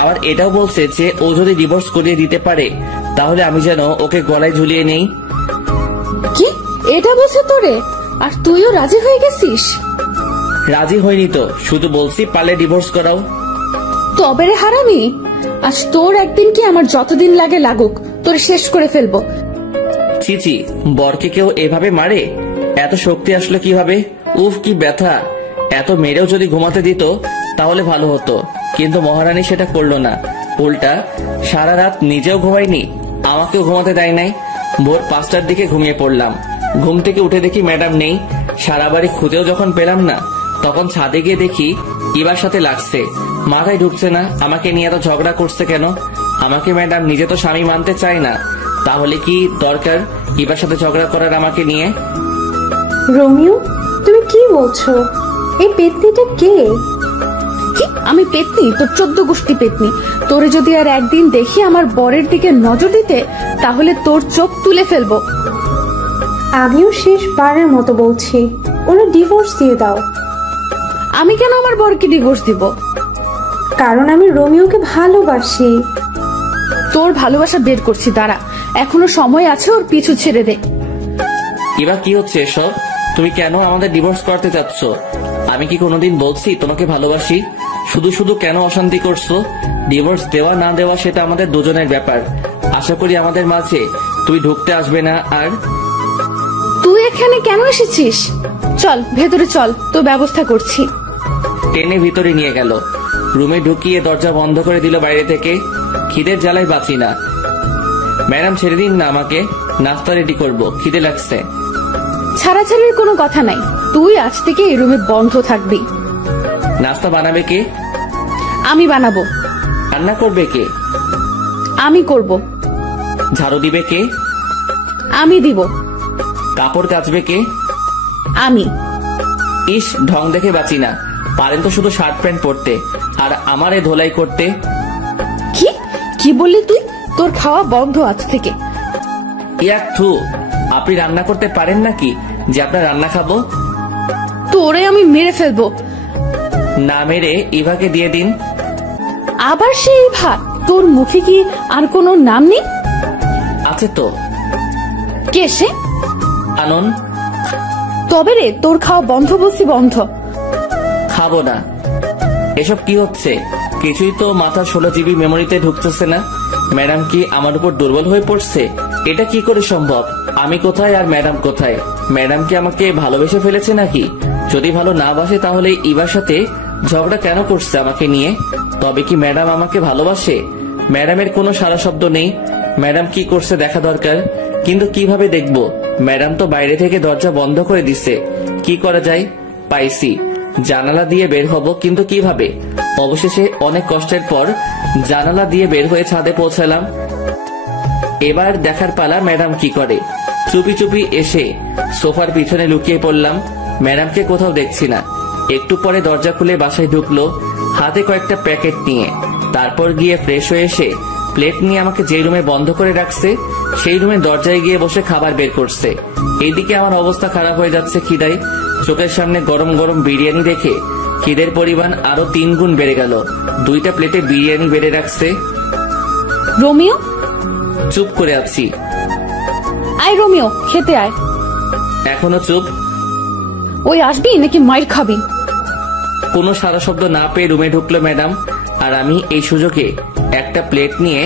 আবার এটাও বলছে যে ও যদি ডিভোর্স করিয়ে দিতে পারে তাহলে আমি যেন ওকে গলায় ঝুলিয়ে নেই। কি? এটা বলছে তোরে? আর তুইও রাজি হয়ে গেছিস? রাজি হয়নি তো, শুধু বলছি পারলে ডিভোর্স করাও। তবে রে হারামি, আজ তোর একদিন কি আমার যতদিন লাগে লাগুক, তোর শেষ করে ফেলবো। চিচি, বরকে কেউ এভাবে মারে? এত শক্তি আসলো কিভাবে? উফ, কি ব্যথা! এত মেরেও যদি ঘুমাতে দিত তাহলে ভালো হতো, কিন্তু মহারানী সেটা করলো না। উল্টা সারা রাত নিজেও ঘুমায়নি, আমাকেও ঘুমাতে দেয় নাই। ভোর 5টার দিকে ঘুমিয়ে পড়লাম। ঘুম থেকে উঠে দেখি ম্যাডাম নেই। সারা বাড়ি খুঁজেও যখন পেলাম না, তখন ছাদে গিয়ে দেখি ইবার সাথে লাগছে। মাথায় ঢুকছে না আমাকে নিয়ে এত ঝগড়া করছে কেন। আমাকে ম্যাডাম নিজে তো স্বামী মানতে চায় না, তাহলে কি দরকার ইবার সাথে ঝগড়া করার আমাকে নিয়ে? রোমিও, তুমি কি বলছো? এই পেতনিটা কে? কি? আমি পেতনি? তোর 14 গোষ্ঠী পেতনি। তোরে যদি আর একদিন দেখি আমার বরের দিকে নজর দিতে, তাহলে তোর চোখ তুলে ফেলবো। আমিও শেষবারের মতো বলছি, ওরা ডিভোর্স দিয়ে দাও। আমি কেন আমার বরকে ডিভোর্স দিব? কারণ আমি রোমিওকে ভালোবাসি। তোর ভালোবাসা বের করছি, দাঁড়া, এখনো সময় আছে, ওর পিছু ছেড়ে দে। এবার কি হচ্ছে এসব? তুমি কেন আমাদের ডিভোর্স করতে চাচ্ছ? আমি কি কোনোদিন বলছি তোমাকে ভালোবাসি? শুধু শুধু কেন অশান্তি করছো? ডিভোর্স দেওয়া না দেওয়া সেটা আমাদের দুজনের ব্যাপার। আশা করি আমাদের মাঝে তুই ঢুকতে আসবে না। আর তুই এখানে কেন এসেছিস? চল ভেতরে চল, তো ব্যবস্থা করছি। টেনে ভিতরে নিয়ে গেল, রুমে ঢুকিয়ে দরজা বন্ধ করে দিল বাইরে থেকে। খিদের জ্বালায় বাঁচি না। ম্যাডাম ছেড়ে দিন না আমাকে, নাস্তা রেডি করবো, খিদে লাগছে। ছাড়াছাড়ির কোনো কথা নাই, তুই আজ থেকে এই রুমে বন্ধ থাকবি। নাস্তা বানাবে কে? আমি বানাবো। রান্না করবে কে? আমি করব। ঝাড়ু দিবে কে? আমি দিব। কাপড় কাচবে কে? আমি। ইস, ঢং দেখে বাঁচি না। পারেন তো শুধু শার্ট প্যান্ট পরতে, আর আমারে ধোলাই করতে। কি কি বললি তুই? তোর খাওয়া বন্ধ আজ থেকে। ইয়াক থু, আপনি রান্না করতে পারেন নাকি যে আপনার রান্না খাবো? তোরে আমি মেরে ফেলবো। না মেরে ইভাকে দিয়ে দিন। আবার সেই ভাত? তোর মুখে কি আর কোনো নাম নেই? আছে তো। কে সে? আনন। তবে রে, তোর খাওয়া বন্ধ বলছি, বন্ধ। খাবো না। এসব কি হচ্ছে? কিছুই তো মাথার 16 জিবি মেমোরিতে ঢুকতেছে না। ম্যাডাম কি আমার উপর দুর্বল হয়ে পড়ছে? এটা কি করে সম্ভব? আমি কোথায় আর ম্যাডাম কোথায়? ম্যাডাম কি আমাকে ভালোবেসে ফেলেছে নাকি? যদি ভালো না বাসে তাহলে ইবার সাথে ঝগড়া কেন করছে আমাকে নিয়ে? তবে কি ম্যাডাম আমাকে ভালোবাসে? ম্যাডামের কোনো সারা শব্দ নেই। ম্যাডাম কি করছে দেখা দরকার, কিন্তু কিভাবে দেখবো? ম্যাডাম তো বাইরে থেকে দরজা বন্ধ করে দিছে। কি করা যায়? পাইছি, জানালা দিয়ে বের হব, কিন্তু কিভাবে? অবশেষে অনেক কষ্টের পর জানালা দিয়ে বের হয়ে ছাদে পৌঁছালাম। এবার দেখার পালা ম্যাডাম কি করে। চুপি চুপি এসে সোফার পিছনে লুকিয়ে পড়লাম। ম্যাডামকে কোথাও দেখছি না। একটু পরে দরজা খুলে বাসায় ঢুকলো হাতে কয়েকটা প্যাকেট নিয়ে। তারপর গিয়ে ফ্রেশ হয়ে এসে প্লেট নিয়ে আমাকে যে রুমে বন্ধ করে রাখছে সেই রুমে দরজায় গিয়ে বসে খাবার বের করছে। এইদিকে আমার অবস্থা খারাপ হয়ে যাচ্ছে খিদায়। চোখের সামনে গরম গরম বিরিয়ানি দেখে খিদের পরিমাণ আরো 3 গুণ বেড়ে গেল। 2টা প্লেটে বিরিয়ানি বেড়ে রাখছে। রোমিও, চুপ করে আছি। আয় রোমিও, খেতে আয়। এখনো চুপ? ওই আসবি নাকি মাইর খাবি? কোনো সারা শব্দ না পেয়ে রুমে ঢুকলো ম্যাডাম, আর আমি এই সুযোগে একটা প্লেট নিয়ে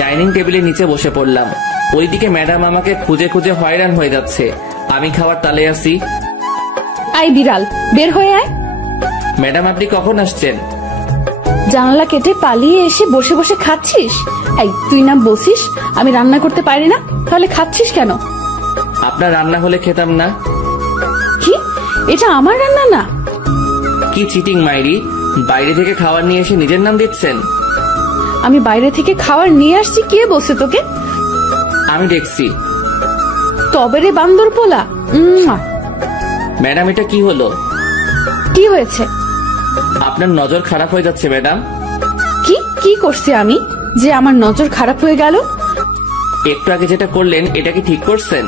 ডাইনিং টেবিলের নিচে বসে পড়লাম। ওইদিকে ম্যাডাম আমাকে খুঁজে খুঁজে হয়রান হয়ে যাচ্ছে। আমি খাবার তালে আসি। আয় বিড়াল, বের হয়ে আয়। ম্যাডাম আপনি কখন আসছেন? জানালা কেটে পালিয়ে এসে বসে বসে খাচ্ছিস? এই তুই না বসিস আমি রান্না করতে পারি না, তাহলে খাচ্ছিস কেন? আপনার রান্না হলে খেতাম না। কি, এটা আমার রান্না না? কি চিটিং মাইরি, বাইরে থেকে খাবার নিয়ে এসে নিজের নাম দিচ্ছেন। আমি বাইরে থেকে খাবার নিয়ে আসছি, কে বসে তোকে? আমি দেখছি। তবে রে বান্দর পোলা। ম্যাডাম এটা কি হলো? কি হয়েছে? আপনার নজর খারাপ হয়ে যাচ্ছে ম্যাডাম। কি কি করছি আমি যে আমার নজর খারাপ হয়ে গেল? একটু আগে যেটা করলেন এটা কি ঠিক করছেন?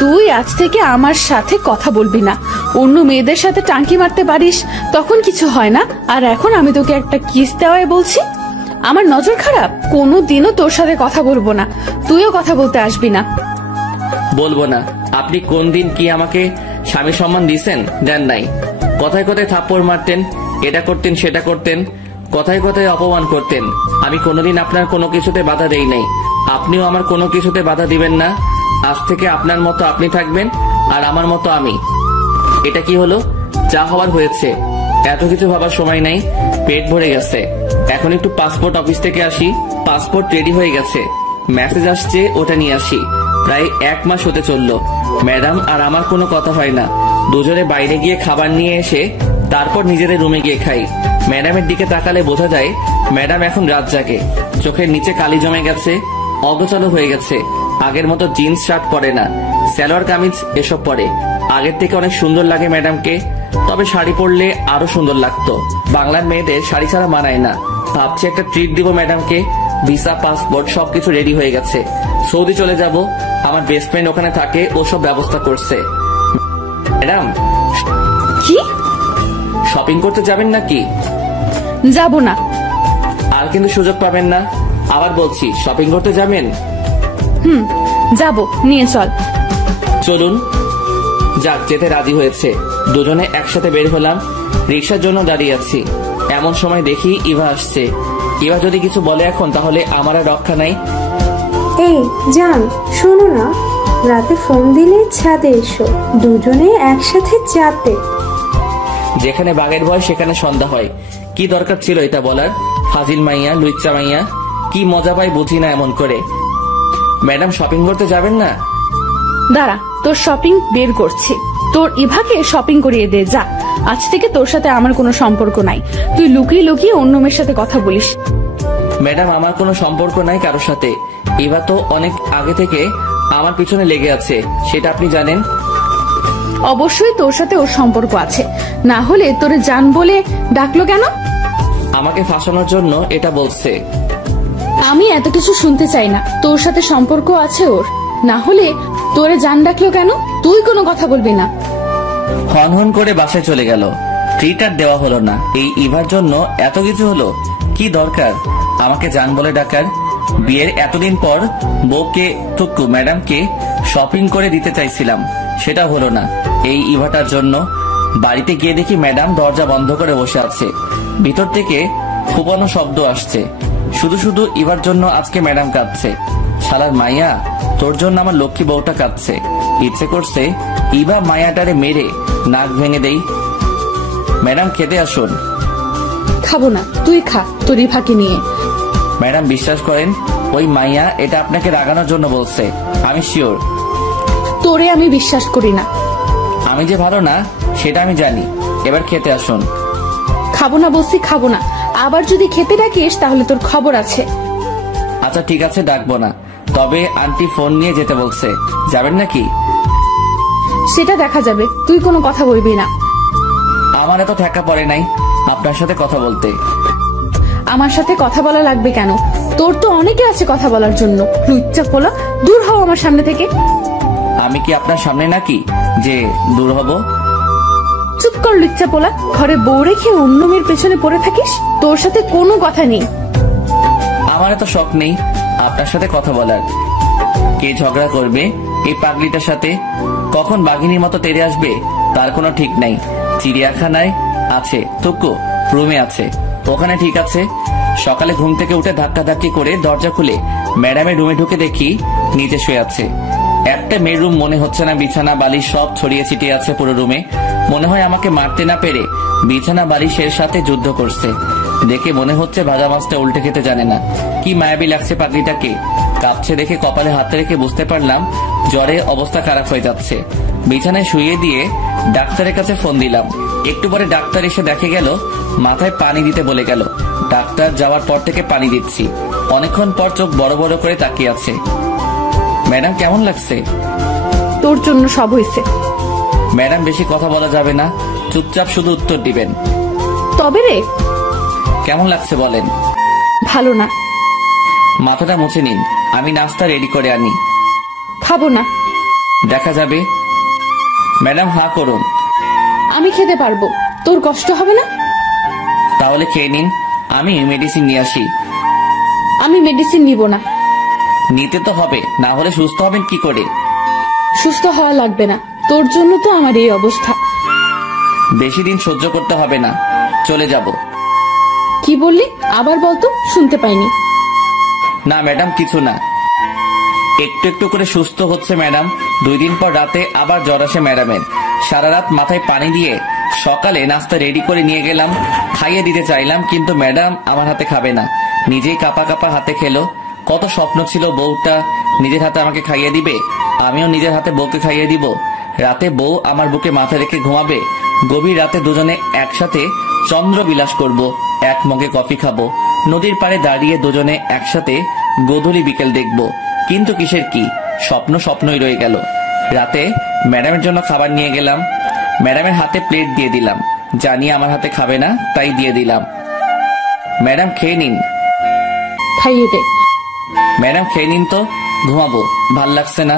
তুই আজ থেকে আমার সাথে কথা বলবি না। অন্য মেয়েদের সাথে টাঙ্কি মারতে পারিস তখন কিছু হয় না, আর এখন আমি তোকে একটা কিস দেওয়ায় বলছি আমার নজর খারাপ? কোনোদিনও তোর সাথে কথা বলবো না, তুইও কথা বলতে আসবি না। বলবো না? আপনি কোন দিন কি আমাকে স্বামী সম্মান দিছেন? দেন নাই। কথায় কথায় থাপ্পড় মারতেন, এটা করতেন সেটা করতেন, কথায় কথায় অপমান করতেন। আমি কোনোদিন আপনার কোনো কিছুতে বাধা দেই নাই, আপনিও আমার কোনো কিছুতে বাধা দিবেন না। আজ থেকে আপনার মতো আপনি থাকবেন আর আমার মতো আমি। এটা কি হলো? যা হওয়ার হয়েছে, এত কিছু ভাবার সময় নাই। পেট ভরে গেছে, এখন একটু পাসপোর্ট অফিস থেকে আসি। পাসপোর্ট রেডি হয়ে গেছে, মেসেজ আসছে, ওটা নিয়ে আসি। প্রায় 1 মাস হতে চললো, ম্যাডাম আর আমার কোনো কথা হয় না। দুজনে বাইরে গিয়ে খাবার নিয়ে এসে তারপর নিজেদের রুমে গিয়ে খাই। ম্যাডামের দিকে তাকালে বোঝা যায় ম্যাডাম এখন রাত জাগে। চোখের নিচে কালি জমে গেছে, অগোছালো হয়ে গেছে। আগের মতো জিন্স শার্ট পরে না, সালোয়ার কামিজ এসব পরে। আগের থেকে অনেক সুন্দর লাগে ম্যাডামকে, তবে শাড়ি পরলে আরো সুন্দর লাগতো। বাংলার মেয়েদের শাড়ি ছাড়া মানায় না। ভাবছি একটা ট্রিট দিব ম্যাডামকে। ভিসা, পাসপোর্ট সবকিছু রেডি হয়ে গেছে। সৌদি চলে যাব, আমার বেস্ট ফ্রেন্ড ওখানে থাকে, ও সব ব্যবস্থা করছে। ম্যাডাম, কি শপিং করতে যাবেন নাকি? যাব না। আর কিন্তু সুযোগ পাবেন না। আবার বলছি, শপিং করতে যাবেন? যাব, নিয়ে চল। চলুন। যাক, যেতে রাজি হয়েছে। দুজনে একসাথে বের হলাম। রিক্সার জন্য দাঁড়িয়ে আছি, এমন সময় দেখি ইভা আসছে। ইভা যদি কিছু বলে এখন, তাহলে আমার আর রক্ষা নাই। এই জান, শোনো না, রাতে ফোন দিলে ছাদে এসো, দুজনে একসাথে যাতে। যেখানে বাঘের ভয় সেখানে সন্ধ্যা হয়। কি দরকার ছিল এটা বলার? ফাজিল মাইয়া, লুচ্চা মাইয়া, কি মজা পাই বুঝি না এমন করে। ম্যাডাম, শপিং করতে যাবেন না? দাঁড়া, তোর শপিং বের করছি। তোর ইভাকে শপিং করিয়ে দে, যা। আজ থেকে তোর সাথে আমার কোনো সম্পর্ক নাই। তুই লুকিয়ে লুকিয়ে অন্য মেয়ের সাথে কথা বলিস। ম্যাডাম, আমার কোনো সম্পর্ক নাই কারোর সাথে। ইভা তো অনেক আগে থেকে আমার পিছনে লেগে আছে, সেটা আপনি জানেন। অবশ্যই তোর সাথে ওর সম্পর্ক আছে, না হলে তোরে জান বলে ডাকলো কেন? আমাকে ফাঁসানোর জন্য এটা বলছে। আমি এত কিছু শুনতে চাই না। তোর সাথে সম্পর্ক আছে ওর, না হলে তোরে জান ডাকলো কেন? তুই কোনো কথা বলবি না। হন হন করে বাসায় চলে গেল। ট্রিট আর দেওয়া হলো না। এই ইভার জন্য এত কিছু হলো। কি দরকার আমাকে জান বলে ডাকার? বিয়ের এতদিন পর বউকে টুকু ম্যাডামকে শপিং করে দিতে চাইছিলাম, সেটা হলো না এই ইভাটার জন্য। বাড়িতে গিয়ে দেখি ম্যাডাম দরজা বন্ধ করে বসে আছে। ভিতর থেকে ফুপানো শব্দ আসছে। শুধু শুধু ইভার জন্য আজকে ম্যাডাম কাঁদছে। শালার মাইয়া, তোর জন্য আমার লক্ষ্মী বউটা কাঁদছে। ইচ্ছে করছে ইভা মায়াটারে মেরে নাক ভেঙে দেই। ম্যাডাম, খেতে আসুন। খাবো না, তুই খা তোর ইভাকে নিয়ে। ম্যাডাম, বিশ্বাস করেন ওই মাইয়া এটা আপনাকে রাগানোর জন্য বলছে, আমি শিওর। তোরে আমি বিশ্বাস করি না। আমি যে ভালো না সেটা আমি জানি। এবার খেতে আসুন। খাবো না বলছি, খাবো না। আবার যদি খেতে ডাকিস তাহলে তোর খবর আছে। আচ্ছা ঠিক আছে, ডাকবো না। তবে আন্টি ফোন নিয়ে যেতে বলছে, যাবেন নাকি? সেটা দেখা যাবে, তুই কোনো কথা বলবি না। আমার এত ঠেকা পড়ে নাই আপনার সাথে কথা বলতে। আমার সাথে কথা বলা লাগবে কেন? তোর তো অনেকে আছে কথা বলার জন্য। লুচ্চা পোলা, দূর হও আমার সামনে থেকে। আমি কি আপনার সামনে নাকি যে দূর হব? চুপ কর লুচ্চা পোলা, ঘরে বউ রেখে অন্য মেয়ের পেছনে পড়ে থাকিস। তোর সাথে কোনো কথা নেই। আমার এত শখ নেই আপনার সাথে কথা বলার। কে ঝগড়া করবে এই পাগলিটার সাথে, কখন বাঘিনীর মতো তেড়ে আসবে তার কোনো ঠিক নাই। চিড়িয়াখানায় আছে টুকু, রুমে আছে, ওখানে ঠিক আছে। সকালে ঘুম থেকে উঠে ধাক্কাধাক্কি করে দরজা খুলে ম্যাডামের রুমে ঢুকে দেখি নিচে শুয়ে আছে। একটা মেয়ের রুম মনে হচ্ছে না, বিছানা বালিশ সব ছড়িয়ে ছিটিয়ে আছে পুরো রুমে। মনে হয় আমাকে মারতে না পেরে বিছানা বালিশের সাথে যুদ্ধ করছে। দেখে মনে হচ্ছে ভাজা মাছটা উল্টে খেতে জানে না। কি মায়াবী লাগছে পাগলিটাকে। কাঁপছে দেখে কপালে হাত রেখে বুঝতে পারলাম জ্বরে অবস্থা খারাপ হয়ে যাচ্ছে। বিছানায় শুয়ে দিয়ে ডাক্তারের কাছে ফোন দিলাম। একটু পরে ডাক্তার এসে দেখে গেল মাথায় পানি দিতে বলে গেল। ডাক্তার যাওয়ার পর থেকে পানি দিচ্ছি। অনেকক্ষণ পর চোখ বড় বড় করে তাকিয়ে আছে। ম্যাডাম কেমন লাগছে? তোর জন্য সব হয়েছে। ম্যাডাম বেশি কথা বলা যাবে না, চুপচাপ শুধু উত্তর দিবেন। তবে রে, কেমন লাগছে বলেন? ভালো না। মাথাটা মুছে নিন, আমি নাস্তা রেডি করে আনি। খাবো না। দেখা যাবে। ম্যাডাম হাঁ করুন। আমি খেতে পারবো, তোর কষ্ট হবে না? তাহলে খেয়ে নিন, আমি মেডিসিন নিয়ে আসি। আমি মেডিসিন নিব না। নিতে তো হবে, না হলে সুস্থ হবেন কি করে? সুস্থ হওয়া লাগবে না, তোর জন্য তো আমার এই অবস্থা। বেশি দিন সহ্য করতে হবে না, চলে যাব। কি বললি আবার বলতো, শুনতে পাইনি। না ম্যাডাম কিছু না, একটু একটু করে সুস্থ হচ্ছে ম্যাডাম। 2 দিন পর রাতে আবার জ্বর আসে ম্যাডামের। সারা রাত মাথায় পানি দিয়ে সকালে নাস্তা রেডি করে নিয়ে গেলাম, খাইয়ে দিতে চাইলাম, কিন্তু ম্যাডাম আমার হাতে খাবে না, নিজেই কাপা কাপা হাতে খেলো। কত স্বপ্ন ছিল বউটা নিজের হাতে আমাকে খাইয়ে দিবে, আমিও নিজের হাতে বউকে খাইয়ে দিব। রাতে বউ আমার বুকে মাথা রেখে ঘুমাবে, গভীর রাতে দুজনে একসাথে চন্দ্র বিলাস করব, এক মগে কফি খাবো, নদীর পাড়ে দাঁড়িয়ে দুজনে একসাথে গোধূলি বিকেল দেখব। কিন্তু কিসের কি, স্বপ্ন স্বপ্নই রয়ে গেল। রাতে ম্যাডামের জন্য খাবার নিয়ে গেলাম, ম্যাডামের হাতে প্লেট দিয়ে দিলাম, জানি আমার হাতে খাবে না তাই দিয়ে দিলাম। ম্যাডাম খেয়ে নিন। খাইয়ে দে। ম্যাডাম খেয়ে নিন তো, ঘুমাবো, ভাল লাগছে না।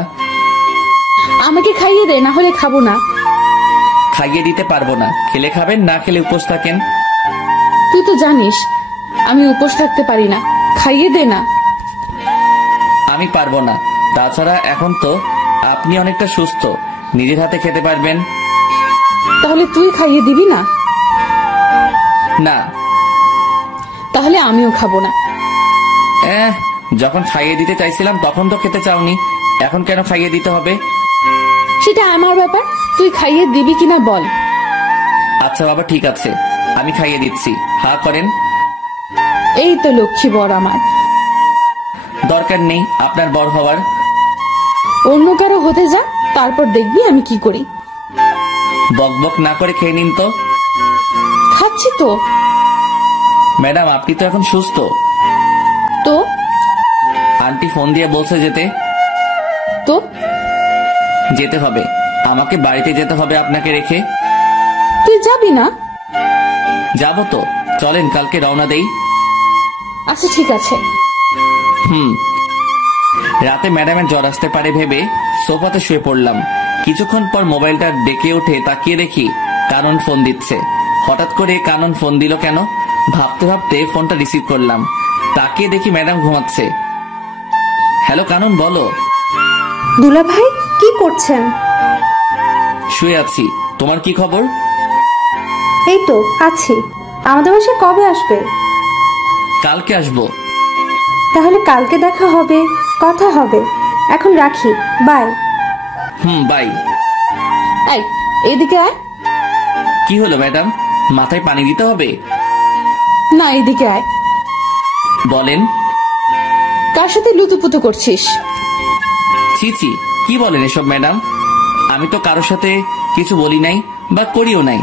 আমাকে খাইয়ে দে, না হলে খাবো না। খাইয়ে দিতে পারবো না, খেলে খাবেন, না খেলে উপোস থাকেন। তুই তো জানিস আমি উপোস থাকতে পারি না, খাইয়ে দে না। আমি পারবো না, তাছাড়া এখন তো আপনি অনেকটা সুস্থ, নিজের হাতে খেতে পারবেন। তাহলে তুই খাইয়ে দিবি না? না। তাহলে আমিও খাবো না। যখন খাইয়ে দিতে চাইছিলাম তখন তো খেতে চাওনি, এখন কেন খাইয়ে দিতে হবে? সেটা আমার ব্যাপার, তুই খাইয়ে দিবি কিনা বল। আচ্ছা বাবা ঠিক আছে, আমি খাইয়ে দিচ্ছি, হা করেন। এই তো লক্ষ্মী বর আমার। দরকার নেই আপনার বর হওয়ার। অন্য কারো হতে যা, তারপর দেখবি আমি কি করি। বকবক না করে খেয়ে নিন তো। খাচ্ছি তো। ম্যাডাম আপনি তো এখন সুস্থ। তো আন্টি ফোন দিয়ে বলছে যেতে। তো যেতে হবে, আমাকে বাড়িতে যেতে হবে আপনাকে রেখে। তুই যাবি না? যাবো তো, চলেন কালকে রওনা দেই। আচ্ছা ঠিক আছে। রাতে ম্যাডামের জ্বর আসতে পারে ভেবে সোফাতে শুয়ে পড়লাম। কিছুক্ষণ পর মোবাইলটা ডেকে উঠে তাকিয়ে দেখি কানন ফোন দিচ্ছে। হঠাৎ করে কানন ফোন দিল কেন ভাবতে ভাবতে ফোনটা রিসিভ করলাম। তাকিয়ে দেখি ম্যাডাম ঘুমাচ্ছে। হ্যালো কানন, বলো। দুলা ভাই কি করছেন? শুয়ে আছি, তোমার কি খবর? এই তো আছি। আমাদের বাসায় কবে আসবে? কালকে আসবো। তাহলে কালকে দেখা হবে, কথা হবে। এখন রাখি, বাই। বাই। এই এদিকে আয়। কি হলো ম্যাডাম, মাথায় পানি দিতে হবে? না এদিকে আয়। বলেন। কার সাথে লুতুপুতু করছিস? ছি ছি, কি বলেন এসব ম্যাডাম? আমি তো কারোর সাথে কিছু বলি নাই বা করিও নাই।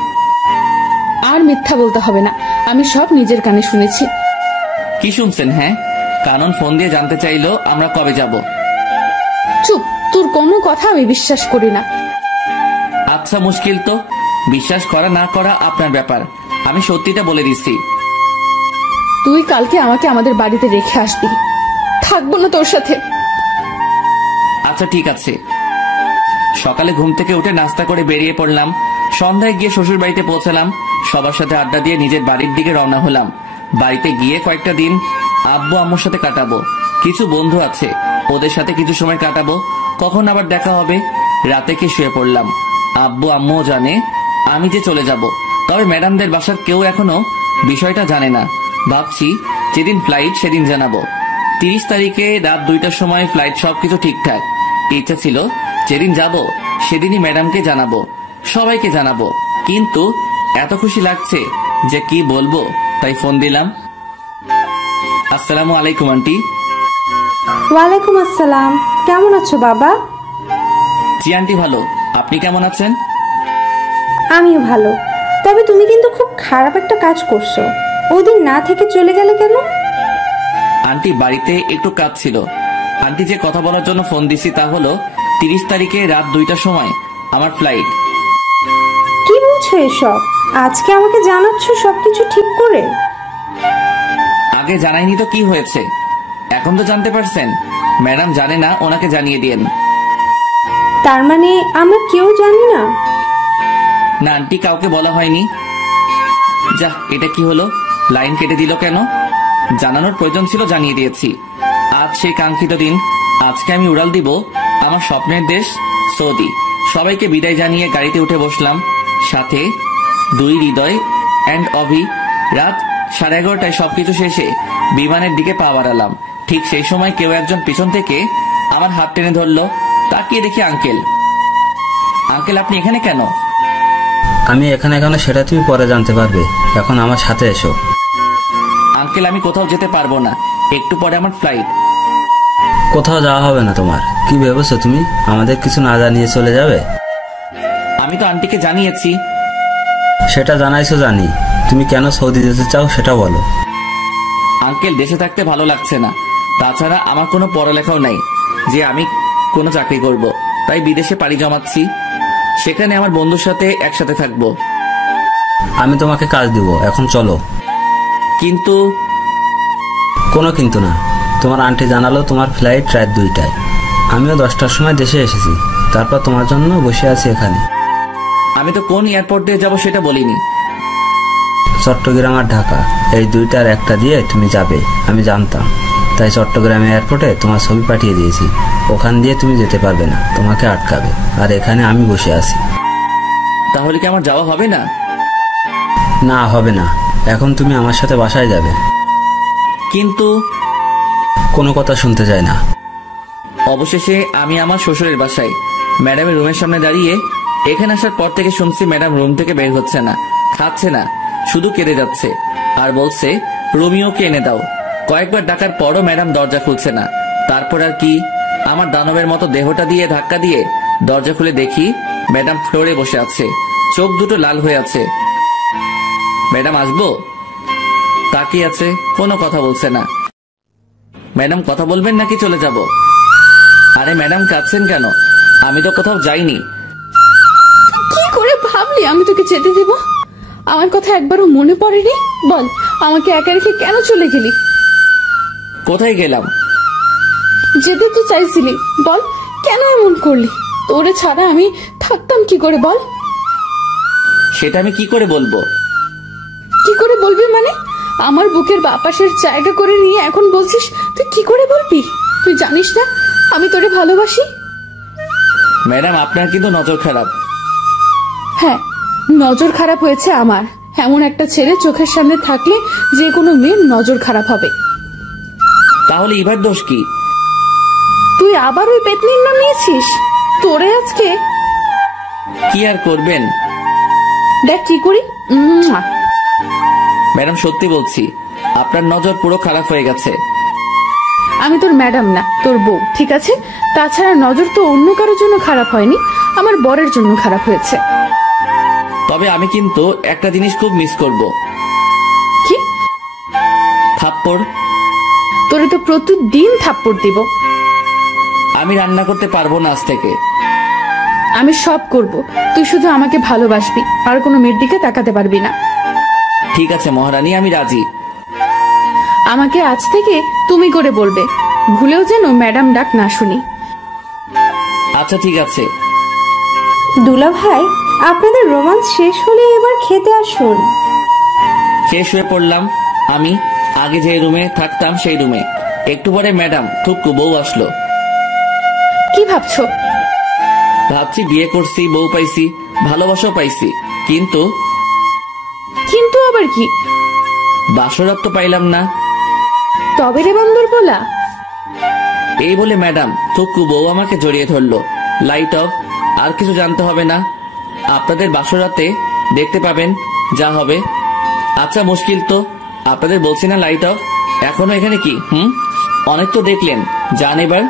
আর মিথ্যা বলতে হবে না, আমি সব নিজের কানে শুনেছি। কি শুনছেন? হ্যাঁ, কানন ফোন দিয়ে জানতে চাইলো আমরা কবে যাব। তোর কোনো কথা আমি বিশ্বাস করি না। আচ্ছা, মুশকিল তো। বিশ্বাস করা না করা আপনার ব্যাপার। আমি সত্যিটা বলে দিচ্ছি। তুই কালকে আমাকে আমাদের বাড়িতে রেখে আসবি, থাকবো না তোর সাথে। আচ্ছা ঠিক আছে। সকালে ঘুম থেকে উঠে নাস্তা করে বেরিয়ে পড়লাম। সন্ধ্যায় গিয়ে শ্বশুর বাড়িতে পৌঁছালাম। সবার সাথে আড্ডা দিয়ে নিজের বাড়ির দিকে রওনা হলাম। বাড়িতে গিয়ে কয়েকটা দিন আব্বু আম্মুর সাথে কাটাবো। কিছু বন্ধু আছে, ওদের সাথে কিছু সময় কাটাবো। কখন আবার দেখা হবে। রাতে কে শুয়ে পড়লাম। আব্বু আম্মুও জানে আমি যে চলে যাব, তবে ম্যাডামদের বাসার কেউ এখনো বিষয়টা জানে না। ভাবছি যেদিন ফ্লাইট সেদিন জানাবো। 30 তারিখে রাত 2টার সময় ফ্লাইট, সবকিছু ঠিকঠাক। ইচ্ছা ছিল যেদিন যাব সেদিনই ম্যাডামকে জানাবো, সবাইকে জানাবো। কিন্তু এত খুশি লাগছে যে কি বলবো, তাই ফোন দিলাম। আসসালামু আলাইকুম আন্টি। ওয়ালাইকুম আসসালাম। কেমন আছো বাবা? জি আন্টি, ভালো। আপনি কেমন আছেন? আমিও ভালো। তবে তুমি কিন্তু খুব খারাপ একটা কাজ করছো। ওদিন না থেকে চলে গেলে কেন? আন্টি, বাড়িতে একটু কাজ ছিল। আন্টি, যে কথা বলার জন্য ফোন দিছি তা হলো 30 তারিখে রাত 2টার সময় আমার ফ্লাইট। কি বলছো এসব? আজকে আমাকে জানাচ্ছ সবকিছু ঠিক করে? আগে জানাইনি তো কি হয়েছে, এখন তো জানতে পারছেন। ম্যাডাম জানে না, ওনাকে জানিয়ে দিয়েন। তার মানে আমরা কেউ জানি না? না আন্টি, কাউকে বলা হয়নি। যা, এটা কি হলো? লাইন কেটে দিল কেন? জানানোর প্রয়োজন ছিল, জানিয়ে দিয়েছি। আজ সেই কাঙ্ক্ষিত দিন। আজকে আমি উড়াল দিব আমার স্বপ্নের দেশ সৌদি। সবাইকে বিদায় জানিয়ে গাড়িতে উঠে বসলাম। সাথে 2 হৃদয় অ্যান্ড অভি। রাত 11:30টায় সবকিছু শেষে বিমানের দিকে পা বাড়ালাম। ঠিক সেই সময় কেউ একজন পিছন থেকে আমার হাত টেনে ধরলো। তাকিয়ে দেখি আঙ্কেল। আঙ্কেল, আপনি এখানে কেন? আমি এখানে কেন সেটা তুমি পরে জানতে পারবে, এখন আমার সাথে এসো। আঙ্কেল, আমি কোথাও যেতে পারবো না, একটু পরে আমার ফ্লাইট। কোথাও যাওয়া হবে না তোমার। কি ভেবেছো তুমি আমাদের কিছু না জানিয়ে চলে যাবে? আমি তো আন্টিকে জানিয়েছি। সেটা জানাইছো জানি, তুমি কেন সৌদি যেতে চাও সেটা বলো। আঙ্কেল, দেশে থাকতে ভালো লাগছে না। তাছাড়া আমার কোনো পড়ালেখাও নাই যে আমি কোনো চাকরি করব। তাই বিদেশে পাড়ি জমাচ্ছি। সেখানে আমার বন্ধুর সাথে একসাথে থাকবো। আমি তোমাকে কাজ দিব, এখন চলো। কিন্তু কোনো কিন্তু না। তোমার আন্টি জানালো তোমার ফ্লাইট রাত 2টায়। আমিও 10টার সময় দেশে এসেছি, তারপর তোমার জন্য বসে আছি এখানে। আমি তো কোন এয়ারপোর্ট দিয়ে যাব সেটা বলিনি। চট্টগ্রাম আর ঢাকা, এই 2টার একটা দিয়ে তুমি যাবে আমি জানতাম। তাই চট্টগ্রাম এয়ারপোর্টে তোমার ছবি পাঠিয়ে দিয়েছি। ওখান দিয়ে তুমি যেতে পারবে না, তোমাকে আটকাবে। আর এখানে আমি বসে আছি। তাহলে কি আমার যাওয়া হবে না? না, হবে না। এখন তুমি আমার সাথে বাসায় যাবে। কিন্তু কোনো কথা শুনতে চাই না। অবশেষে আমি আমার শ্বশুরের বাসায় ম্যাডামের রুমের সামনে দাঁড়িয়ে। এখানে আসার পর থেকে শুনছি ম্যাডাম রুম থেকে বের হচ্ছে না, খাচ্ছে না, শুধু কেঁদে যাচ্ছে আর বলছে রোমিওকে এনে দাও। কয়েকবার ডাকার পরও ম্যাডাম দরজা খুলছে না। তারপর আর কি, আমার দানবের মতো দেহটা দিয়ে ধাক্কা দিয়ে দরজা খুলে দেখি ম্যাডাম ফ্লোরে বসে আছে, চোখ দুটো লাল হয়ে আছে। ম্যাডাম আসবো? তাকিয়ে আছে, কোনো কথা বলছে না। ম্যাডাম কথা বলবেন নাকি চলে যাব? আরে ম্যাডাম, কাঁদছেন কেন? আমি তো কোথাও যাইনি। কি করে ভাবলি আমি তোকে যেতে দিব? আমার কথা একবারও মনে পড়েনি? বল, আমাকে একা রেখে কেন চলে গেলি? কোথায় গেলাম? যেতে তো চাইছিলি, বল কেন এমন করলি? তোরে ছাড়া আমি থাকতাম কি করে বল? সেটা আমি কি করে বলবো? কি করে বলবি মানে? আমার বুকের বাপাসের জায়গা করে নিয়ে এখন বলছিস তুই কি করে বলবি? তুই জানিস না আমি তোরে ভালোবাসি? ম্যাডাম, আপনার কিন্তু নজর খারাপ। হ্যাঁ, নজর খারাপ হয়েছে আমার। এমন একটা ছেলে চোখের সামনে থাকলে যে কোনো মেয়ের নজর খারাপ হবে। তাহলে এবার দোষ কি? তুই আবার ওই পেতনির নাম নিয়েছিস? তোরে আজকে কি আর করবেন? দেখ কি করি। ম্যাডাম, সত্যি বলছি, আপনার নজর পুরো খারাপ হয়ে গেছে। আমি তোর ম্যাডাম না, তোর বউ, ঠিক আছে? তাছাড়া নজর তো অন্য কারোর জন্য খারাপ হয়নি, আমার বরের জন্য খারাপ হয়েছে। তবে আমি কিন্তু একটা জিনিস খুব মিস করব। কি? থাপ্পড়। তোরে তো প্রতিদিন থাপ্পড় দিব। আমি রান্না করতে পারবো না আজ থেকে। আমি সব করব, তুই শুধু আমাকে ভালোবাসবি, আর কোনো মেয়ের দিকে তাকাতে পারবি না। ঠিক আছে মহারানী, আমি রাজি। আমাকে আজ থেকে তুমি করে বলবে, ভুলেও যেন ম্যাডাম ডাক না শুনি। আচ্ছা ঠিক আছে। দুলা ভাই, আপনাদের রোমান্স শেষ হলে এবার খেতে আসুন। শেষ হয়ে পড়লাম আমি। আগে যে রুমে থাকতাম সেই রুমে। একটু পরে ম্যাডাম থুকু বউ আসলো। কি ভাবছো? ভাবছি বিয়ে করছি, বউ পাইছি, ভালোবাসাও পাইছি, কিন্তু কিন্তু আবার কি? বাসরাত তো পাইলাম না। তবে রে বান্দর বলা। এই বলে ম্যাডাম থুকু বউ আমাকে জড়িয়ে ধরলো। Light off. আর কিছু জানতে হবে না, আপনাদের বাসরাতে দেখতে পাবেন যা হবে। আচ্ছা মুশকিল তো, আপনাদের বলছি না লাইট অফ, এখনো এখানে কি? অনেক তো দেখলেন, যান এবার।